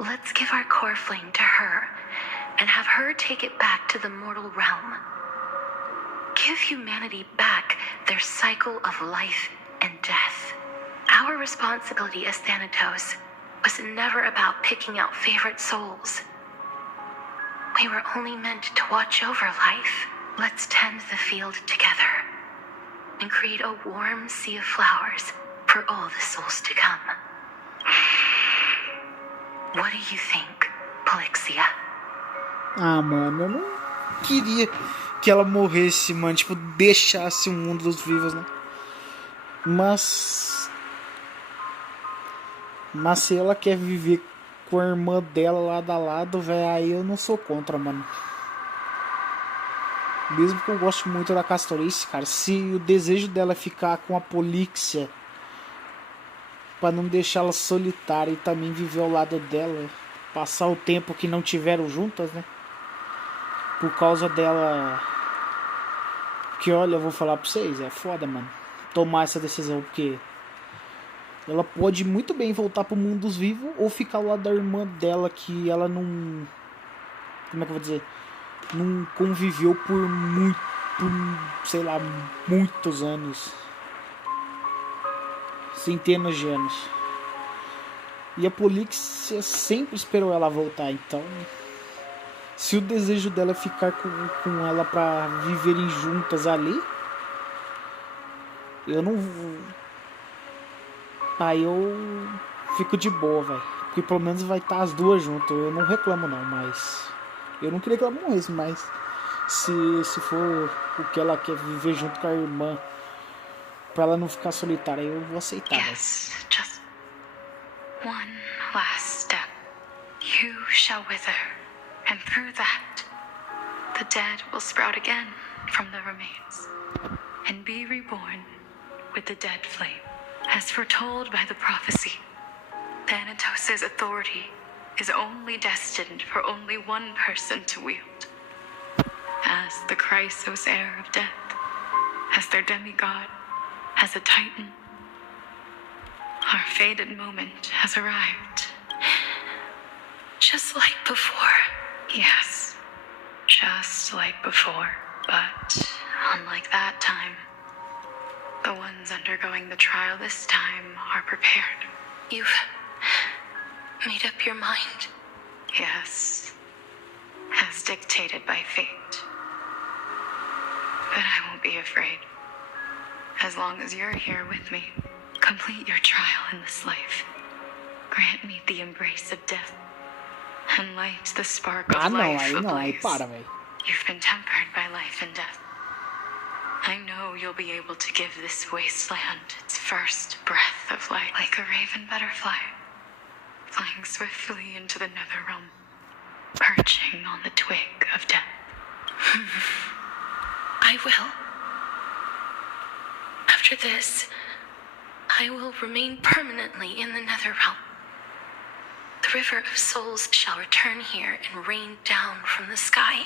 let's give our core flame to her and have her take it back to the mortal realm. Give humanity back their cycle of life and death. Our responsibility as Thanatos was never about picking out favorite souls. We were only meant to watch over life. Let's tend the field together and create a warm sea of flowers for all the souls to come. What do you think, Polixia? Ah, mano, eu não queria que ela morresse, mano. Tipo, deixasse o mundo dos vivos, né? Mas se ela quer viver com a irmã dela lado a lado, velho, aí eu não sou contra, mano. Mesmo que eu goste muito da Castorice, cara, se o desejo dela é ficar com a Polixia pra não deixá-la solitária e também viver ao lado dela, passar o tempo que não tiveram juntas, né? Por causa dela. Que olha, eu vou falar pra vocês, é foda, mano, tomar essa decisão, porque ela pode muito bem voltar pro mundo dos vivos ou ficar ao lado da irmã dela, que ela não. Como é que eu vou dizer? Não conviveu por sei lá, muitos anos. Centenas de anos. E a Polixia sempre esperou ela voltar, então se o desejo dela é ficar com ela pra viverem juntas ali, eu não vou. Aí eu fico de boa, velho. Porque pelo menos vai estar as duas juntas. Eu não reclamo não, mas eu não queria que ela morresse, mas se for o que ela quer, viver junto com a irmã, pra ela não ficar solitária, eu vou aceitar. Yes, just one last step. You shall wither, and through that, the dead will sprout again from the remains, and be reborn with the dead flame. As foretold by the prophecy, Thanatos' authority is only destined for only one person to wield. As the Chrysos heir of death, as their demigod, as a titan, our fated moment has arrived. Just like before. Yes, just like before, but unlike that time, the ones undergoing the trial this time are prepared. You've made up your mind? Yes, as dictated by fate. But I won't be afraid. As long as you're here with me, complete your trial in this life. Grant me the embrace of death, and light the spark of life não, aí ablaze. para, velho. You've been tempered by life and death. I know you'll be able to give this wasteland its first breath of light, like a raven butterfly, flying swiftly into the netherrealm, perching on the twig of death. I will. After this, I will remain permanently in the netherrealm. The river of souls shall return here and rain down from the sky,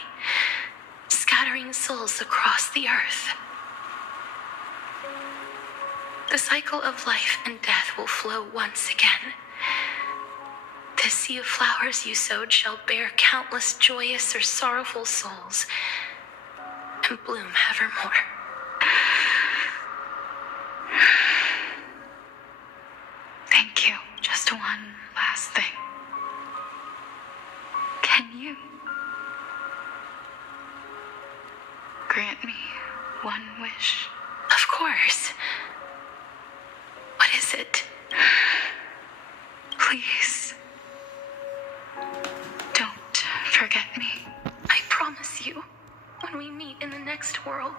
scattering souls across the earth. The cycle of life and death will flow once again. The sea of flowers you sowed shall bear countless joyous or sorrowful souls and bloom evermore. Thank you. Just one last thing. Can you grant me one wish? Of course. What is it? Please, don't forget me. I promise you, when we meet in the next world,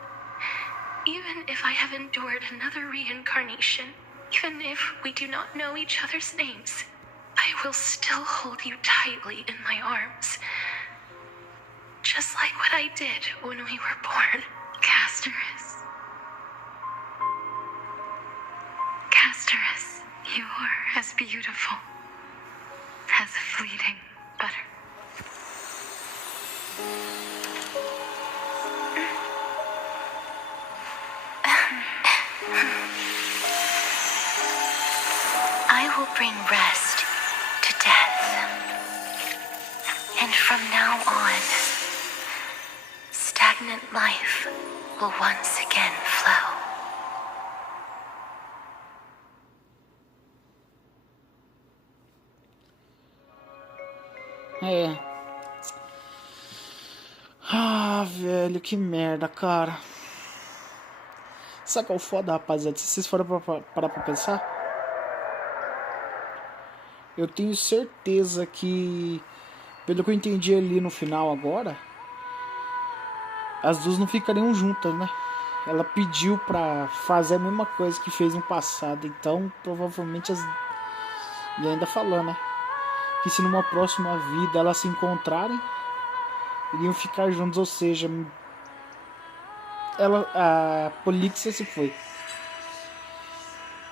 even if I have endured another reincarnation, even if we do not know each other's names, I will still hold you tightly in my arms. Just like what I did when we were born. Castorice. Castorice, you are as beautiful as a fleeting butter. I will bring rest to death. And from now on, stagnant life will once again flow. É. Ah, velho, que merda, cara. Sabe qual é o foda, rapaziada? Se vocês forem parar pra pensar, eu tenho certeza que, pelo que eu entendi ali no final agora, as duas não ficariam juntas, né? Ela pediu pra fazer a mesma coisa que fez no passado. Então, provavelmente E ainda falando, né? Que se numa próxima vida elas se encontrarem, iriam ficar juntos, ou seja, a Políxia se foi.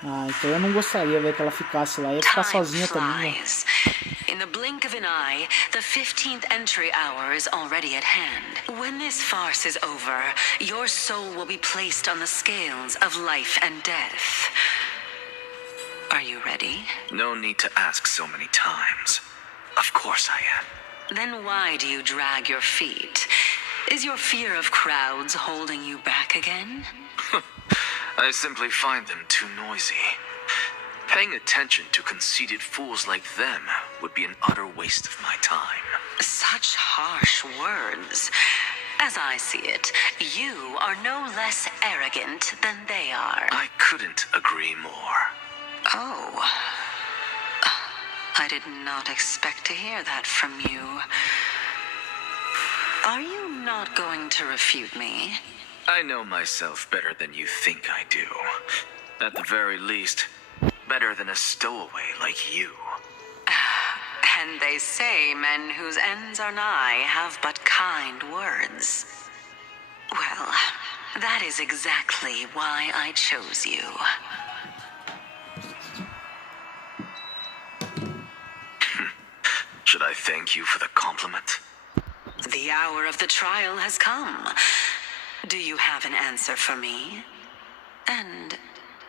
Ah, então eu não gostaria, velho, que ela ficasse lá. Ia ficar sozinha também, né? In the blink of an eye, the 15th entry hour is already at hand. When this farce is over, your soul will be placed on the scales of life and death. Are you ready? No need to ask so many times. Of course I am. Then why do you drag your feet? Is your fear of crowds holding you back again? I simply find them too noisy. Paying attention to conceited fools like them would be an utter waste of my time. Such harsh words. As I see it, you are no less arrogant than they are. I couldn't agree more. Oh. I did not expect to hear that from you. Are you not going to refute me? I know myself better than you think I do. At the very least, better than a stowaway like you. And they say men whose ends are nigh have but kind words. Well, that is exactly why I chose you. Should I thank you for the compliment? The hour of the trial has come. Do you have an answer for me? And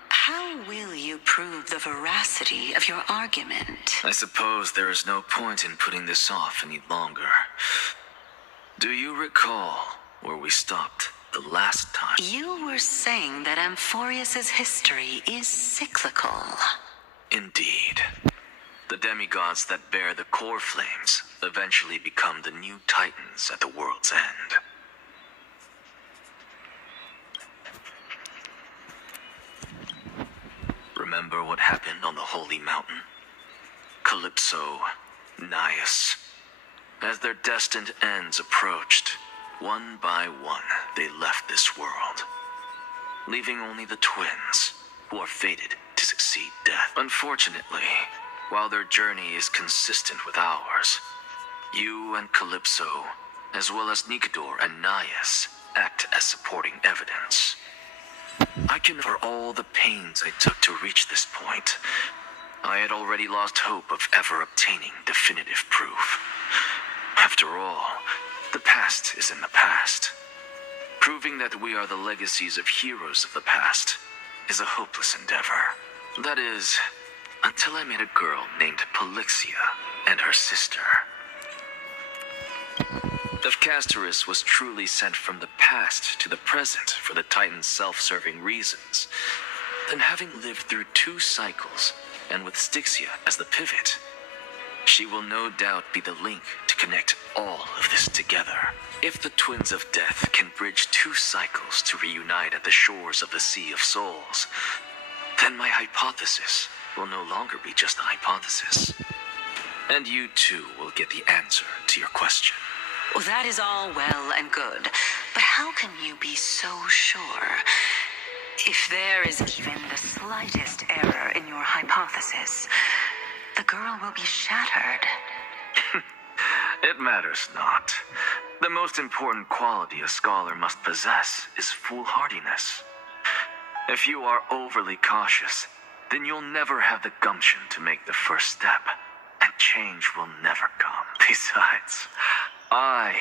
how will you prove the veracity of your argument? I suppose there is no point in putting this off any longer. Do you recall where we stopped the last time? You were saying that Amphorius's history is cyclical. Indeed. The demigods that bear the core flames eventually become the new titans at the world's end. Remember what happened on the Holy Mountain? Calypso, Naias. As their destined ends approached, One by one, they left this world, leaving only the twins, who are fated to succeed death. Unfortunately, while their journey is consistent with ours, you and Calypso, as well as Nicodor and Naias, act as supporting evidence. I can for all the pains I took to reach this point. I had already lost hope of ever obtaining definitive proof. After all, the past is in the past. Proving that we are the legacies of heroes of the past is a hopeless endeavor. That is, until I met a girl named Polixia and her sister. If Castorice was truly sent from the past to the present for the Titan's self-serving reasons, then having lived through 2 cycles, and with Styxia as the pivot, she will no doubt be the link to connect all of this together. If the Twins of Death can bridge 2 cycles to reunite at the shores of the Sea of Souls, then my hypothesis will no longer be just a hypothesis. And you too will get the answer to your question. Well, that is all well and good, but how can you be so sure? If there is even the slightest error in your hypothesis, the girl will be shattered. It matters not. The most important quality a scholar must possess is foolhardiness. If you are overly cautious, then you'll never have the gumption to make the first step, and change will never come. Besides, I,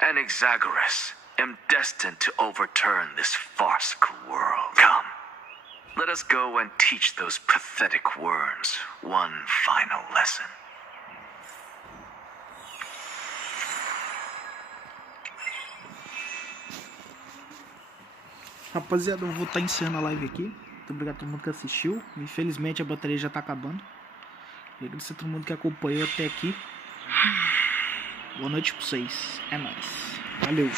Anaxagoras, am destined to overturn this farcical world. Come, let us go and teach those pathetic worms one final lesson. Rapaziada, eu vou estar encerrando a live aqui. Muito obrigado a todo mundo que assistiu. Infelizmente a bateria já está acabando. E agradeço a todo mundo que acompanhou até aqui. Boa noite pra vocês. É nóis. Valeu.